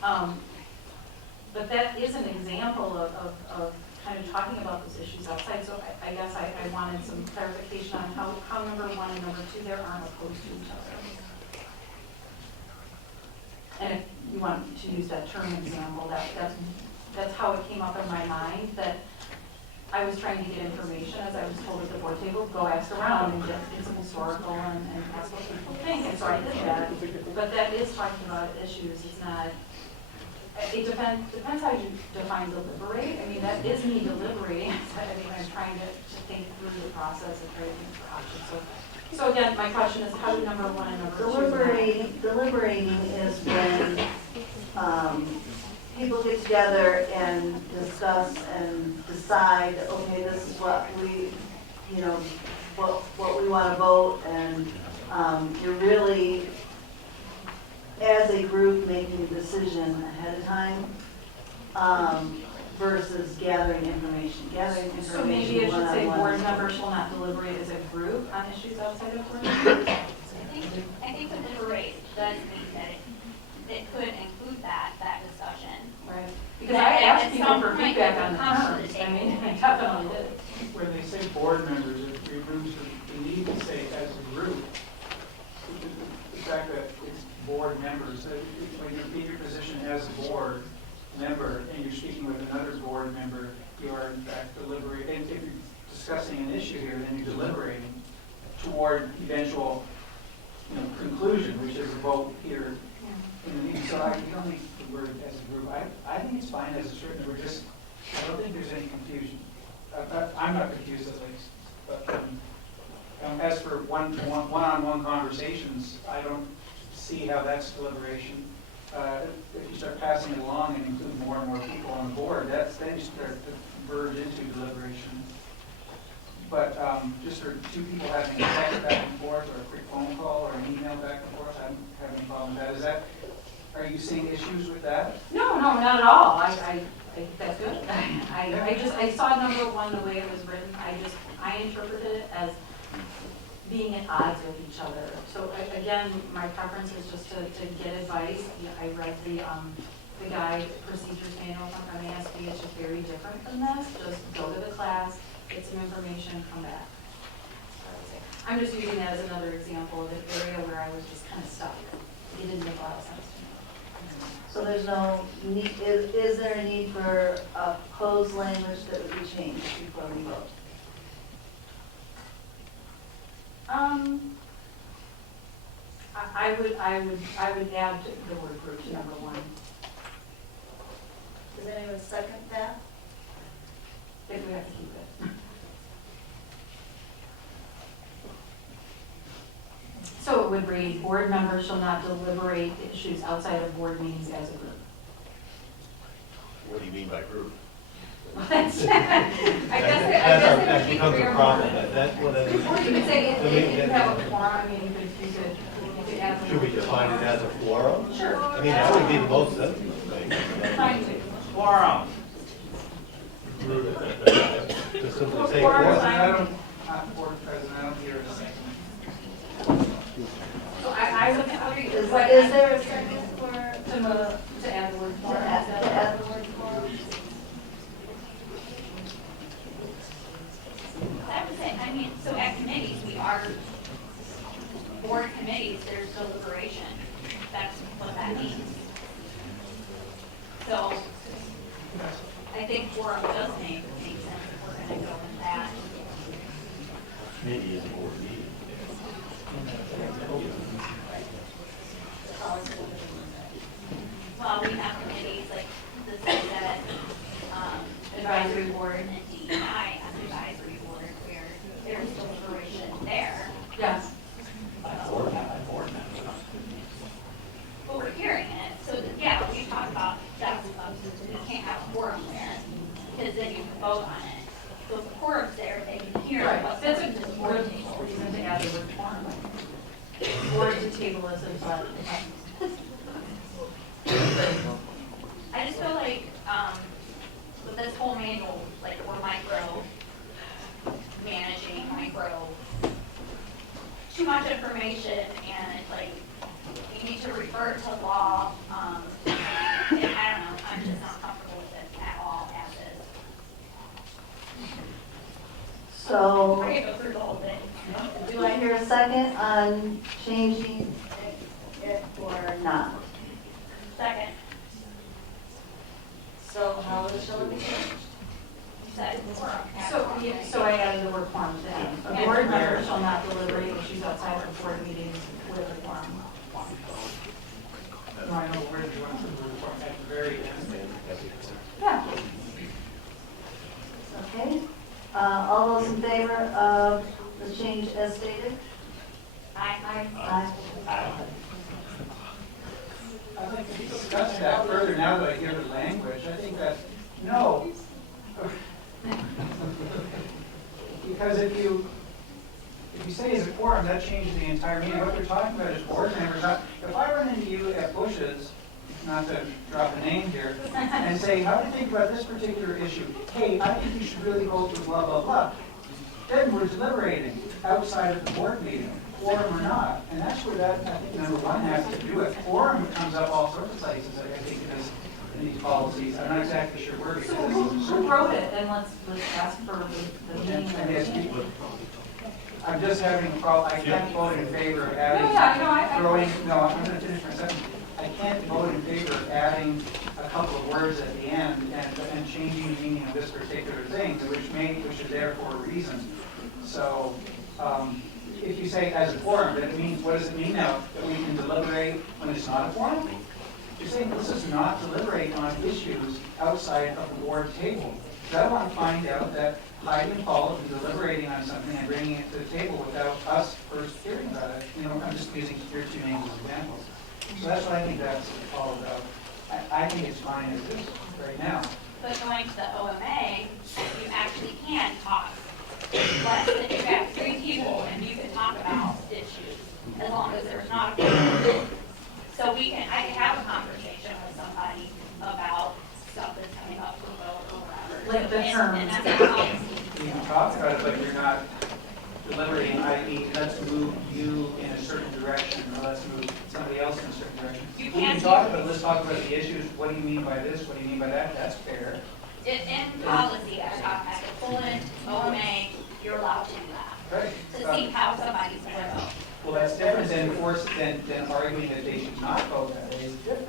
But that is an example of kind of talking about those issues outside. So I guess I wanted some clarification on how number 1 and number 2 there aren't opposed to each other. And if you want to use that term example, that's how it came up in my mind, that I was trying to get information, as I was told at the board table, go ask around and get some historical and ask what people think. And so I did that. But that is talking about issues. It's not, it depends how you define deliberate. I mean, that is me deliberating. I think I'm trying to think through the process and try to think for options. So again, my question is, how do number 1 and number 2? Deliberating is when people get together and discuss and decide, okay, this is what we, what we want to vote, and you're really, as a group, making a decision ahead of time. Versus gathering information. So maybe it should say board members shall not deliberate as a group on issues outside of board members? I think deliberate does mean that it could include that discussion. Right. Because I asked people for feedback on the terms. I mean, I definitely did. When they say board members, it removes the need to say as a group. The fact that it's board members, when you leave your position as a board member and you're speaking with another board member, you are in fact deliberating. If you're discussing an issue here, then you're deliberating toward eventual conclusion, which is a vote here in the meeting. So you don't need the word as a group. I think it's fine as a certain. I don't think there's any confusion. I'm not confused at least. But as for one-on-one conversations, I don't see how that's deliberation. If you start passing it along and include more and more people on the board, then you start to verge into deliberation. But just for 2 people having a text back and forth, or a quick phone call, or an email back and forth, I don't have any problem with that. Are you seeing issues with that? No, not at all. I think that's good. I saw number 1 the way it was written. I interpreted it as being at odds with each other. So again, my preference is just to get advice. I read the guide procedures manual from MASB. It's just very different than this. Just go to the class, get some information, come back. I'm just using that as another example of an area where I was just kind of stuck. It didn't make a lot of sense to me. So there's no need, is there a need for a closed language that would be changed before we vote? I would add the word group to number 1. Does anyone second that? I think we have to keep it. So it would read, board members shall not deliberate issues outside of board meetings as a group. What do you mean by group? I guess that becomes a problem. That's what it is. Or you could say, if you have a quorum, I mean, you could add. Should we define it as a quorum? Sure. I mean, that would be the most sensible thing. Fine too. Quorum. Just simply say Quorum. quorum. Board president, I don't hear a second. So I would agree. Is there a second for To add the word to quorum. add the word quorum? I would say, I mean, so at committees, board committees, there's deliberation. That's what that means. So I think quorum does make sense if we're going to go with that. Maybe it's a board meeting. Well, we have committees like the Senate, Advisory information and it's like, you need to refer to law. And I don't know, I'm just not comfortable with it at all as is. So, I can go through the whole thing. do I hear a second on changing it or not? Second. So how shall it be changed? You said quorum. So I added the word quorum to end. A board member shall not deliberate issues outside of board meetings with a quorum. No, I know where you want to put the report at the very end. Yeah. Okay, all those in favor of the change as stated? Aye. Aye. I think if you discuss that further now that I hear the language, I think that, no. Because if you say as a quorum, that changes the entire meeting. What they're talking about is board members. If I run into you at Bush's, not to drop a name here, and say, how do you think about this particular issue? Hey, I think you should really go through blah, blah, blah. Then we're deliberating outside of the board meeting, quorum or not. And that's where that, I think, number one has to do it. Quorum comes up all sorts of places, I think it is in these policies. I'm not exactly sure where. So who wrote it? And let's ask for the meaning. I'm just having a problem, I can't vote in favor of adding, I'm gonna finish my sentence. I can't vote in favor of adding a couple of words at the end and changing the meaning of this particular thing, which is there for a reason. So, if you say as a quorum, then it means, what does it mean now? That we can deliberate when it's not a quorum? You're saying this is not deliberate on issues outside of the board table. So I want to find out that Heidi and Paul have been deliberating on something and bringing it to the table without us first hearing about it. You know, I'm just using your two names as examples. So that's what I think that's all about. I think it's fine as it is right now. But going to the OMA, you actually can talk. Less than you have 3 people and you can talk about issues as long as there's not a quorum. So I can have a conversation with somebody about stuff that's coming up for vote or whatever. Like the terms. And that's a policy. You can talk about it, but you're not deliberating, i.e., let's move you in a certain direction, or let's move somebody else in a certain direction. We can talk about, let's talk about the issues, what do you mean by this, what do you mean by that, that's fair. In policy, I can pull it, OMA, you're allowed to do that. Right. To see how somebody's going to vote. Well, that's different than arguing that they should not vote that way. It's different.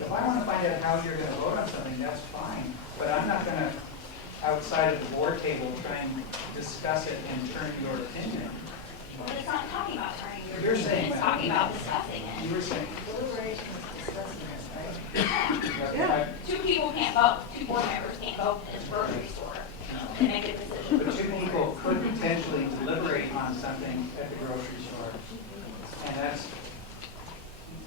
If I want to find out how you're going to vote on something, that's fine. But I'm not going to, outside of the board table, try and discuss it and turn your opinion. Well, it's not talking about turning your You're opinion, saying it's that. talking about discussing it. You were saying. Deliberation is discussing it, right? Yeah. 2 people can't vote, 2 board members can't vote in this grocery store to make a decision. But 2 people could potentially deliberate on something at the grocery store. And that's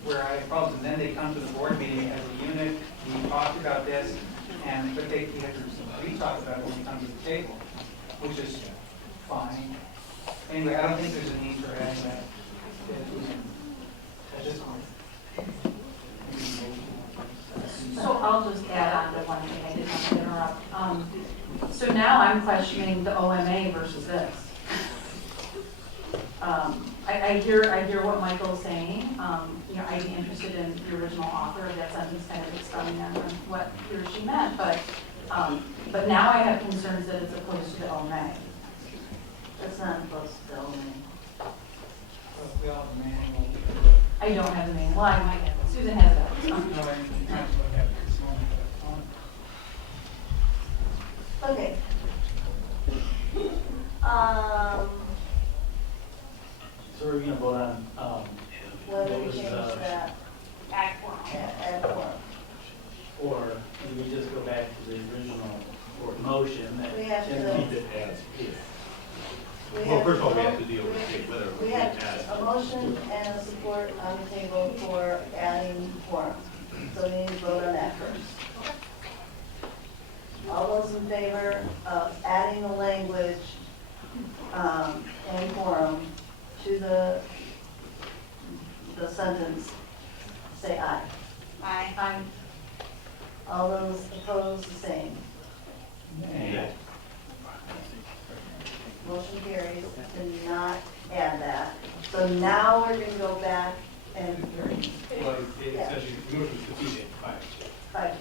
where I have problems. And then they come to the board meeting as a unit, we talked about this, but we have to re-talk about it when we come to the table, which is fine. Anyway, I don't think there's a need for adding that at this point. So I'll just add on to one thing, I didn't want to interrupt. So now I'm questioning the OMA versus this. I hear what Michael's saying. You know, I'd be interested in the original author of that sentence kind of expounding on what he or she meant, but now I have concerns that it's opposed to the OMA. That's not opposed to the only. We all have a manual. I don't have the name. Well, I might have. Susan has that. No, I might as well have this one. Okay. So we're gonna vote on, Whether what we was change the, that, Add quorum. add quorum. or do we just go back to the original motion that We have and to- keep it as is? Well, first of all, we have to deal with whether We we have add. a motion and a support on the table for adding quorum. So we need to vote on that first. All those in favor of adding the language and quorum to the sentence, say aye. Aye. I'm All those opposed, the same. Nay. Motion carries to not add that. So now we're gonna go back and, Well, it Yeah. says your motion was defeated, 5-2. 5-2.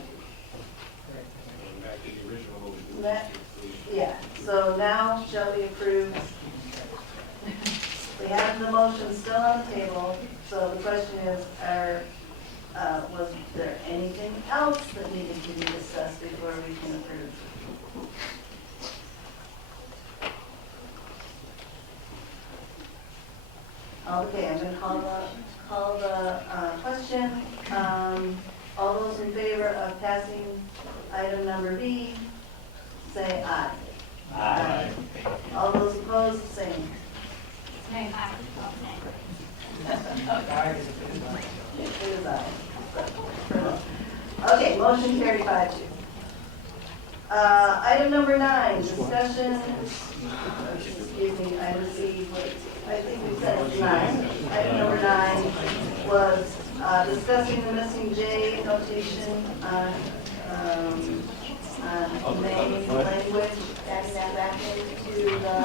Going back to the original motion. That- Yeah, so now shall we approve? We have the motion still on the table, so the question is, was there anything else that needed to be discussed before we can approve? Okay, I'm gonna call the question. All those in favor of passing item number B, say aye. Aye. All those opposed, same. Okay. It is aye. Okay, motion carried 5-2. Item number 9, discussion, excuse me, item C, I think we said it's 9. Item number 9 was discussing the missing J notation on name language, adding that back into the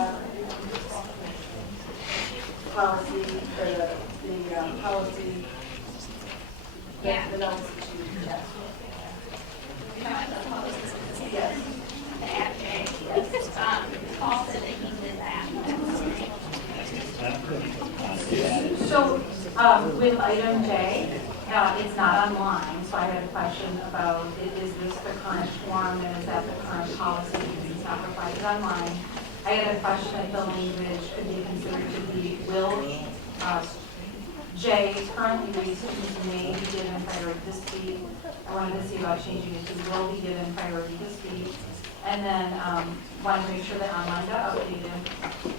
policy, the policy, the notes that you checked. Yes. Paul said that he did that. So, with item J, it's not online, so I had a question about, is this the current form and is that the current policy because it's not provided online? I had a question if the language could be considered to be will, J currently reads students may be given priority to speak. I wanted to see about changing it to will be given priority to speak. And then wanted to make sure that online got updated.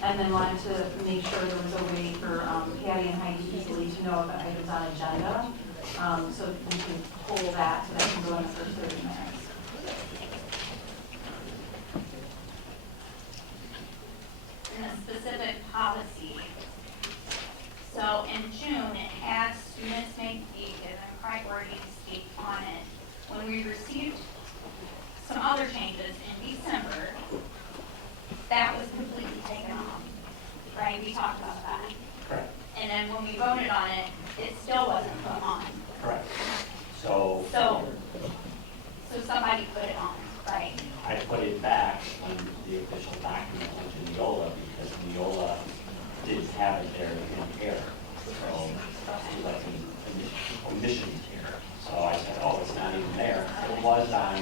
And then wanted to make sure there was a way for Patty and Heidi easily to know if the item's on agenda. So we can pull that so that can go in the first 30 minutes. In a specific policy. So in June, it had students may be given priority to speak on it. When we received some other changes in December, that was completely taken off, right? We talked about that. Correct. And then when we voted on it, it still wasn't put on. Correct. So So somebody put it on, right? I put it back on the official document to Neola because Neola didn't have it there in error. So it was an omission error. So I said, oh, it's not even there. It was on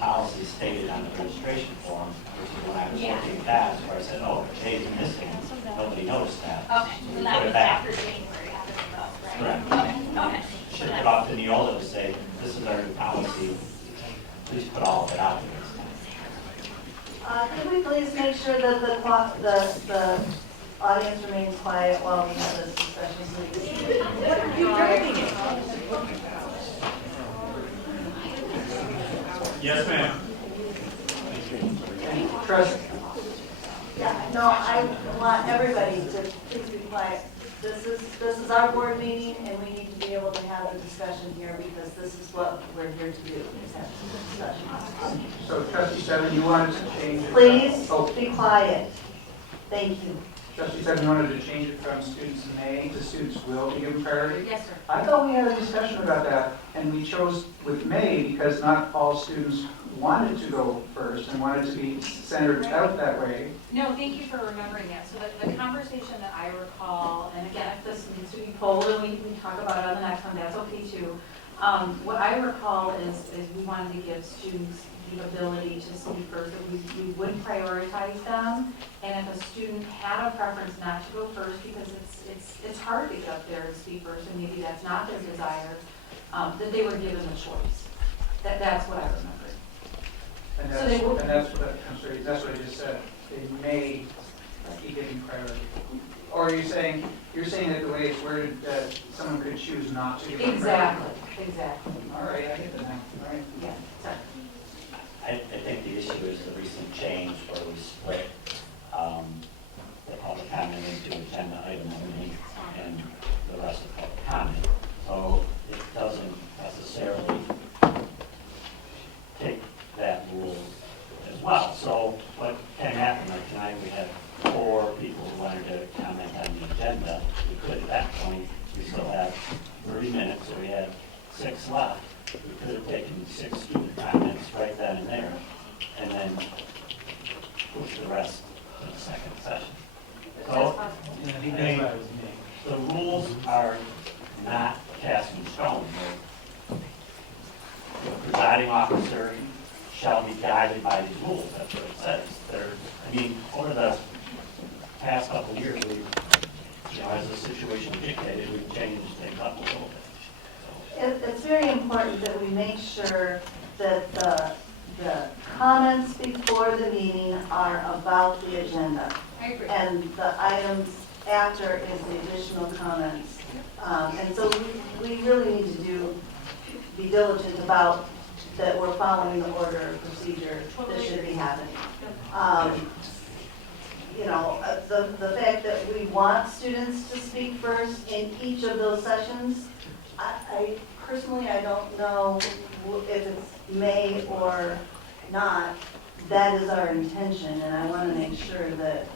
policy stated on the registration form, which is when I was looking at that, so I said, oh, J's missing. Nobody noticed that. Okay, So so we that put was it back. after January, after the vote, right? Correct. Okay. Shipped it off to Neola to say, this is our new policy. Please put all of it out there. Could we please make sure that the audience remains quiet while we have this discussion, please? You're driving it. Yes, ma'am. Trust, Yeah, no, I want everybody to please be quiet. This is our board meeting, and we need to be able to have a discussion here because this is what we're here to do, is have a discussion. so trustee Seven, you wanted to change it. Please Oh, be quiet. Thank you. trustee Seven, you wanted to change it from students may to students will be given priority? Yes, sir. I thought we had a discussion about that, and we chose with may because not all students wanted to go first and wanted to be centered out that way. No, thank you for remembering that. So the conversation that I recall, and again, if this needs to be pulled and we talk about it on the next one, that's okay too. What I recall is we wanted to give students the ability to speak first, that we would prioritize them. And if a student had a preference not to go first, because it's hard to get up there and speak first, and maybe that's not their desire, that they were given the choice. That's what I remember. And So they will- that's what I just said. They may be given priority. Or are you saying that the way it's worded, that someone could choose not to give them priority? Exactly. All right, I get that now. All right. Yeah, sorry. I think the issue is the recent change where we split the public comment into agenda item only and the rest of public comment. So it doesn't necessarily take that rule as well. So what can happen, like tonight we had 4 people who wanted to comment on the agenda, we could at that point, we still have 30 minutes, so we had 6 left. We could have taken 6 student comments right then and there, and then push the rest to the second session. So, I think that's what I was meaning. the rules are not cast in stone. The presiding officer shall be guided by these rules, that's what it says. Over the past couple of years, we've, as the situation dictated, we've changed things up a little bit. It's very important that we make sure that the comments before the meeting are about the agenda. I agree. And the items after is the additional comments. And so we really need to be diligent about that we're following the order of procedure that should be happening. The fact that we want students to speak first in each of those sessions, I personally, I don't know if it's may or not. That is our intention, and I want to make sure that,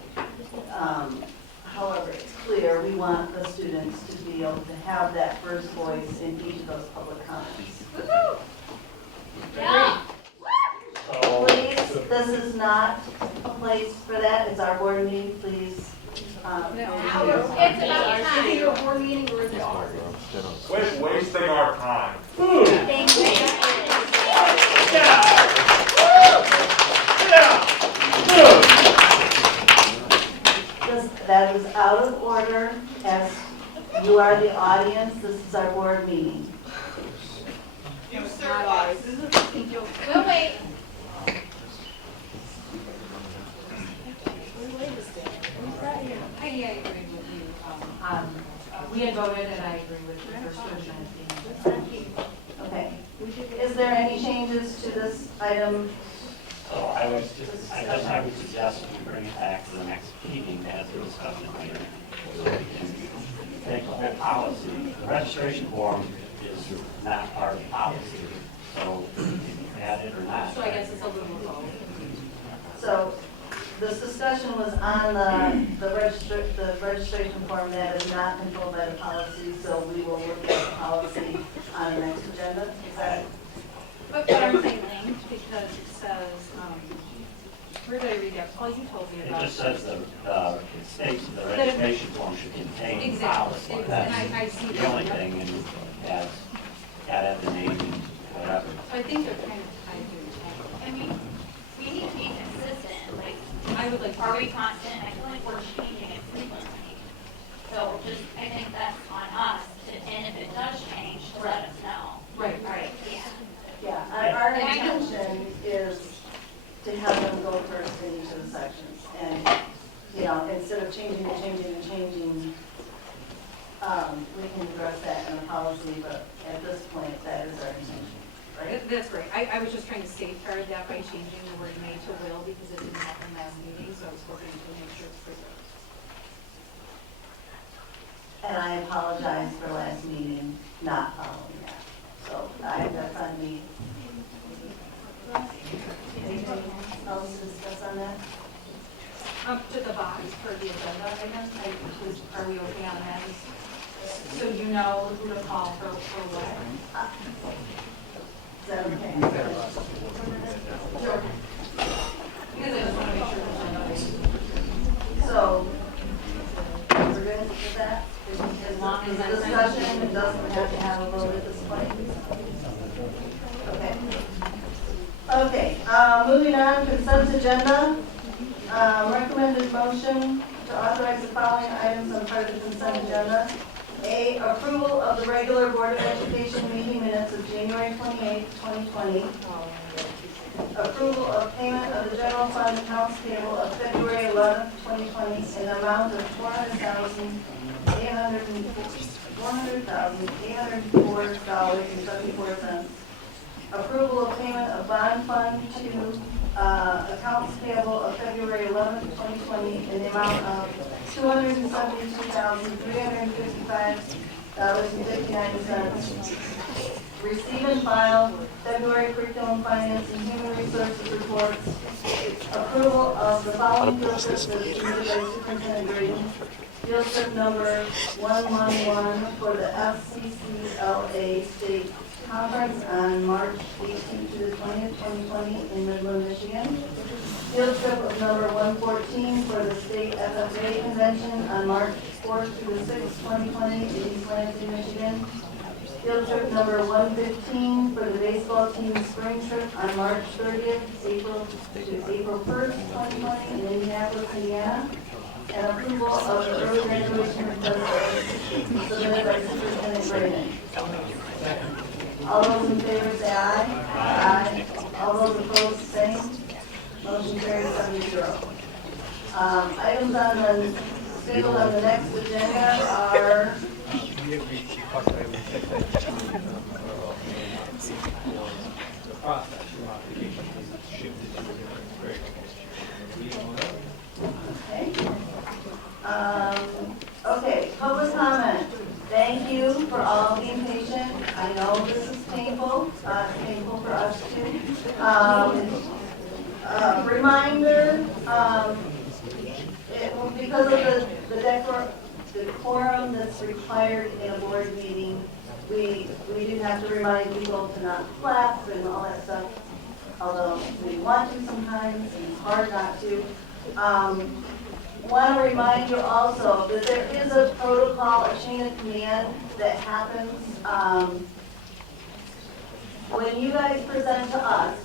however it's clear, we want the students to be able to have that first voice in each of those public comments. Yeah. Please, this is not a place for that. It's our board meeting, please. It's about time. Your board meeting or is it ours? Quit wasting our time. Thank you. That is out of order, as you are the audience. This is our board meeting. We'll wait. I agree with you. We had voted and I agree with the first version. Okay. Is there any changes to this item? So I would suggest we bring it back to the next meeting as a discussion item. So we can take the whole policy. The registration form is not part of the policy, so you can add it or not. So I guess it's a little both. So this discussion was on the registration form that is not controlled by the policy, so we will look at the policy on the next agenda. Is that? But I'm saying linked because it says, where did I read that? Paul, you told me It about. just says it states the registration form should contain policy. Exactly. That's And I see the that. only thing, and it has, gotta have the name and whatever. So I think they're kind of tied to each other. I mean, we need to be consistent, like, I would like. are we constant? I feel like we're changing it frequently. So I think that's on us and if it does change, to let us know. Right. All right, yeah. Yeah, our intention is to have them go first in each of the sections. And, instead of changing, we can address that in the policy, but at this point, that is our intention, right? That's great. I was just trying to safeguard that by changing the word may to will because it didn't happen last meeting, so I was hoping to make sure it's preserved. And I apologize for last meeting not following that. So that's on me. Anything else to discuss on that? To the box for the agenda items, are we okay on that? So you know who to call for what? Is that okay? Sure. Because I just want to make sure there's no. So, we're good with that? As long as the discussion, it doesn't have to have a vote at this point? Okay. Okay, moving on, consent agenda. Recommended motion to authorize the following items on part of the consent agenda. A, approval of the regular Board of Education meeting minutes of January 28, 2020. Approval of payment of the general fund accounts payable of February 11, 2020 in the amount of $400,804.74. Approval of payment of bond fund to accounts payable of February 11, 2020 in the amount of $272,355.59. receive and file February curriculum, finance, and human resources reports, approval of the following field trips as submitted by Superintendent Green. Field trip number 111 for the FCCLA State Conference on March 18th to the 20th, 2020 in Midland, Michigan. Field trip of number 114 for the State FFA Convention on March 4th to the 6th, 2020 in East Lansing, Michigan. Field trip number 115 for the baseball team spring trip on March 30th, April 1st, 2020 in Indianapolis, Indiana. And approval of the early graduation request submitted by Superintendent Braden. All those in favor say aye. Aye. All those opposed, same. Motion carries 7-0. Items on the schedule on the next agenda are okay, public comment. Thank you for all being patient. I know this is painful. It's painful for us too. Reminder, because of the decorum that's required in a board meeting, we do have to remind people to not clap and all that stuff, although we want to sometimes, and it's hard not to. Want to remind you also that there is a protocol, a chain of command that happens when you guys present to us.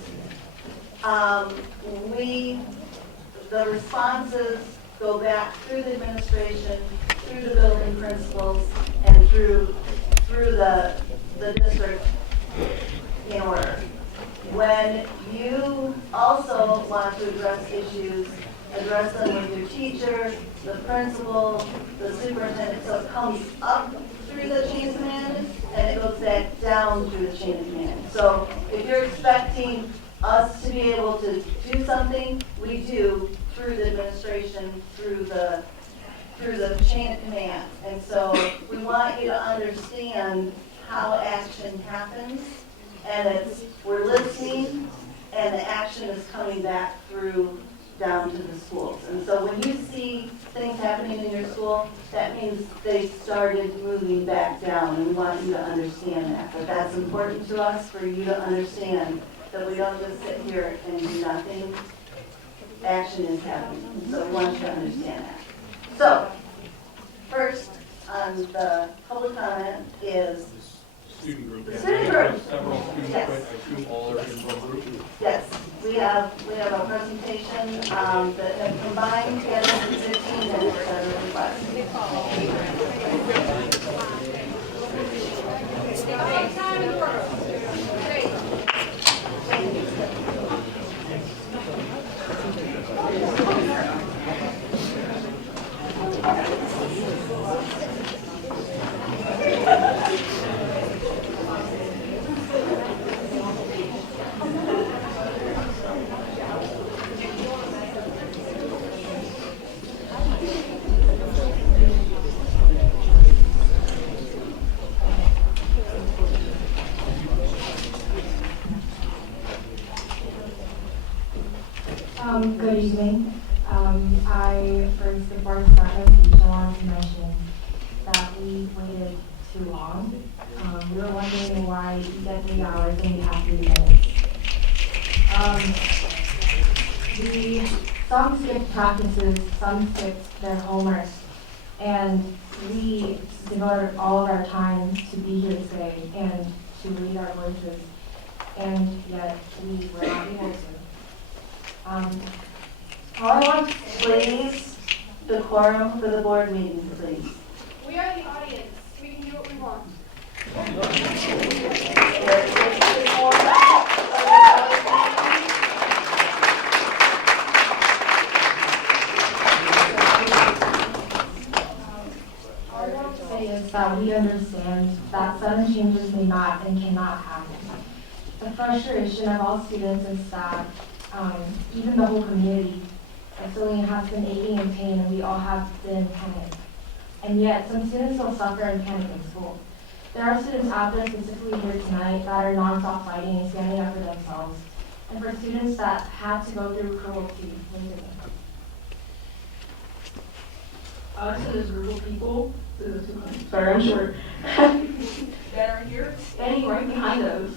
The responses go back through the administration, through the building principals, and through the district in order. When you also want to address issues, address them with your teacher, the principal, the superintendent, so it comes up through the chain of command and it goes back down through the chain of command. So if you're expecting us to be able to do something, we do through the administration, through the chain of command. And so we want you to understand how action happens, and we're listening, and the action is coming back through down to the schools. And so when you see things happening in your school, that means they started moving back down, and we want you to understand that. But that's important to us, for you to understand that we don't just sit here and do nothing. Action is happening. So we want you to understand that. So, first on the public comment is Student group. the student group. Several students, Yes. I assume all are in one group. Yes, we have a presentation that have combined together for 15 minutes that are Good evening. First, before I start my speech, I wanted to mention that we waited too long. We were wondering why you get 3 hours and we have 3 minutes. Some skipped practices, some skipped their homework, and we devoted all of our time to be here today and to read our voices, and yet we were not able to. All I want, please, the quorum for the board meeting, please. We are the audience. We can do what we want. All I want to say is that we understand that sudden changes may not and cannot happen. The frustration of all students and staff, even the whole community of Saline, has been aching in pain, and we all have been in panic. And yet, some students still suffer and panic in school. There are students out there specifically here tonight that are nonstop fighting and standing up for themselves. And for students that had to go through cruelty. To this group of people, sorry, I'm short, that are here standing right behind us,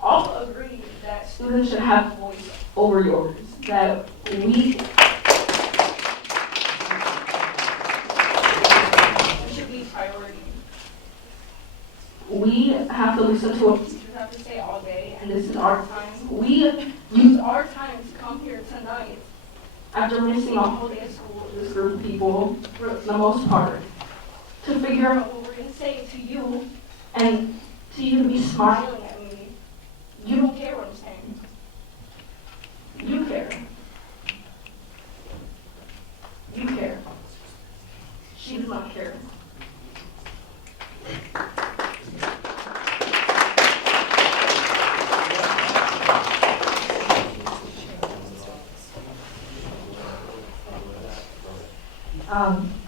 all agree that students should have a voice over yours. That we should be priority. We have to listen to what teachers have to say all day, and this is our time. We use our time to come here tonight after missing a whole day of school with this group of people, for the most part, to figure out what we're going to say to you, and to you to be smiling at me. You don't care what I'm saying. You care. You care. She does not care.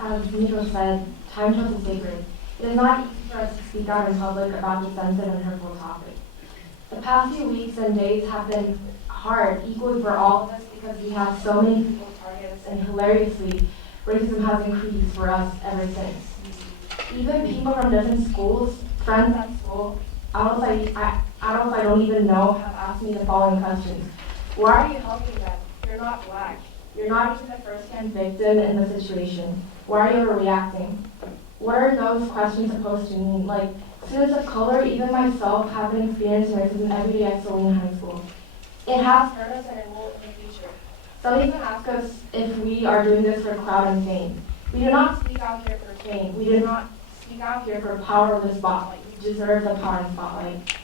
As Nico said, time choice is sacred. It is not easy for us to speak out in public about the sensitive and hurtful topic. The past few weeks and days have been hard, equally for all of us, because we have so many people target us, and hilariously, racism has increased for us ever since. Even people from different schools, friends at school, adults I don't even know, have asked me the following questions. Why are you helping them? You're not black. You're not even the first-hand victim in the situation. Why are you overreacting? What are those questions supposed to mean? Like, students of color, even myself, have been experiencing racism every day at Saline High School. It has hurt us and it will in the future. Some even ask us if we are doing this for clout and fame. We do not speak out here for fame. We do not speak out here for power or the spotlight. We deserve the power and spotlight.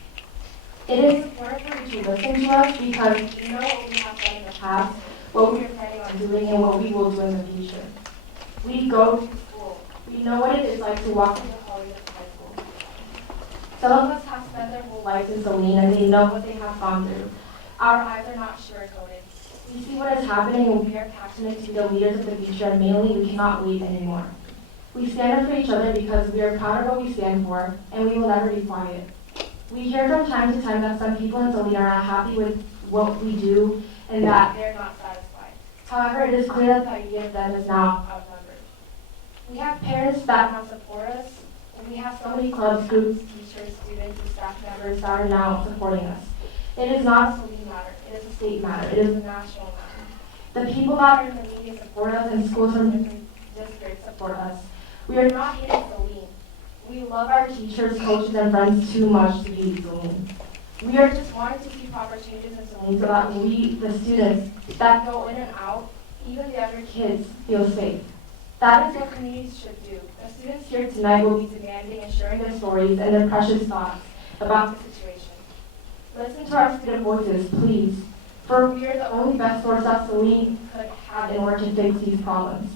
It is important for you to listen to us because we know what we have done in the past, what we are planning on doing, and what we will do in the future. We go to school. We know what it is like to walk through the hallways of high school. Some of us have spent their whole lives in Saline, and they know what they have gone through. Our eyes are not sugar-coated. We see what is happening, and we are passionate to be the leaders of the future, and mainly we cannot wait anymore. We stand up for each other because we are proud of what we stand for, and we will never be quiet. We hear from time to time that some people in Saline are not happy with what we do, and that they're not satisfied. However, it is clear that the idea of them is now outnumbered. We have parents that now support us, and we have so many clubs, groups, teachers, students, and staff members that are now supporting us. It is not a Saline matter, it is a state matter, it is a national matter. The people that are in the media support us, and schools from different districts support us. We are not hating Saline. We love our teachers, coaches, and friends too much to be Saline. We are just wanting to see proper changes in Saline so that we, the students that go in and out, even the other kids, feel safe. That is what communities should do. The students here tonight will be demanding and sharing their stories and their precious thoughts about the situation. Listen to our student voices, please, for we are the only best source that Saline could have in order to fix these problems.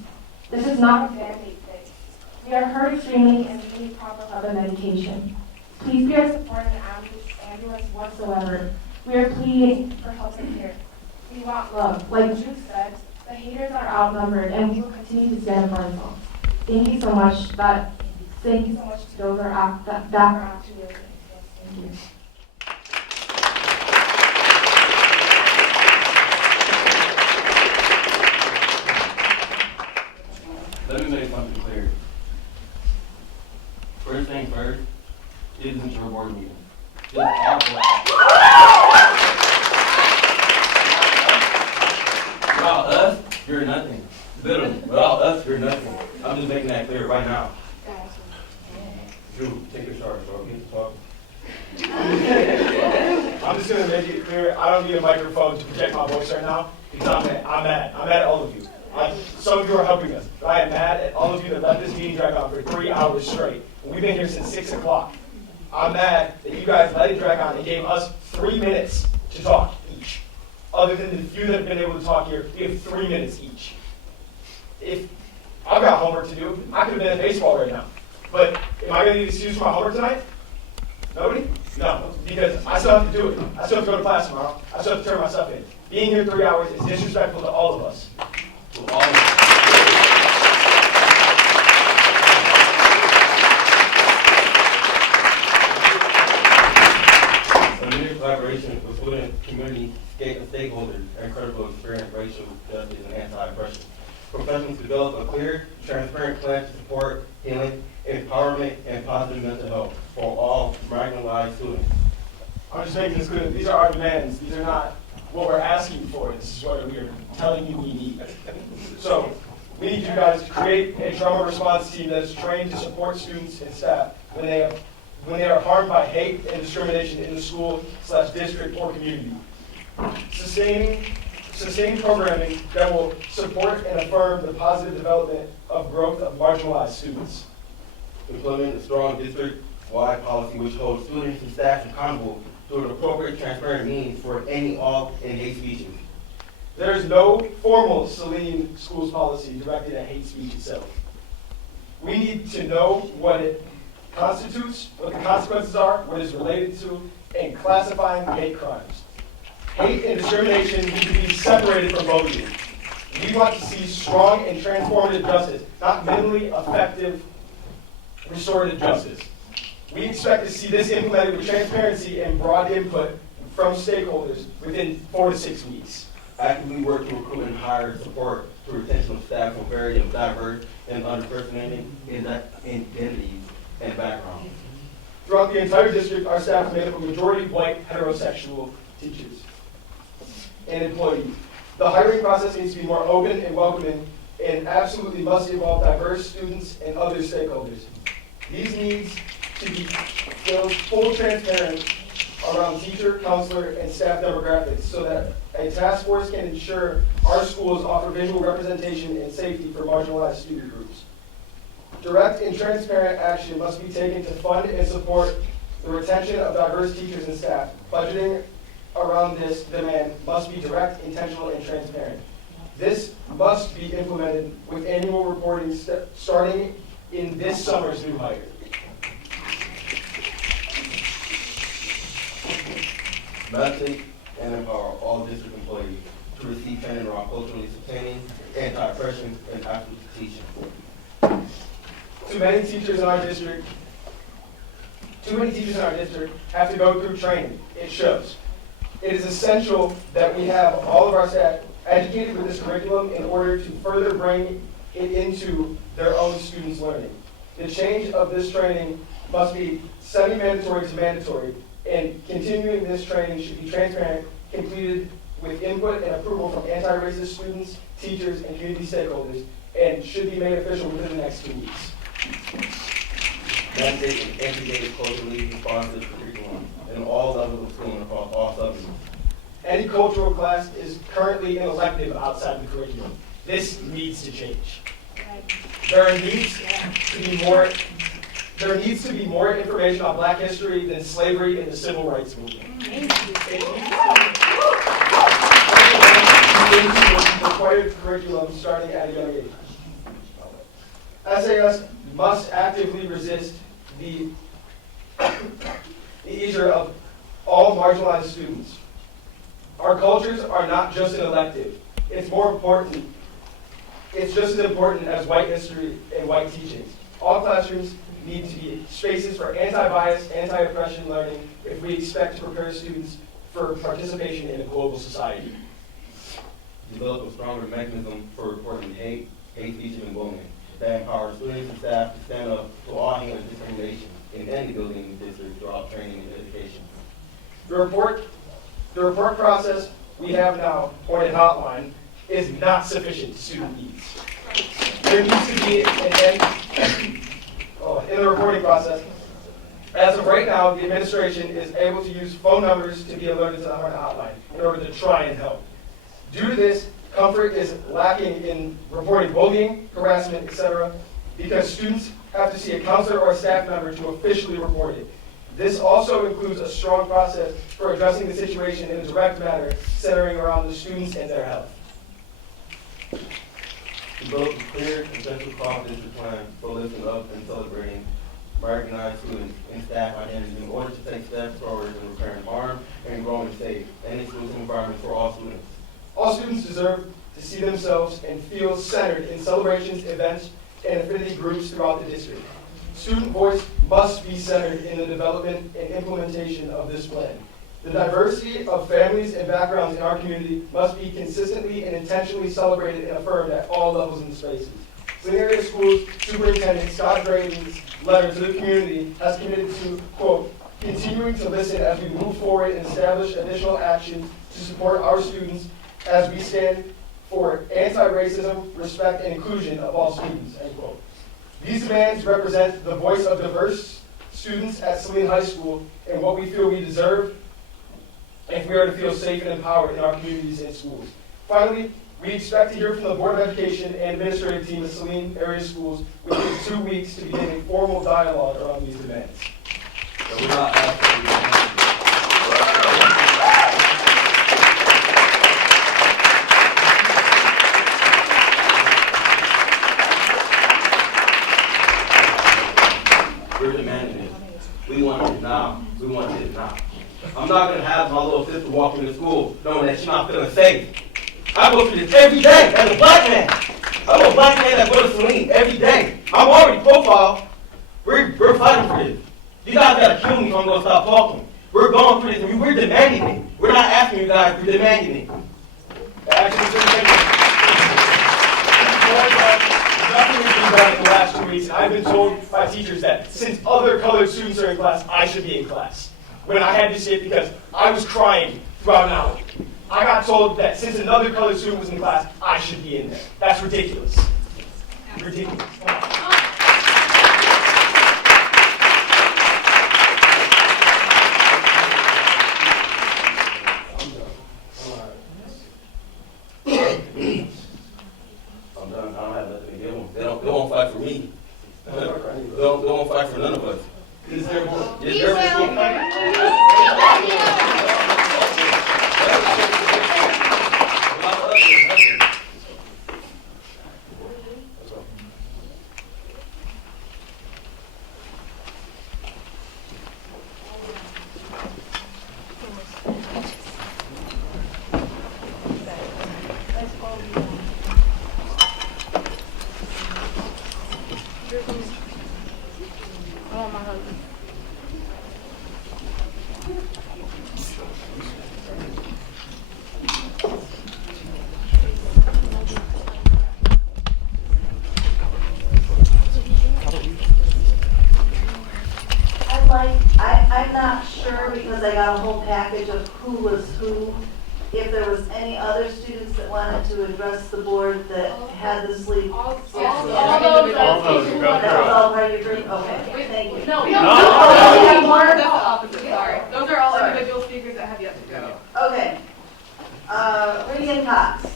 This is not a band-aid fix. We are hurt extremely and we need proper help and medication. Please be our support in the ambulance whatsoever. We are pleading for help and care. We want love. Like Drew said, the haters are outnumbered and we will continue to stand up for ourselves. Thank you so much. Thank you so much to those that are actually listening. Thank you. Let me make something clear. First thing first, it isn't your board meeting. It's our board. Without us, you're nothing. Literally, without us, you're nothing. I'm just making that clear right now. Drew, take your shot, so okay, talk. I'm just going to make it clear, I don't need a microphone to project my voice right now, because I'm mad. I'm mad at all of you. Some of you are helping us, but I am mad at all of you that let this meeting drag on for 3 hours straight. And we've been here since 6 o'clock. I'm mad that you guys let it drag on and gave us 3 minutes to talk each. Other than the few that have been able to talk here, we have 3 minutes each. If I've got homework to do, I could have been at baseball right now. But am I going to need excuse for my homework tonight? Nobody? No, because I still have to do it. I still have to go to class tomorrow. I still have to turn myself in. Being here 3 hours is disrespectful to all of us. To all of us. stakeholders and critical experience racial justice and anti-oppression. Professionals develop a clear, transparent plan to support healing, empowerment, and positive mental health for all marginalized students. I'm just making this clear. These are our demands. These are not what we're asking for. This is what we are telling you we need. So we need you guys to create a trauma response team that is trained to support students and staff when they are harmed by hate and discrimination in the school/district or community. Sustaining programming that will support and affirm the positive development of growth of marginalized students. Implement a strong district-wide policy which holds students and staff accountable through an appropriate, transparent means for any, all, and hate speeches. There is no formal Saline schools policy directed at hate speech itself. We need to know what it constitutes, what the consequences are, what it's related to, and classifying hate crimes. Hate and discrimination need to be separated from voting. We want to see strong and transformative justice, not minimally effective restorative justice. We expect to see this implemented with transparency and broad input from stakeholders within 4 to 6 weeks. Actively work to recruit and hire support to retention of staff from very diverse and underrepresented identities and backgrounds. Throughout the entire district, our staff is made up of majority white heterosexual teachers and employees. The hiring process needs to be more open and welcoming and absolutely must involve diverse students and other stakeholders. These needs to be filled full transparent around teacher, counselor, and staff demographics so that a task force can ensure our schools offer visual representation and safety for marginalized student groups. Direct and transparent action must be taken to fund and support the retention of diverse teachers and staff. Budgeting around this demand must be direct, intentional, and transparent. This must be implemented with annual reporting starting in this summer's new hire. Mandate and empower all district employees to receive training around culturally sustaining, anti-oppression, and active teaching. Too many teachers in our district have to go through training. It shows. It is essential that we have all of our staff educated with this curriculum in order to further bring it into their own students' learning. The change of this training must be semi-mandatory to mandatory, and continuing this training should be transparent, completed with input and approval from anti-racist students, teachers, and community stakeholders, and should be made official within the next 2 weeks. Mandate an integrated culturally responsive curriculum in all levels of schooling across all subjects. Any cultural class is currently an elective outside the curriculum. This needs to change. There needs to be more information on Black history than slavery and the civil rights movement. Required curriculum starting at a young age. SAS must actively resist the erasure of all marginalized students. Our cultures are not just an elective. It's more important. It's just as important as white history and white teachings. All classrooms need to be spaces for anti-bias, anti-oppression learning if we expect to prepare students for participation in a global society. Develop a stronger mechanism for reporting hate speech, and bullying that empowers students and staff to stand up to all hate and discrimination in any building in the district throughout training and education. The report process we have now, pointed hotline, is not sufficient to student needs. There needs to be an end in the reporting process. As of right now, the administration is able to use phone numbers to be alerted to the hotline in order to try and help. Due to this, comfort is lacking in reporting bullying, harassment, etc., because students have to see a counselor or a staff member to officially report it. This also includes a strong process for addressing the situation in a direct manner, centering around the students and their health. Develop a clear and central cross-district plan for lifting up and celebrating marginalized students and staff identities in order to take steps forward in repairing harm and growing safe and inclusive environment for all students. All students deserve to see themselves and feel centered in celebrations, events, and affinity groups throughout the district. Student voice must be centered in the development and implementation of this plan. The diversity of families and backgrounds in our community must be consistently and intentionally celebrated and affirmed at all levels and spaces. Saline Area Schools Superintendent Scott Graydon's letter to the community has committed to, quote, continuing to listen as we move forward and establish additional actions to support our students as we stand for anti-racism, respect, and inclusion of all students, end quote. These demands represent the voice of diverse students at Saline High School and what we feel we deserve if we are to feel safe and empowered in our communities and schools. Finally, we expect to hear from the Board of Education and administrative team of Saline Area Schools within 2 weeks to begin a formal dialogue around these demands. So we're not asking we're demanding it. We want it now. We want it now. I'm not going to have my little sister walk into school knowing that she's not feeling safe. I go through this every day as a black man. I'm a black man that goes to Saline every day. I'm already profiled. We're fighting for this. You guys got to kill me if I'm going to stop talking. We're going through this and we're demanding it. We're not asking you guys, we're demanding it. Nothing has been done in the last 2 weeks. I've been told by teachers that since other colored students are in class, I should be in class. When I had to sit because I was crying throughout an hour. I got told that since another colored student was in class, I should be in there. That's ridiculous. Ridiculous. I'm done. I don't have nothing to give them. They won't fight for me. They won't fight for none of us. Is there more? Is there Oh, my husband. I'm not sure because I got a whole package of who was who. If there was any other students that wanted to address the board that had the sleep. All those. That was all part of your group? Okay, thank you. No, we No. have more. That's the opposite, sorry. Those are all individual speakers that have yet to go. Okay. Regan Cox.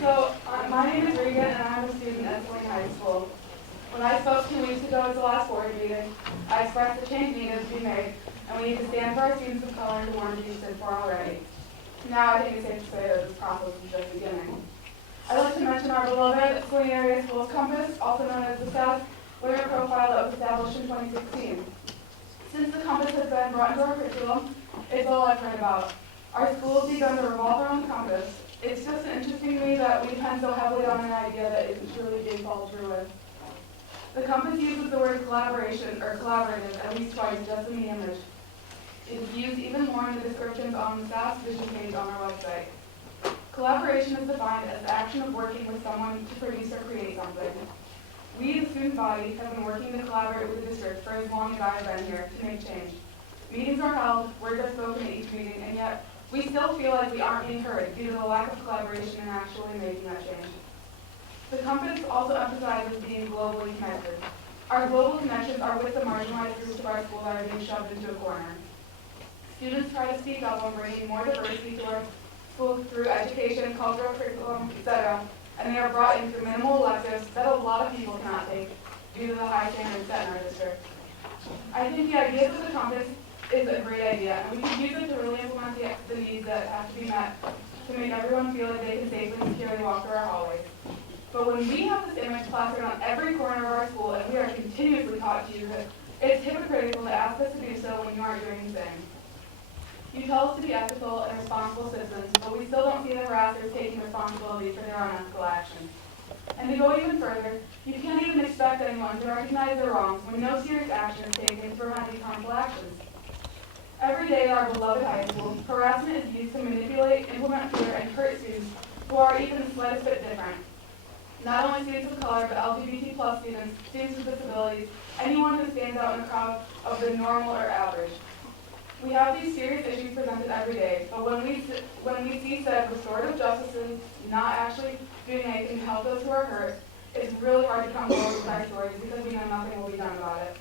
So, my name is Regan, and I'm a student at Saline High School. When I spoke 2 weeks ago at the last board meeting, I expressed the change needed to be made, and we need to stand for our students of color who weren't being stood for already. Now I think it's safe to say that this process is just beginning. I'd like to mention our beloved Saline Area Schools Compass, also known as the SAS Learner Profile that was established in 2016. Since the Compass has been brought into our curriculum, it's all I've heard about. Our school's begun to revolve around the Compass. It's just interesting to me that we depend so heavily on an idea that isn't truly being followed through with. The Compass uses the word collaboration, or collaborative, at least twice, just in the image. It's used even more in the descriptions on the staff's vision page on our website. Collaboration is defined as the action of working with someone to produce or create something. We, the student body, have been working to collaborate with the district for as long as I have been here to make change. Meetings are held, words are spoken at each meeting, and yet we still feel like we aren't being heard due to the lack of collaboration in actually making that change. The Compass also emphasizes being globally connected. Our global connections are with the marginalized groups of our school that are being shoved into a corner. Students try to speak up on bringing more diversity to our school through education, cultural curriculum, etc., and they are brought in through minimal electives that a lot of people cannot take due to the high standards set in our district. I think the idea of the Compass is a great idea, and we can use it to really implement the needs that have to be met to make everyone feel like they can safely and securely walk through our hallways. But when we have this image plastered on every corner of our school and we are continuously taught to use it, it's hypocritical to ask us to do so when you aren't doing the same. You tell us to be ethical and responsible citizens, but we still don't see the harassers taking responsibility for their unethical actions. And to go even further, you can't even expect anyone to recognize their wrongs when no serious action is taken to prevent these harmful actions. Every day at our beloved high school, harassment is used to manipulate, implement fear, and hurt students who are even the slightest bit different. Not only students of color, but LGBT plus students, students with disabilities, anyone who stands out in a crowd of the normal or average. We have these serious issues presented every day, but when we see said restorative justices not actually doing anything to help those who are hurt, it's really hard to come forward with our stories because we know nothing will be done about it.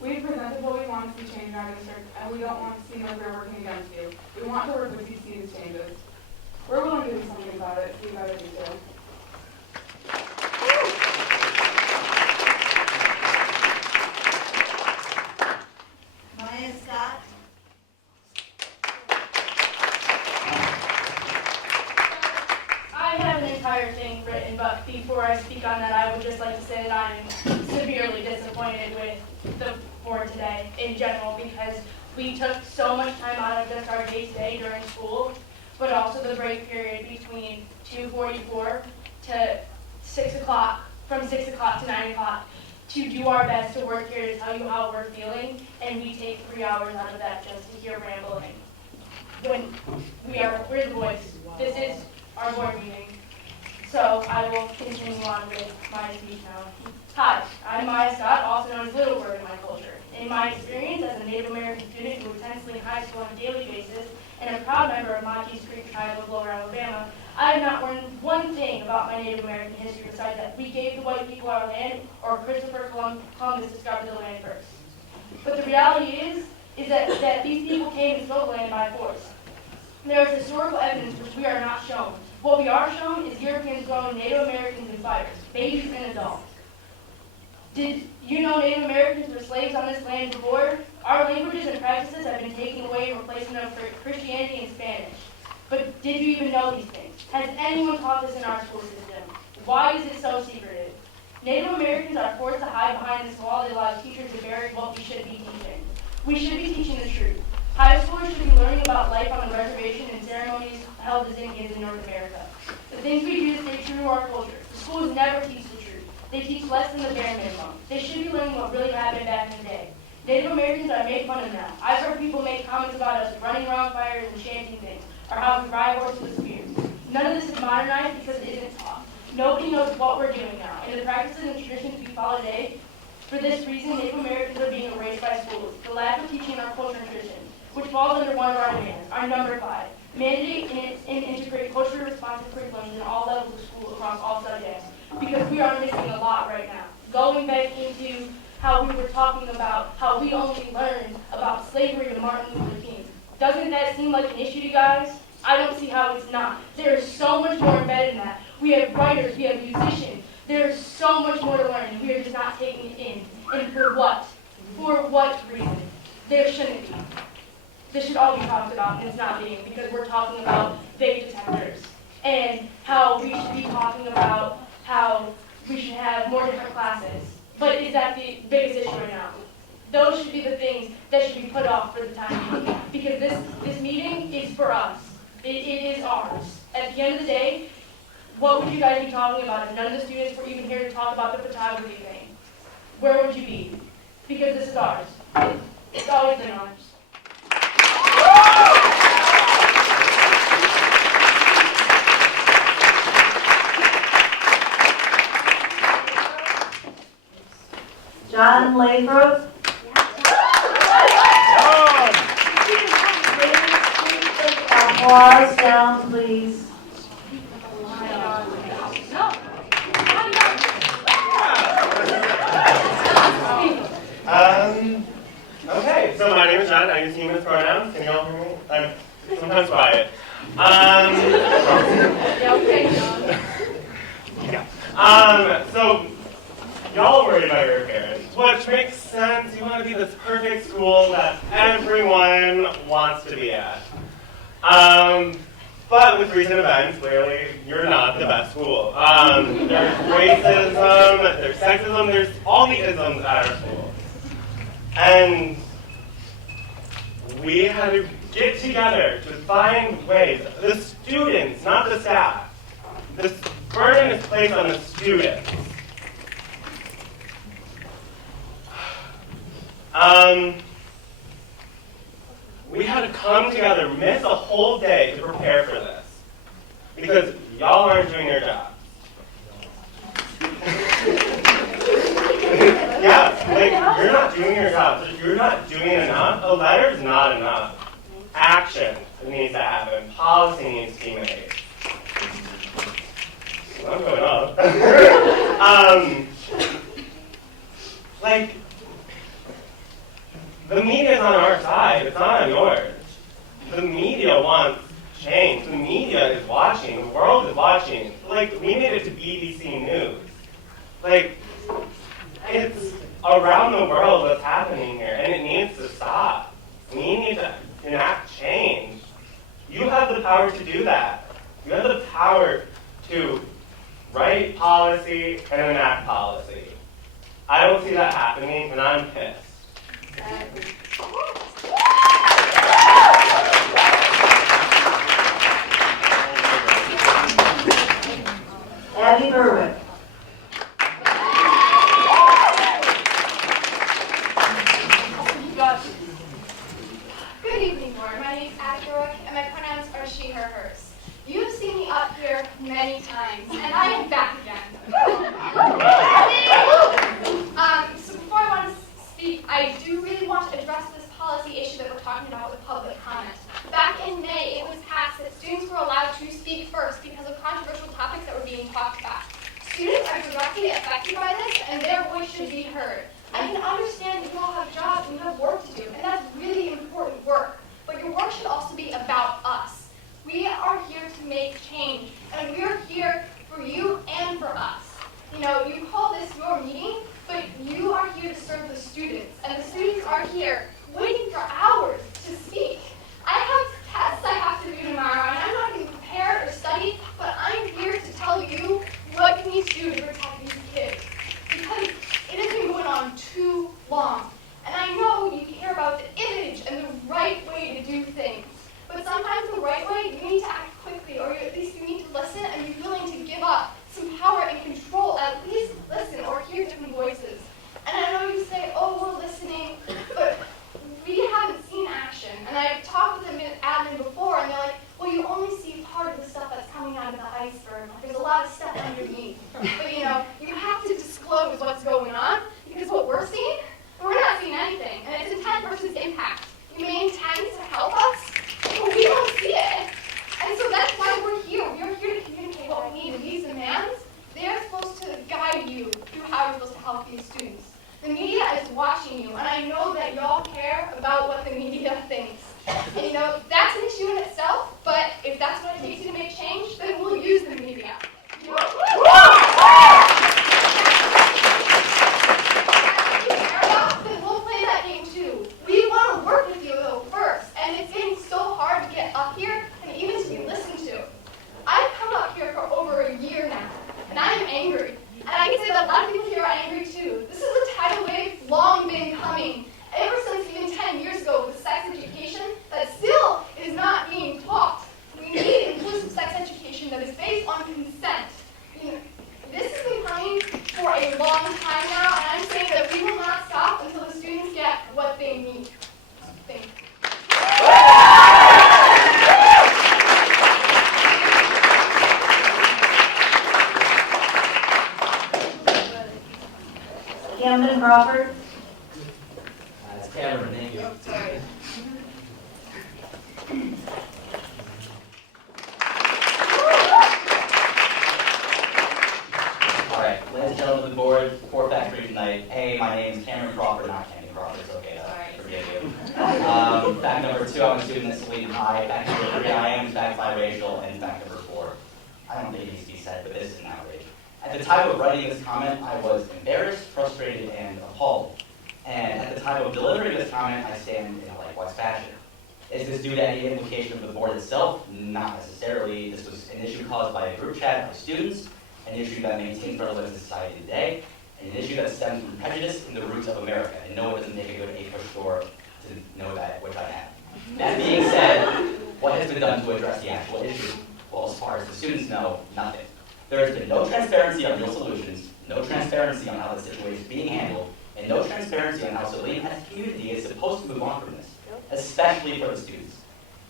We've presented what we want to see change in our district, and we don't want to seem like we're working against you. We want to work with you to see these changes. We're willing to do something about it, if you guys do too. Maya Scott. I have an entire thing written, but before I speak on that, I would just like to say that I'm severely disappointed with the board today in general because we took so much time out of just our day-to-day during school, but also the break period between 2:44 to 6 o'clock, from 6 o'clock to 9 o'clock, to do our best to work here to tell you how we're feeling, and we take 3 hours out of that just to hear rambling. When we're the voice. This is our board meeting. So I will continue on with my speech now. Hi, I'm Maya Scott, also known as Little Bird in my culture. In my experience as a Native American student who attends Saline High School on a daily basis and a proud member of Maquis Creek Tribe of Lower Alabama, I have not learned one thing about my Native American history besides that we gave the white people our land, or Christopher Columbus discovered the land first. But the reality is that these people came and stole the land by force. There is historical evidence which we are not shown. What we are shown is Europeans throwing Native Americans in fires, babies and adults. Did you know Native Americans were slaves on this land before? Our languages and practices have been taken away in replacement of Christianity and Spanish. But did you even know these things? Has anyone taught this in our school system? Why is it so secretive? Native Americans are forced to hide behind this wall that allows teachers to bury what we should be teaching. We should be teaching the truth. High schoolers should be learning about life on the reservation and ceremonies held as Indians in North America. The things we do to stay true to our culture. The schools never teach the truth. They teach less than the bare minimum. They should be learning what really happened back in the day. Native Americans are made fun of now. I've heard people make comments about us running around fires and chanting things, or how we ride horses with spears. None of this is modernized because it isn't taught. Nobody knows what we're doing now, and the practices and traditions we follow today. For this reason, Native Americans are being erased by schools. The lack of teaching our culture and traditions, which falls under one of our demands, our number 5. Mandate and integrate culturally responsive curriculums in all levels of school across all subjects, because we are missing a lot right now. Going back into how we were talking about how we only learned about slavery to Martin Luther King. Doesn't that seem like an issue to you guys? I don't see how it's not. There is so much more embedded in that. We have writers, we have musicians. There is so much more to learn, and we are just not taking it in. And for what? For what reason? There shouldn't be. This should all be talked about, and it's not being, because we're talking about vape detectors and how we should be talking about how we should have more different classes. But is that the biggest issue right now? Those should be the things that should be put off for the time being, because this meeting is for us. It is ours. At the end of the day, what would you guys be talking about if none of the students were even here to talk about the photography thing? Where would you be? Because this is ours. It's always been ours. John Lathrop. Applause down, please. Okay, so my name is John. I use he, him pronouns. Can you all hear me? I'm sometimes quiet. So y'all are worried about your appearance, which makes sense. You want to be this perfect school that everyone wants to be at. But with recent events, clearly, you're not the best school. There's racism, there's sexism, there's all the isms at our school. And we had to get together to find ways, the students, not the staff. burden is placed on the students. We had to come together, miss a whole day to prepare for this. Because y'all aren't doing your job. Yeah, like, you're not doing your job. You're not doing enough. A letter's not enough. Action needs to happen. Policy needs to be made. I'm going up. Like, the media's on our side. It's not on yours. The media wants change. The media is watching. The world is watching. Like, we made it to BBC News. Like, it's around the world what's happening here, and it needs to stop. We need to enact change. You have the power to do that. You have the power to write policy and enact policy. I don't see that happening, and I'm pissed. Abby Berwick. Good evening, board. My name is Abby Berwick, and my pronouns are she, her, hers. You have seen me up here many times, and I am back again. So before I want to speak, I do really want to address this policy issue that we're talking about with public comment. Back in May, it was passed that students were allowed to speak first because of controversial topics that were being talked about. Students are directly affected by this, and their voice should be heard. I can understand that you all have jobs and you have work to do, and that's really important work. But your work should also be about us. We are here to make change, and we are here for you and for us. You know, you call this your meeting, but you are here to serve the students, and the students are here waiting for hours to speak. I have tests I have to do tomorrow, and I'm not even prepared or studied, but I'm here to tell you what you need to do to protect these kids. Because it has been going on too long. And I know you care about the image and the right way to do things. But sometimes the right way, you need to act quickly, or at least you need to listen and be willing to give up some power and control. At least listen or hear different voices. And I know you say, oh, we're listening, but we haven't seen action. And I've talked with the admin before, and they're like, well, you only see part of the stuff that's coming out of the iceberg. There's a lot of stuff underneath. But, you know, you have to disclose what's going on, because what we're seeing, we're not seeing anything. And it's intent versus impact. You may intend to help us, but we don't see it. And so that's why we're here. We're here to communicate what we need. And these demands, they're supposed to guide you through how you're supposed to help these students. The media is watching you, and I know that y'all care about what the media thinks. And you know, that's an issue in itself, but if that's what it takes you to make change, then we'll use the media. You know? Then we'll play that game too. We want to work with you though first, and it's getting so hard to get up here and even to be listened to. I've come up here for over a year now, and I am angry. And I can say that a lot of people here are angry too. This is a tidal wave long been coming. Ever since even 10 years ago with sex education that still is not being taught. We need inclusive sex education that is based on consent. You know, this has been coming for a long time now, and I'm saying that we will not stop until the students get what they need. Thank you. Camden Crawford. It's Cameron, thank you. All right, ladies and gentlemen of the board, fourth factory tonight. Hey, my name is Cameron Crawford, not Candy Crawford. It's okay, forgive you. Fact number 2, I'm a student at Saline High. Fact number 3, I am fact biracial. And fact number 4, I don't think it needs to be said, but this is an outrage. At the time of writing this comment, I was embarrassed, frustrated, and appalled. And at the time of delivering this comment, I stand in a likewise fashion. Is this due to any implication of the board itself? Not necessarily. This was an issue caused by a group chat of students, an issue that maintains relevance in society today, and an issue that stems from prejudice in the roots of America. And no, it doesn't take a good 8-foot store to know that, which I am. That being said, what has been done to address the actual issue? Well, as far as the students know, nothing. There has been no transparency on real solutions, no transparency on how the situation is being handled, and no transparency on how Saline as a community is supposed to move on from this, especially for the students.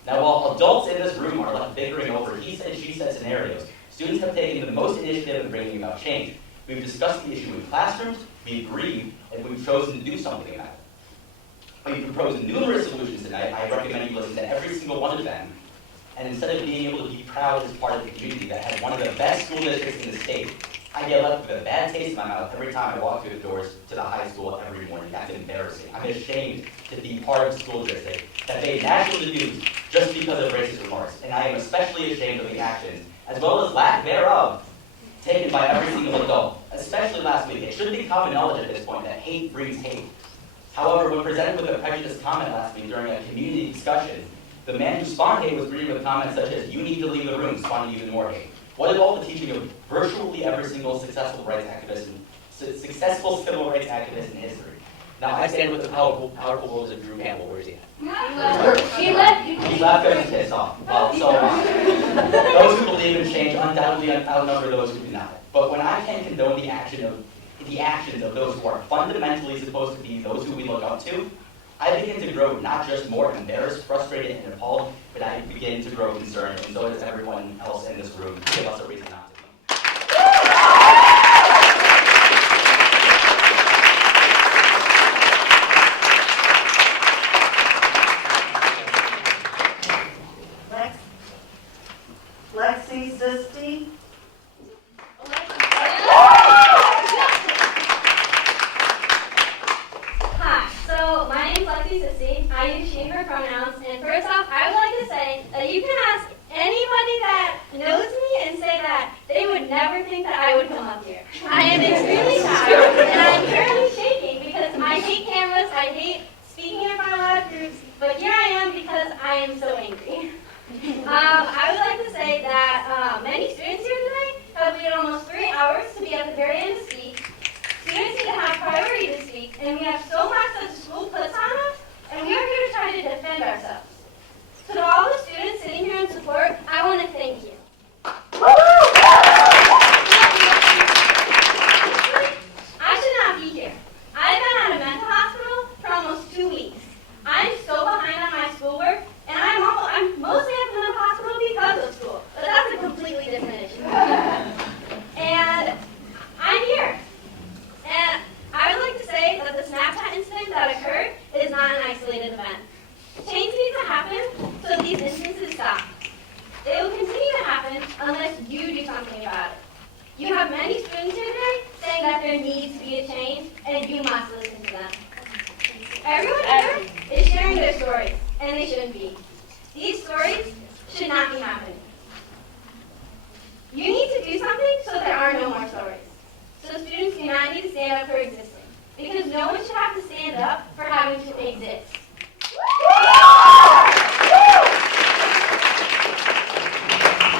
Now, while adults in this room are left bickering over he said, she said scenarios, students have taken the most initiative in bringing about change. We've discussed the issue in classrooms, we agreed, and we've chosen to do something about it. We've proposed numerous solutions tonight. I recommend you listen to every single one of them. And instead of being able to be proud as part of the community that has one of the best school districts in the state, I get left with a bad taste in my mouth every time I walk through the doors to the high school every morning. That's embarrassing. I'm ashamed to be part of a school district that made national news just because of racist remarks. And I am especially ashamed of the actions, as well as lack thereof, taken by every single adult, especially last week. It should be common knowledge at this point that hate breeds hate. However, when presented with a prejudiced comment last week during a community discussion, the man who spawned hate was greeted with comments such as, "You need to leave the room," spawning even more hate. What is all the teaching of virtually every single successful civil rights activist in history? Now, I stand with the powerful words of Drew Campbell. Where's he at? He left because he's pissed off. Well, so those who believe in change undoubtedly outnumber those who do not. But when I can condone the actions of those who are fundamentally supposed to be those who we look up to, I begin to grow not just more embarrassed, frustrated, and appalled, but I begin to grow concerned, and so does everyone else in this room. Give us a reason not to. Lexi Sisti. Hi, so my name is Lexi Sissy. I use she, her pronouns. And first off, I would like to say that you can ask anybody that knows me and say that they would never think that I would come up here. I am extremely shy, and I am currently shaking because I hate cameras, I hate speaking in front of large groups, but here I am because I am so angry. I would like to say that many students here today have waited almost 3 hours to be at the very end to speak. Students need to have priority to speak, and we have so much that the school puts on us, and we are here to try to defend ourselves. So to all the students sitting here in support, I want to thank you. I should not be here. I've been at a mental hospital for almost 2 weeks. I'm so behind on my schoolwork, and I'm mostly at the mental hospital because of school, but that's a completely different issue. And I'm here. And I would like to say that the Snapchat incident that occurred is not an isolated event. Change needs to happen so these instances stop. It will continue to happen unless you do something about it. You have many students here today saying that there needs to be a change, and you must listen to them. Everyone here is sharing their stories, and they shouldn't be. These stories should not be happening. You need to do something so there are no more stories. So students do not need to stand up for existing, because no one should have to stand up for having to exist.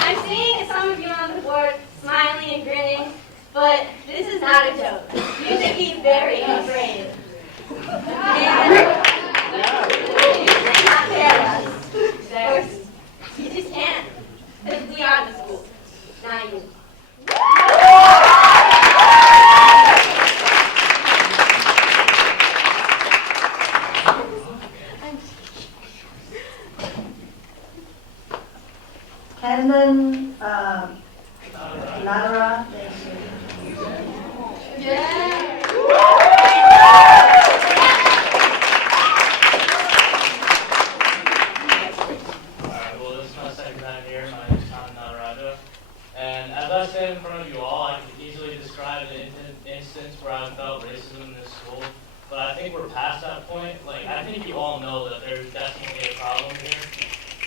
I'm seeing some of you on the board smiling and grinning, but this is not a joke. You should be very afraid. And you should not fail us. You just can't, because we are the school, not you. Kendon Nadara. Yeah. Well, this is my second time here. My name is Tom Nalaraja. And as I stand in front of you all, I can easily describe an instance where I felt racism in this school. But I think we're past that point. Like, I think you all know that there's definitely a problem here.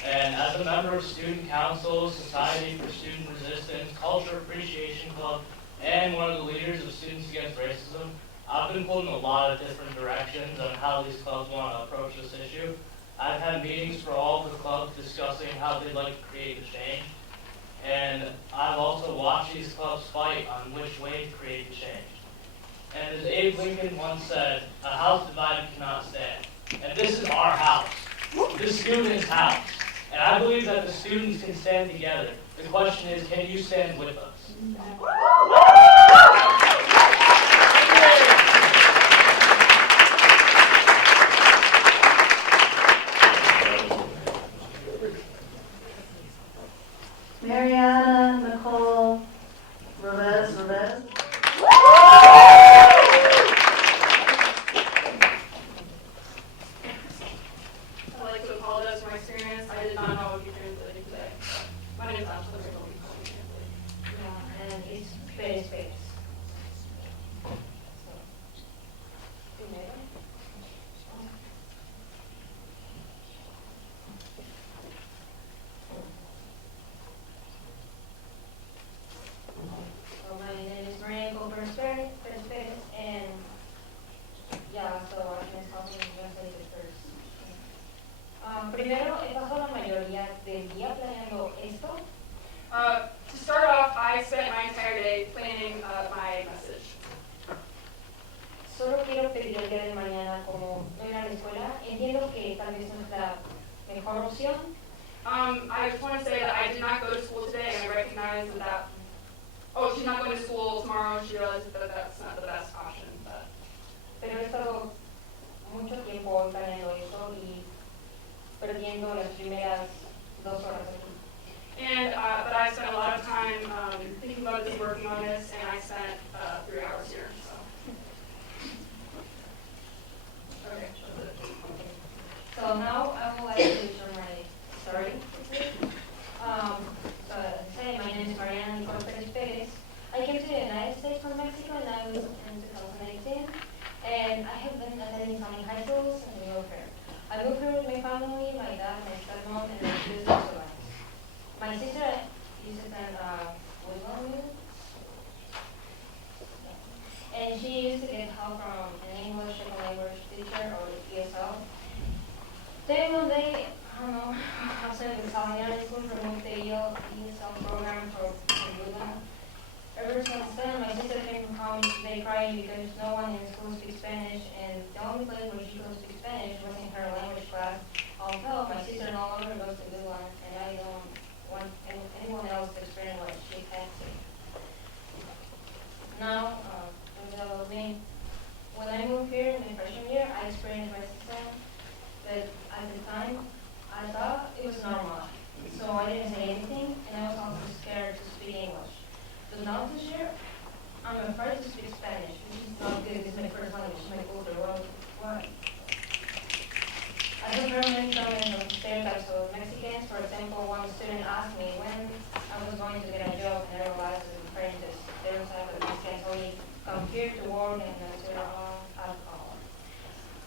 And as a member of Student Council, Society for Student Resistance, Culture Appreciation Club, and one of the leaders of Students Against Racism, I've been pulled in a lot of different directions on how these clubs want to approach this issue. I've had meetings for all the clubs discussing how they'd like to create a change. And I've also watched these clubs fight on which way to create the change. And as Abe Lincoln once said, a house divided cannot stand. And this is our house, this student's house. And I believe that the students can stand together. The question is, can you stand with us? Mariana, Nicole, Revez. I'd like to apologize for my experience. I did not know I would be translating today. My name is Ashley. Yeah, and it's very space. So my name is Maria Goldberg-Perez, and yeah, so I can help you translate it first. Primero, he pasado la mayoría del día planeando esto. To start off, I spent my entire day planning my message. Solo quiero pedir el día de mañana como no ir a la escuela. Entiendo que tal vez no es la mejor opción. I just want to say that I did not go to school today, and I recognize that, oh, she's not going to school tomorrow, and she realizes that that's not the best option. Pero he estado mucho tiempo planeando esto y perdiendo las primeras 2 horas aquí. And, but I spent a lot of time thinking about this, working on this, and I spent 3 hours here, so. Okay, that's it. So now I would like to share my story. Say my name is Mariana Perez. I came to the United States from Mexico and I was in 2018. And I have been attending Saline high schools and New Yorker. I moved here with my family, my dad, my stepmom, and my 2 siblings. My sister used to attend Woodlawn, and she used to get help from an English second language teacher or ESL. Then one day, I don't know, outside of the Saline School removed the ESL program for Woodlawn. Ever since then, my sister came home today crying because no one in the school speaks Spanish, and the only place where she could speak Spanish was in her language class. Although my sister no longer goes to Woodlawn, and I don't want anyone else to experience what she had to. Now, about me. When I moved here in my freshman year, I experienced racism, but at the time, I thought it was normal. So I didn't say anything, and I was also scared to speak English. But now this year, I'm afraid to speak Spanish, which is not good. It's my first language, my culture. What? I have heard many comments of stereotypes of Mexicans. For example, one student asked me when I was going to get a job, and I realized it was referring to stereotype that Mexicans only come here to work and to their own alcohol.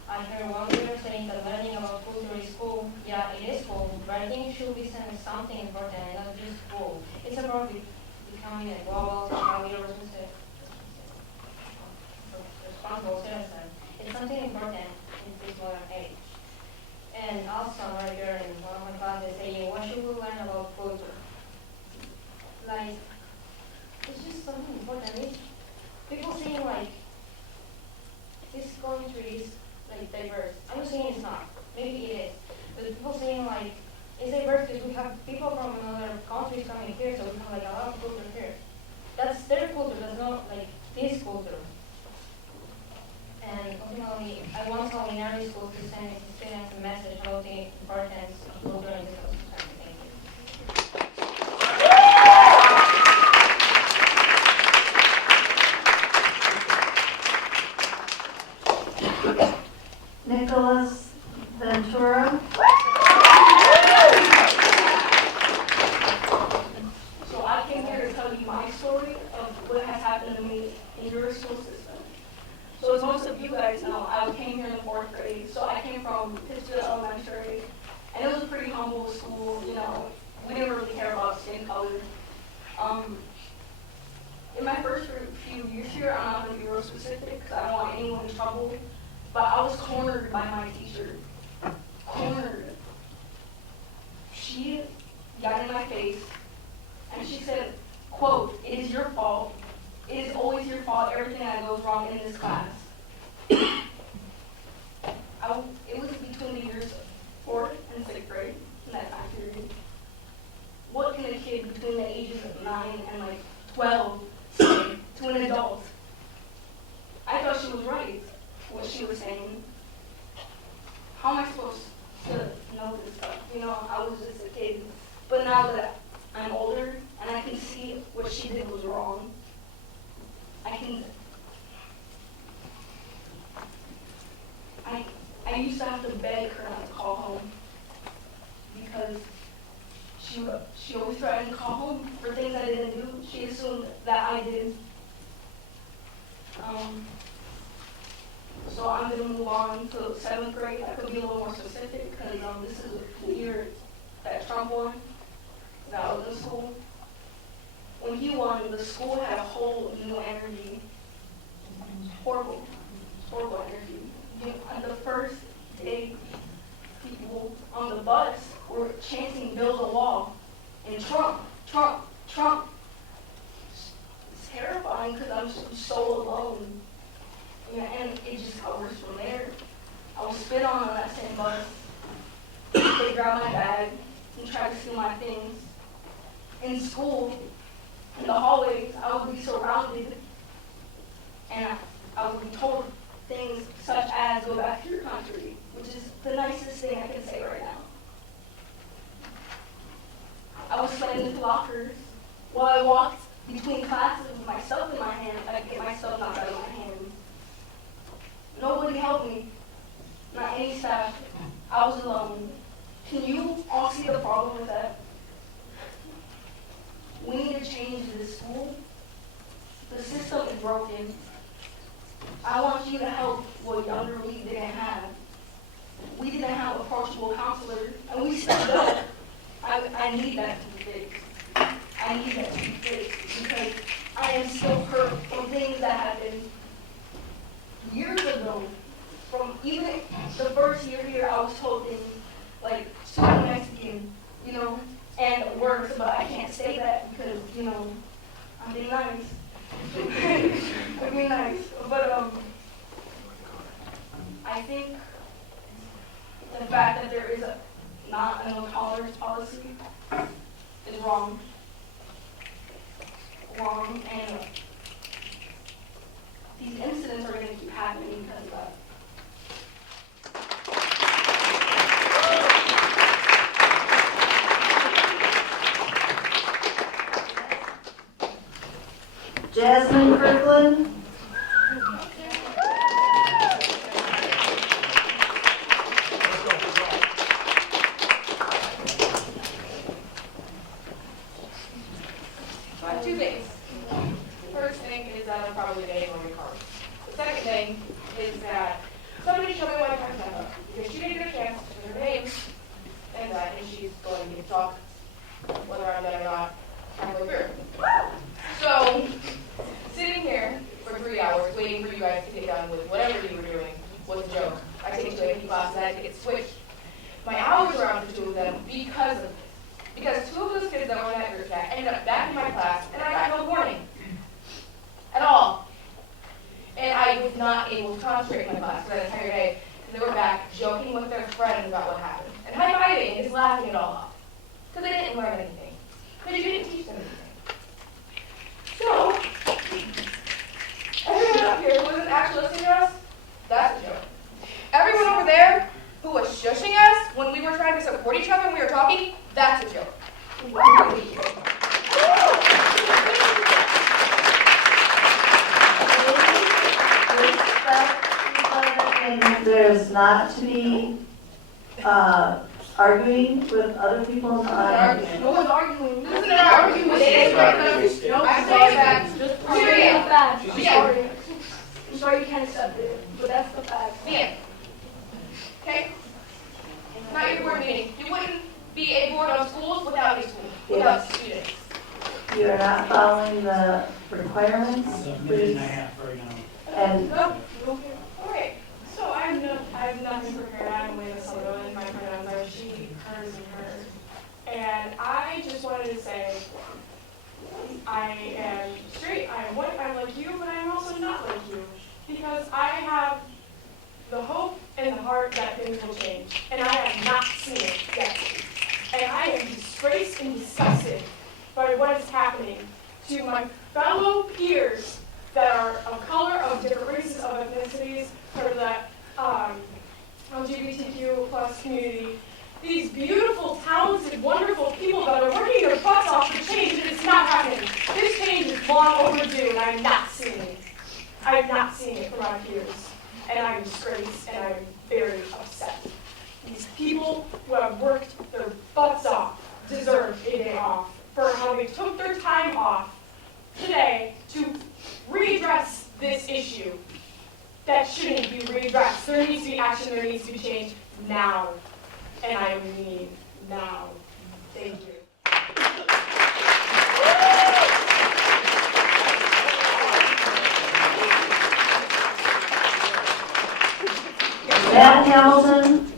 I heard one girl saying that learning about culture is cool. Yeah, it is cool, but I think it should be seen as something important and not just cool. It's about becoming a global, responsible citizen. It's something important in this modern age. And also, another girl in one of my classes saying, what should we learn about culture? Like, it's just something important. It's people saying, like, this country is, like, diverse. I'm not saying it's not. Maybe it is. But people saying, like, it's diverse because we have people from other countries coming here, so we have, like, a lot of culture here. That's their culture. That's not, like, this culture. And ultimately, I want culinary schools to send students a message about the importance of culture in this society. Thank you. Nicholas Ventura. So I came here to tell you my story of what has happened to me in your school system. So as most of you guys know, I came here in the 4th grade. So I came from Pittsfield Elementary, and it was a pretty humble school. You know, we didn't really care about skin color. In my first few years here, I'm not going to be real specific because I don't want anyone in trouble. But I was cornered by my teacher. Cornered. She got in my face, and she said, quote, "It is your fault. It is always your fault, everything that goes wrong in this class." It was between the years 4th and 6th grade in that time period. kid between the ages of 9 and like 12 to an adult. I thought she was right, what she was saying. How am I supposed to know this stuff? You know, I was just a kid. But now that I'm older and I can see what she did was wrong, I used to have to beg her not to call home because she always threatened to call home for things I didn't do. She assumed that I did. So I'm going to move on to 7th grade. I could be a little more specific because this is the year that Trump won, that I was in school. When he won, the school had a whole new energy. Horrible energy. On the first day, people on the bus were chanting "Build a wall" and Trump, Trump, Trump. It's terrifying because I'm so alone. Yeah, and it just got worse from there. I was spit on that same bus. They grabbed my bag and tried to steal my things. In school, in the hallways, I would be surrounded, and I would be told things such as "go back to your country," which is the nicest thing I can say right now. I was slammed into lockers. While I walked between classes with my stuff in my hand, I could get my stuff knocked out of my hand. Nobody helped me, not any staff. I was alone. Can you all see the problem with that? We need to change this school. The system is broken. I want you to help what younger we didn't have. We didn't have approachable counselors, and we stepped up. I need that to be fixed. I need that to be fixed because I am still hurt from things that happened years ago. From even the first year here, I was told things like "super Mexican," you know, and worse, but I can't say that because, you know, I'm being nice. I'm being nice. But I think the fact that there is not a no tolerance policy is wrong. Wrong, and these incidents are going to keep happening because of that. Jasmine Kirkland. Two things. First thing is that I'm probably dating one of your cars. The second thing is that somebody show me why I can't have her. Because she didn't get a chance to put her name and she's going to talk whether I'm dead or not halfway through. So, sitting here for 3 hours waiting for you guys to get done with whatever you were doing was a joke. I take 2 AP classes, I had to get switched my hours around for 2 of them because of this. Because 2 of those kids that were in that group chat ended up back in my class, and I got no warning at all. And I was not able to concentrate in my class for that entire day. And they were back joking with their friends about what happened. And high-fiving and just laughing it all off. Because they didn't learn anything. Because you didn't teach them anything. So, everyone up here who wasn't actually listening to us, that's a joke. Everyone over there who was shushing us when we were trying to support each other when we were talking, that's a joke. And there's not to be arguing with other people in the audience. No one's arguing. This isn't an argument. No, I'm saying that. Just Period. the facts. I'm Yeah. sorry. I'm sorry you can't accept it, but that's the facts. Yeah. Okay? Not your board meeting. You wouldn't be a board on schools without a school, without students. You are not following the requirements, It's a minute please. and a half right now. And Okay, so I've nothing prepared. I'm Lena Soto, and my pronouns are she, hers, and her. And I just wanted to say, I am straight, I am white, I'm like you, but I am also not like you. Because I have the hope and the heart that things will change. And I have not seen it yet. And I am disgraced and disgusted by what is happening to my fellow peers that are of color, of different races, of ethnicities, part of that LGBTQ plus community. These beautiful, talented, wonderful people that are working their butts off to change, and it's not happening. This change is long overdue, and I'm not seeing it. I'm not seeing it from my peers, and I'm disgraced, and I'm very upset. These people who have worked their butts off deserve a day off for how they took their time off today to readdress this issue that shouldn't be readdressed. There needs to be action, there needs to be change now. And I mean now. Thank you. Matt Hamilton.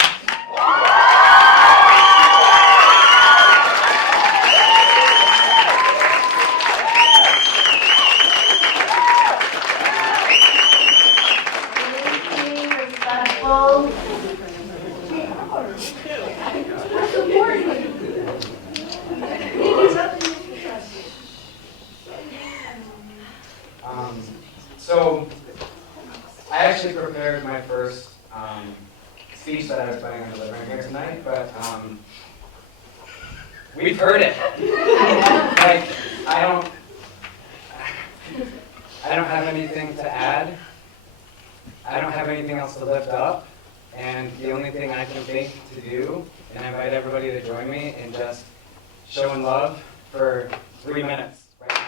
So I actually prepared my first speech that I was planning on delivering here tonight, but we've heard it. Like, I don't have anything to add. I don't have anything else to lift up. And the only thing I can think to do, and I invite everybody to join me in just showing love for 3 minutes right now.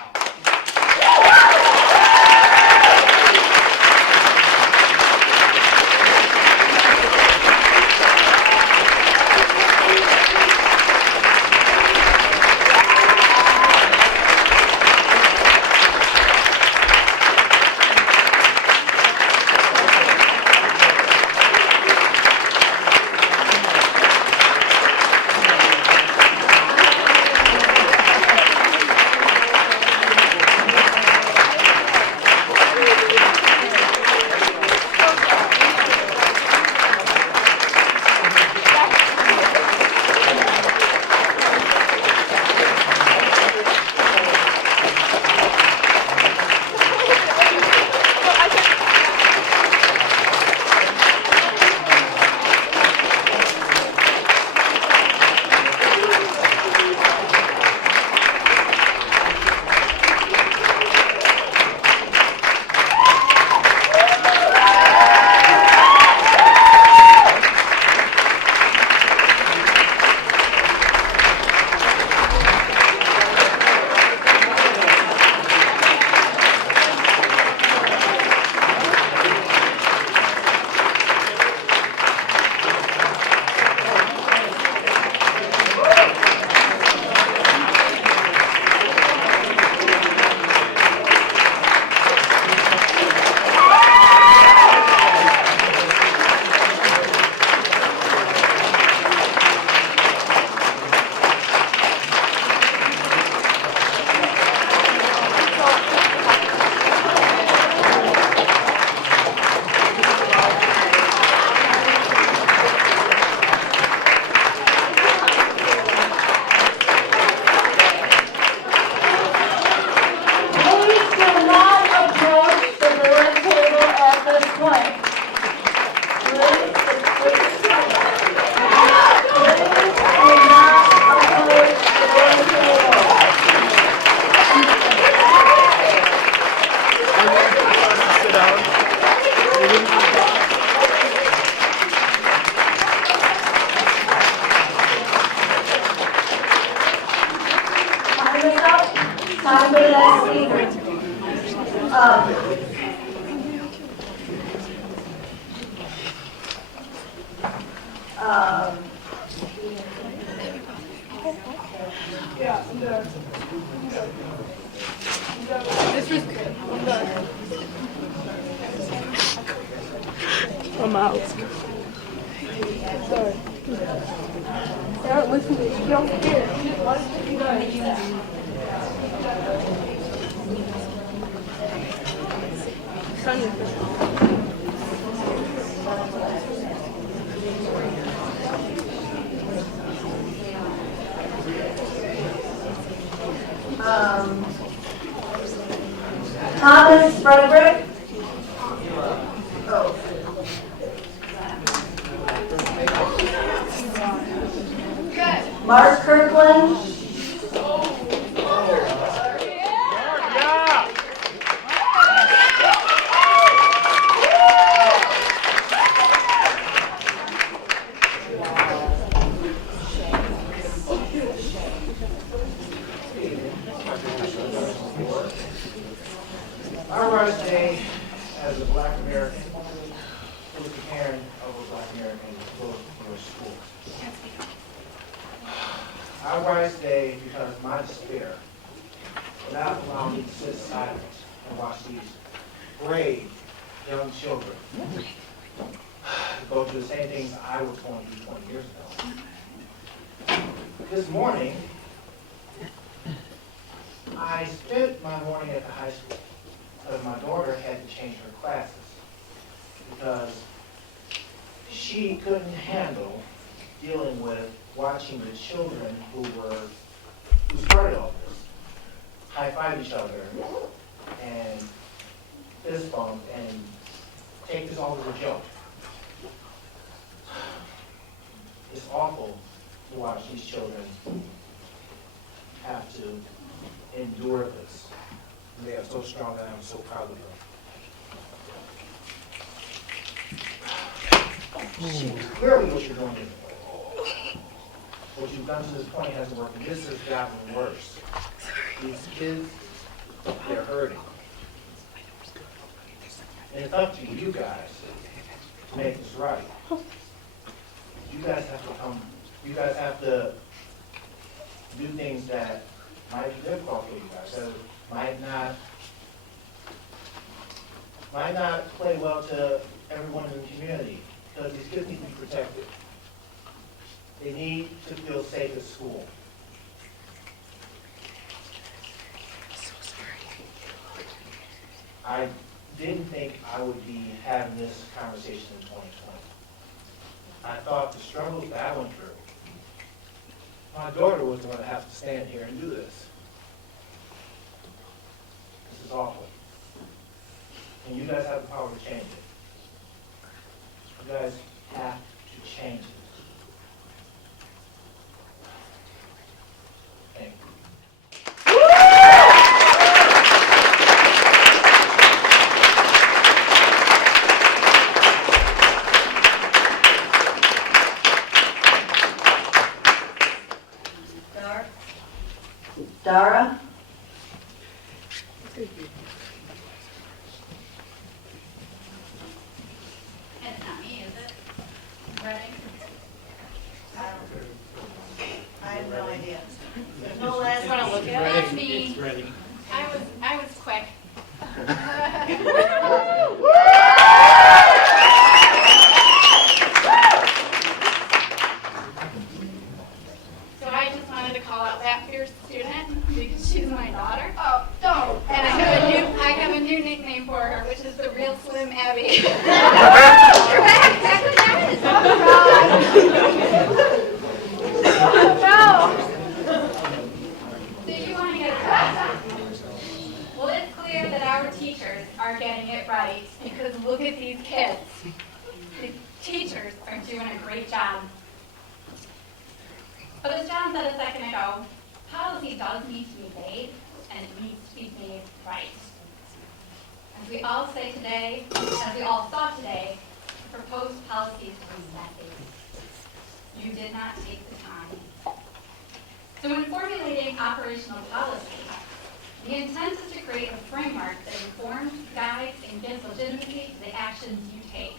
Yeah, I'm done. This was good. I'm done. I'm out. Sorry. They aren't listening. You don't care. What is it done? Thomas Frederick. Oh. Good. Mark Kirkland. Our worst day as a Black American was the parent of a Black American who goes to your school. Our worst day because my despair would not allow me to sit silent and watch these brave young children go through the same things I was going through 20 years ago. This morning, I spent my morning at the high school because my daughter had to change her classes because she couldn't handle dealing with watching the children who started all this high-five each other and fist bump and take this all as a joke. It's awful to watch these children have to endure this. And they are so strong and I'm so proud of them. Clearly what you're doing is what you've done to this point hasn't worked, and this has gotten worse. These kids, they're hurting. And it's up to you guys to make this right. You guys have to do things that might be difficult for you guys, that might not play well to everyone in the community, because these kids need to be protected. They need to feel safe at school. I didn't think I would be having this conversation in 2020. I thought the struggles that I went through, my daughter was going to have to stand here and do this. This is awful. And you guys have the power to change it. You guys have to change it. Thank you. Dara? It's not me, is it? Ready? I have no idea. There's no last You wanna name. look at it? It's ready. I was quick. So I just wanted to call out that fierce student because she's my daughter. Oh, don't. And I have a new nickname for her, which is the real Slim Abby. Correct. That's what that is. No. Do you want to get it? Well, it's clear that our teachers are getting it right because look at these kids. The teachers are doing a great job. But as John said a second ago, policy does need to be made, and it needs to be made right. As we all say today, as we all saw today, the proposed policies were messy. You did not take the time. So in formulating operational policy, the intent is to create a framework that informs, guides, and gives legitimacy to the actions you take.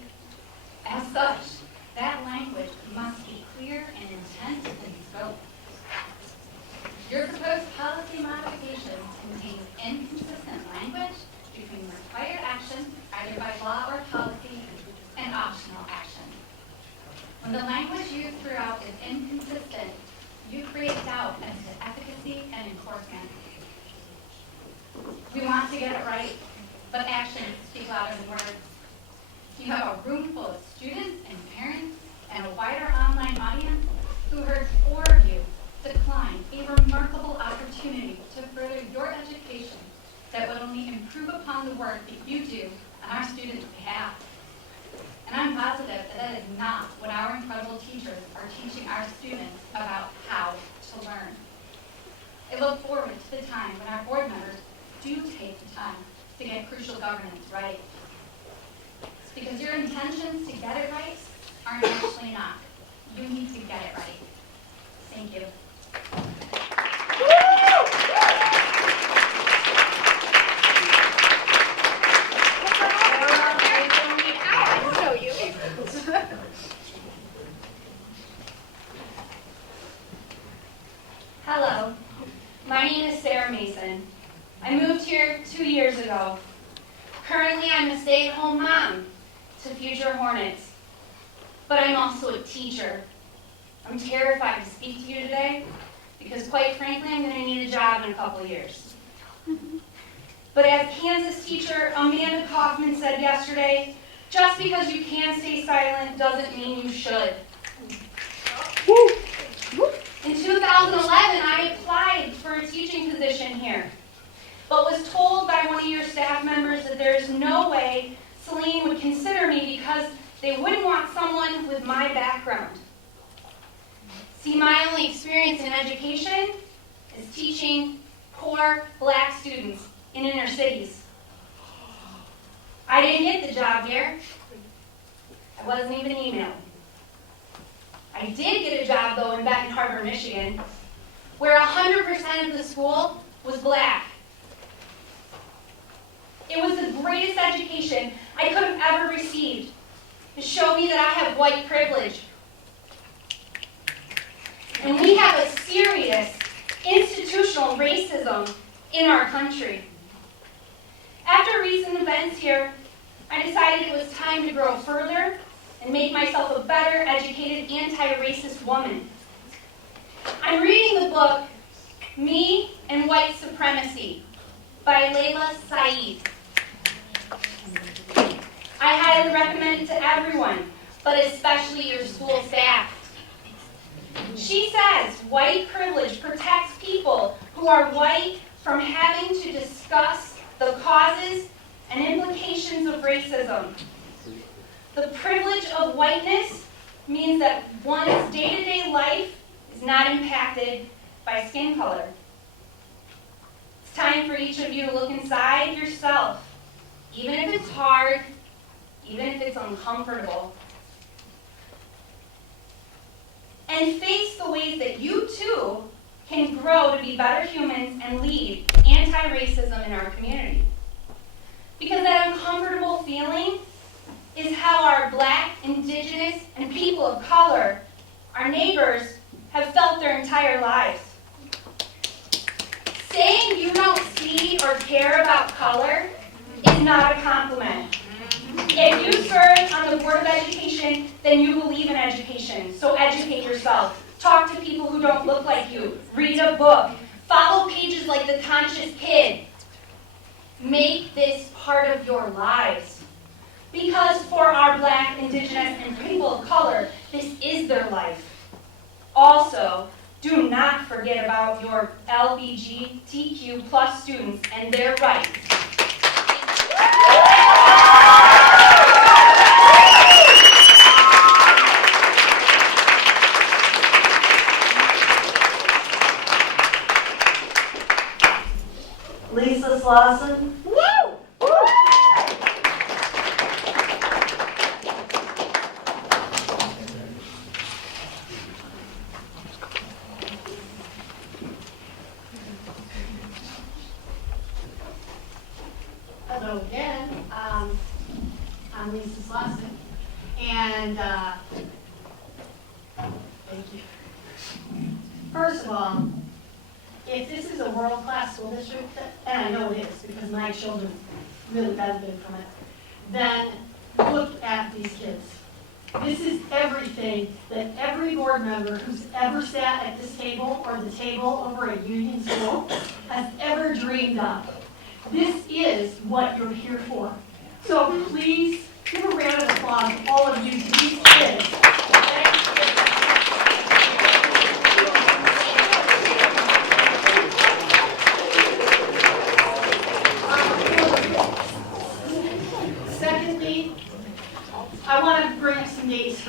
As such, that language must be clear in intent and scope. Your proposed policy modifications contain inconsistent language between required action, either by law or policy, and optional action. When the language used throughout is inconsistent, you create doubt as to efficacy and enforcement. We want to get it right, but actions speak louder than words. You have a room full of students and parents and a wider online audience who heard 4 of you decline a remarkable opportunity to further only improve upon the work that you do on our students' behalf. And I'm positive that that is not what our incredible teachers are teaching our students about how to learn. I look forward to the time when our board members do take the time to get crucial governance right. It's because your intentions to get it right aren't actually not. You need to get it right. Thank you. Hello, my name is Sarah Mason. I moved here 2 years ago. Currently, I'm a stay-at-home mom to future Hornets, but I'm also a teacher. I'm terrified to speak to you today because, quite frankly, I'm going to need a job in a couple years. But as Kansas teacher Amanda Kaufman said yesterday, just because you can stay silent doesn't mean you should. In 2011, I applied for a teaching position here, but was told by one of your staff members that there's no way Saline would consider me because they wouldn't want someone with my background. See, my only experience in education is teaching poor black students in inner cities. I didn't get the job here. I wasn't even emailed. I did get a job, though, in Benton Harbor, Michigan, where 100% of the school was black. It was the greatest education I could have ever received to show me that I have white privilege. And we have a serious institutional racism in our country. After recent events here, I decided it was time to grow further and make myself a better educated anti-racist woman. I'm reading the book, Me and White Supremacy by Layla Saeed. I highly recommend it to everyone, but especially your school staff. She says white privilege protects people who are white from having to discuss the causes and implications of racism. The privilege of whiteness means that one's day-to-day life is not impacted by skin color. It's time for each of you to look inside yourself, even if it's hard, even if it's uncomfortable, and face the ways that you too can grow to be better humans and lead anti-racism in our community. Because that uncomfortable feeling is how our black, indigenous, and people of color, our neighbors, have felt their entire lives. Saying you don't see or care about color is not a compliment. If you serve on the Board of Education, then you believe in education, so educate yourself. Talk to people who don't look like you. Read a book. Follow pages like The Conscious Kid. Make this part of your lives. Because for our black, indigenous, and people of color, this is their life. Also, do not forget about your LGBTQ+ students and their rights. Lisa Slauson. Hello again. I'm Lisa Slauson, and thank you. First of all, if this is a world-class school district, and I know it is because my children really benefit from it, then look at these kids. This is everything that every board member who's ever sat at this table or the table over at Union School has ever dreamed of. This is what you're here for. So please give a round of applause, all of you, to these kids.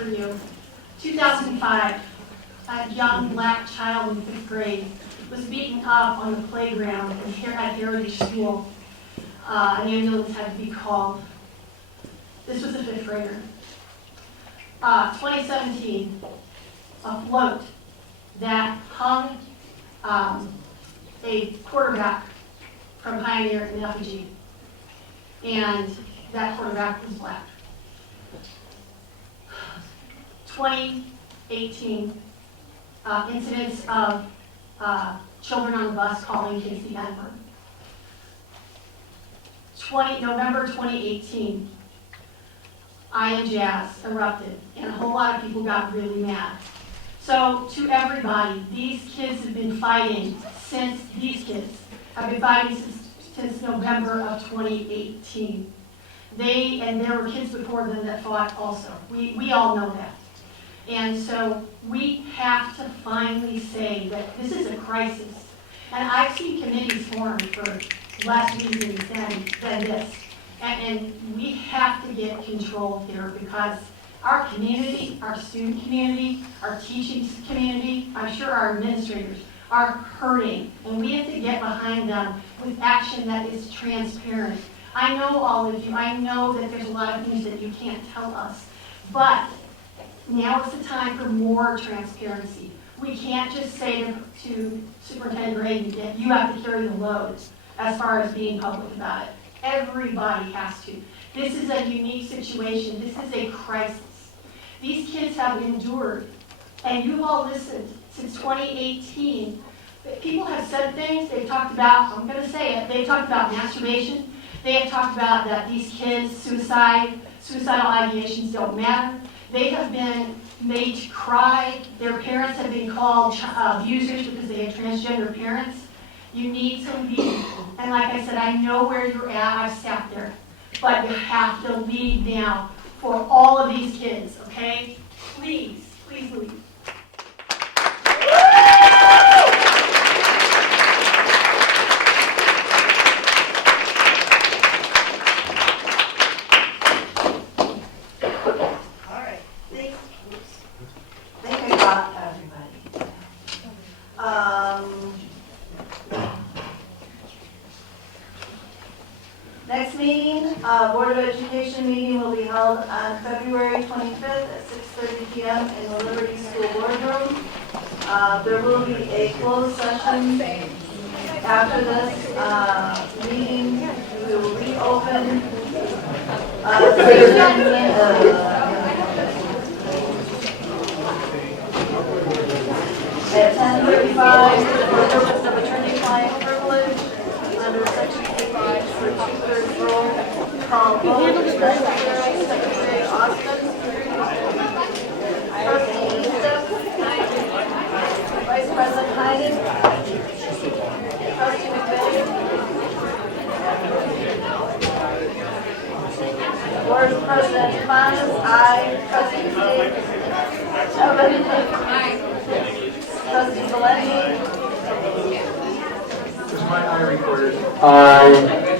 for you. 2005, a young black child in 5th grade was beaten up on the playground at Heritage School. An ambulance had to be called. This was a 5th grader. 2017, a float that hung a quarterback from Pioneer in effigy, and that quarterback was black. 2018, incidents of children on the bus calling kids the N-word. November 2018, I Am Jazz erupted, and a whole lot of people got really mad. So to everybody, these kids have been fighting since November of 2018. And there were kids before them that fought also. We all know that. And so we have to finally say that this is a crisis. And I've seen committees formed for less reasons than this. And we have to get control here because our community, our student community, our teaching community, I'm sure our administrators are hurting. And we have to get behind them with action that is transparent. I know all of you. I know that there's a lot of things that you can't tell us. But now is the time for more transparency. We can't just say to Superintendent Grady that you have to carry the load as far as being public about it. Everybody has to. This is a unique situation. This is a crisis. These kids have endured, and you've all listened since 2018. People have said things. They've talked about, I'm going to say it, they've talked about masturbation. They have talked about that these kids, suicidal ideations don't matter. They have been made to cry. Their parents have been called abusers because they have transgender parents. You need to lead. And like I said, I know where you're at. I've sat there. But you have to lead now for all of these kids, okay? Please, please lead. Next meeting, Board of Education meeting will be held on February 25th at 6:30 p.m. in the Liberty School Boardroom. There will be a closed session after this meeting. We will reopen at 10:35 for the purpose of attorney-client privilege under Section 8 for 2/3 roll call vote. Secretary Austin. Trustee Easton. Vice President Heiden. Trustee McVeigh. Board President Fons. Aye. Trustee Davis. Trustee Valenti. Is my eye recorded? Aye.